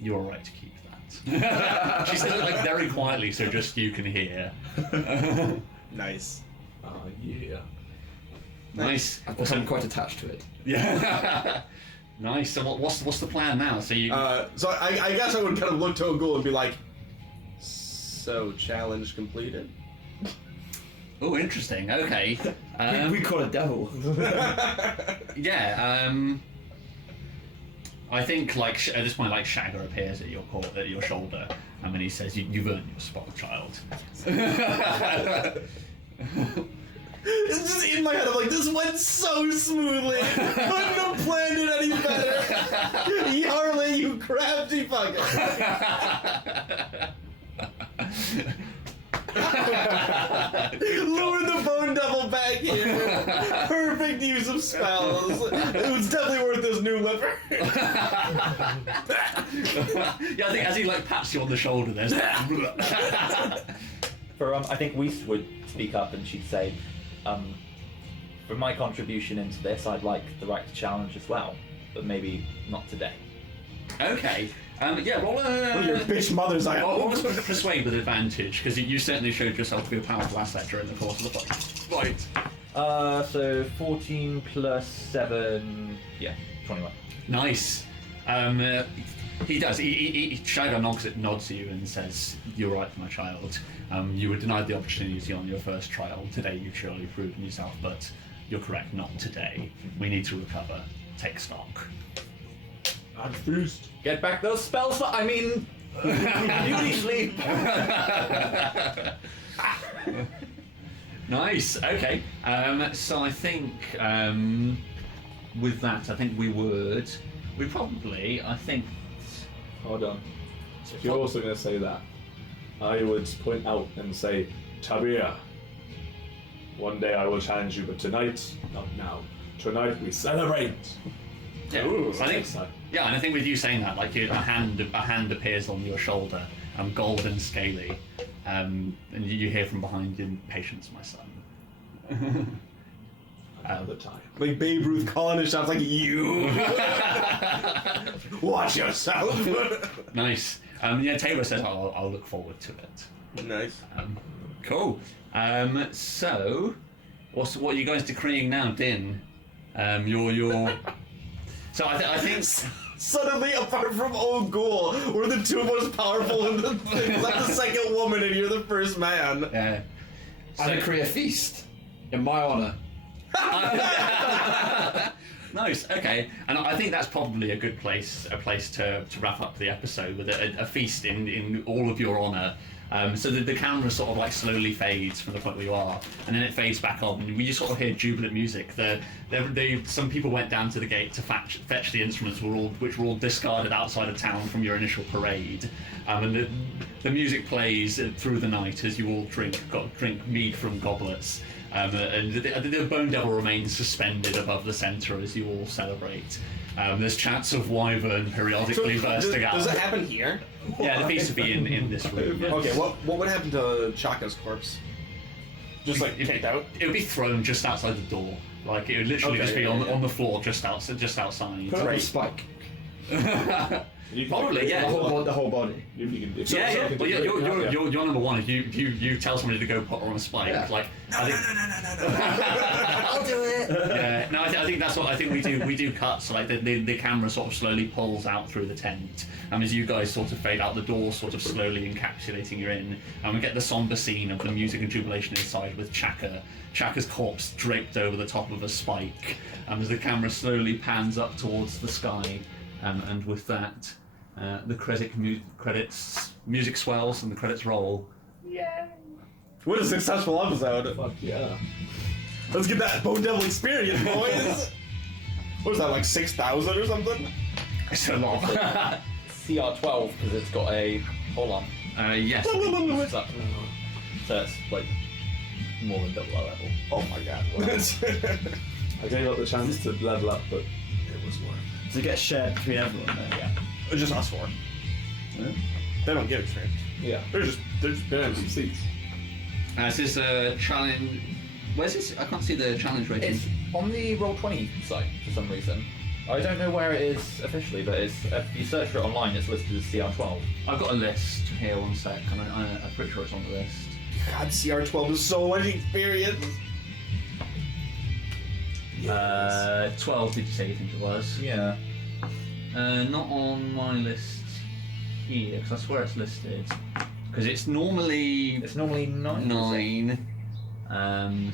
"You're all right to keep that." She says it like very quietly, so just you can hear. Nice. Yeah. Nice. I'm quite attached to it. Yeah. Nice. So what's the plan now? So you. So I guess I would kind of look to Ogul and be like, so challenge completed. Oh, interesting. Okay. We call it devil. Yeah. I think like at this point, like Shagger appears at your shoulder, and then he says, "You've earned your spot, child." It's just in my head. I'm like, this went so smoothly. Couldn't have planned it any better. Yarley, you crafty fucker. Lure the Bone Devil back here. Perfect use of spells. It was definitely worth this new liver. Yeah, I think as he like pats you on the shoulder, there's. I think Weiss would speak up and she'd say, for my contribution into this, I'd like the right to challenge as well, but maybe not today. Okay. Yeah, roll a... One of your bitch mothers, I roll hope. a persuade with advantage, because you certainly showed yourself to be a powerful asset during the course of the fight. Right. So 14 plus 7, 21. Nice. He does. Shagger nods at you and says, "You're right, my child. You were denied the opportunity on your first trial. Today you've surely proven yourself, but you're correct, not today. We need to recover. Take stock." I'm first. Get back those spells, beauty sleep. Nice. Okay. So I think with that, I think we probably, I think. Hold on. If you're also going to say that, I would point out and say, Tabia, one day I will challenge you, but tonight, not now. Tonight we celebrate. Yeah. Ooh, I think. Yeah, and I think with you saying that, like a hand appears on your shoulder, gold and scaly, and you hear from behind you, "Patience, my son." Another time. Like Babe Ruth calling his shots like, you! Watch yourself! Nice. Yeah, Taylor says, I'll look forward to it. Nice. Cool. So, what are you guys decreeing now, Din? You're. So I think. Suddenly, apart from Old Ghoul, we're the two most powerful in the thing. It's like the second woman and you're the first man. Yeah. I decree a feast in my honour. Nice. Okay, and I think that's probably a good place to wrap up the episode with a feast in all of your honour. So the camera sort of like slowly fades from the point where you are, and then it fades back on, and we just sort of hear jubilant music. Some people went down to the gate to fetch the instruments, which were all discarded outside of town from your initial parade. And the music plays through the night as you all drink mead from goblets. And the Bone Devil remains suspended above the centre as you all celebrate. There's chants of wyvern periodically bursting out. Does it happen here? Yeah, the feast would be in this room. Yeah. Okay, what would happen to Chaka's corpse? Just like kicked out? It would be thrown just outside the door. Like it would literally just be on the floor just outside. Put up a spike. Probably, yeah. The whole body. Yeah. Well, you're number one. If you tell somebody to go put her on a spike, Yeah. like No. I'll do it. yeah. No, I think that's what I think we do. We do cuts. Like the camera sort of slowly pulls out through the tent, and as you guys sort of fade out, the door sort of slowly encapsulating you in, and we get the somber scene of the music and jubilation inside with Chaka's corpse draped over the top of a spike, and as the camera slowly pans up towards the sky. And with that, the credits music swells and the credits roll. Yay! What a successful episode! Fuck yeah. Let's get that Bone Devil experience, boys! What was that, like 6,000 or something? It's a lot. CR12 because it's got a. Hold on. Yes. So it's like more than double our level. Oh my god. I gave up the chance to level up, but it was worth it. To get shared between everyone there. Yeah. It's just us four. Yeah. They don't get experience. Yeah. They're just Some seats. This is a challenge. Where's this? I can't see the challenge rating. It's on the Roll20 site for some reason. I don't know where it is officially, but it's if you search for it online, it's listed as CR12. I've got a list here. One sec. I'm pretty sure it's on the list. God, CR12 is so much experience. 12. Did you say you think it was? Yeah. Not on my list here because I swear it's listed. Because it's normally 9. 9.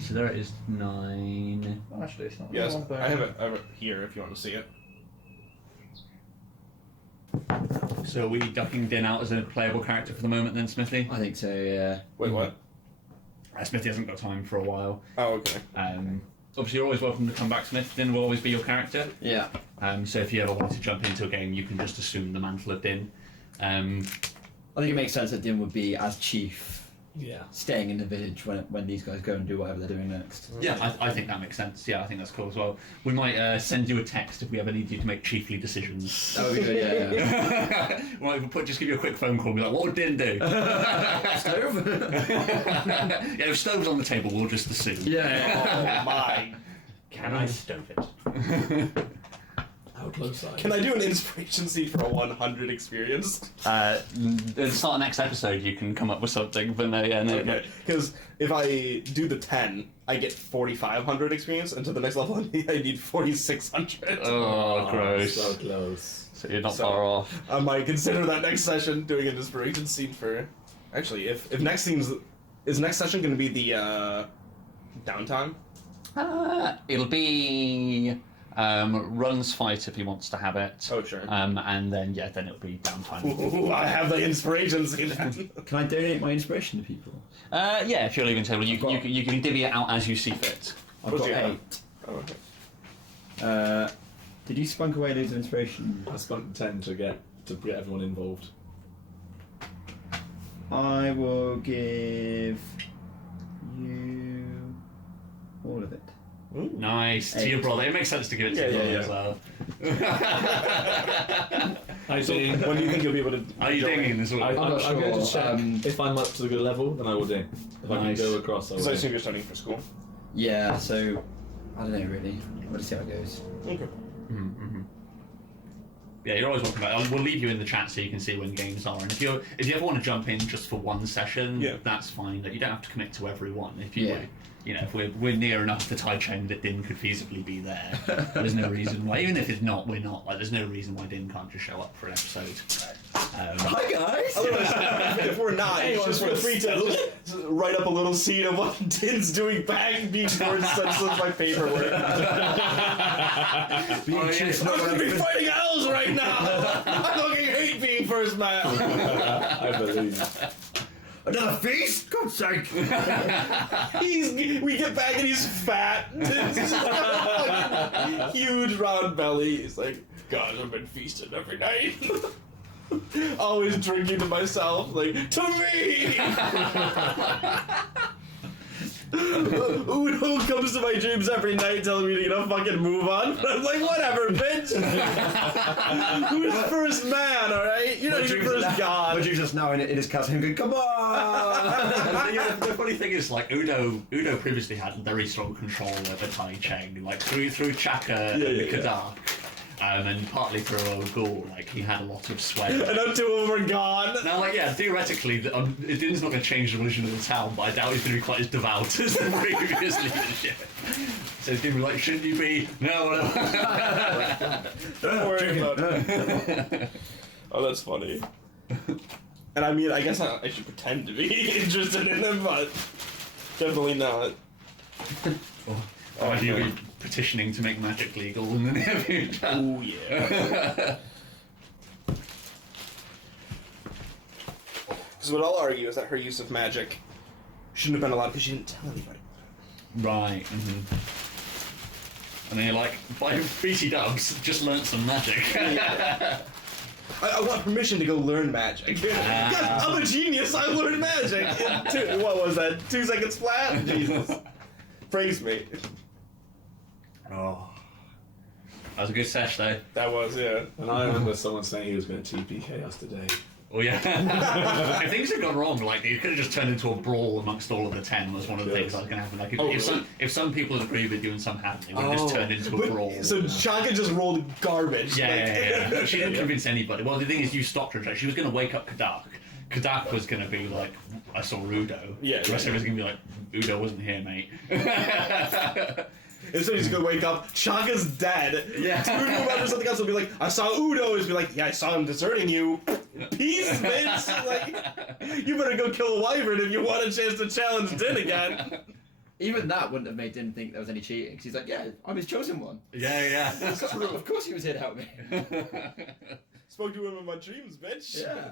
So there it is, 9. Well, actually, it's not. Yes, but I have it here if you want to see it. So are we ducking Din out as a playable character for the moment then, Smithy? I think so, yeah. Wait, what? Smithy hasn't got time for a while. Oh, okay. Obviously, you're always welcome to come back, Smith. Din will always be your character. Yeah. So if you ever want to jump into a game, you can just assume the mantle of Din. I think it makes sense that Din would be as chief, Yeah. staying in the village when these guys go and do whatever they're doing next. Yeah, I think that makes sense. Yeah, I think that's cool as well. We might send you a text if we ever need you to make chiefly decisions. That would be good, yeah. Well, just give you a quick phone call and be like, what would Din do? Stove? Yeah, if Stove's on the table, we'll just assume. Yeah. Oh my. Can I stove it? How close are you? Can I do an inspiration seed for a 100 experience? At the start of next episode, you can come up with something, but no, yeah, no. Okay, because if I do the 10, I get 4,500 experience, and to the next level, I need 4,600. Oh, gross. So close. So you're not So- far off. I might consider that next session doing an inspiration seed for. Actually, if next scene's is next session going to be the downtime? It'll be Runs fight if he wants to have it. Oh, sure. And then then it'll be downtime. Ooh, I have the inspiration. See that? Can I donate my inspiration to people? Yeah, if you're leaving table, you can divvy it out as you see fit. I've What's got your- 8. Oh, okay. Did you spunk away loads of inspiration? I spent 10 to get everyone involved. I will give you all of it. Nice to your brother. It makes sense to give it to your Yeah, brother as well. So, when do you think you'll be able to? Are you dinging this I'm one? not going to sure, check if I'm up to a good level, then I will ding. If I can Nice. go across, I Because I will. assume you're studying for school. Yeah, so I don't know really. We'll just see how it goes. Okay. Yeah, you're always welcome back. We'll leave you in the chat so you can see when games are. And if you ever want to jump in just for one session, Yeah. that's fine. You don't have to commit to every one. If if we're near enough to Tide Chain that Din could feasibly be there, there's no reason why. Even if it's not, we're not. Like, there's no reason why Din can't just show up for an episode. Hi guys! Otherwise, if we're not, just feel free to just write up a little scene of what Din's doing back being forced such as my paperwork. I'm gonna be fighting owls right now! I fucking hate being first man! I believe. Another feast? God's sake! We get back and he's fat. Din's just like, huge round belly. He's like, God, I've been feasting every night. Always drinking to myself, like, to me! Uno comes to my dreams every night telling me to get a fucking move on. I'm like, whatever, bitch! Who's first man, alright? You're not even first god. Would you just now in his castle going, come on! The funny thing is, like, Udo previously had very strong control over Tai Cheng, like through Chaka and Kadak. And partly through O'Ghoul, like, he had a lot of sway. And now 2 of them are gone. Now, like, yeah, theoretically, Din's not going to change the religion of the town, but I doubt he's going to be quite as devout as the previous leadership. So he's going to be like, shouldn't you be? No. Don't worry about it. Oh, that's funny. And I mean, I guess I should pretend to be interested in him, but definitely not. Or you'll be petitioning to make magic legal in the near future. Oh, yeah. Because what I'll argue is that her use of magic shouldn't have been allowed because she didn't tell anybody. Right. And then you're like, by BT Dubs, just learnt some magic. I want permission to go learn magic. God, I'm a genius. I learned magic. What was that? 2 seconds flat? Jesus. Praise me. Oh. That was a good sesh, though. That was, yeah. And I remember someone saying he was going to TPK us today. Oh, yeah. If things had gone wrong, like, it could have just turned into a brawl amongst all of the 10 was one of the things that was going to happen. Like, if some people had agreed with you and some hadn't, it would have just turned into a brawl. So Chaka just rolled garbage. Yeah. She didn't convince anybody. Well, the thing is, you stopped her. She was going to wake up Kadak. Kadak was going to be like, I saw Udo. Yeah, The rest of it was going to be like, Udo wasn't here, mate. Instead, he's gonna wake up. Chaka's dead. Yeah. Udo about something else will be like, I saw Udo. He's be like, yeah, I saw him deserting you. Peace, bitch. Like, you better go kill a wyvern if you want a chance to challenge Din again. Even that wouldn't have made Din think there was any cheating, because he's like, yeah, I'm his chosen one. Yeah. Of course he was here to help me. Spoke to him in my dreams, bitch. Yeah.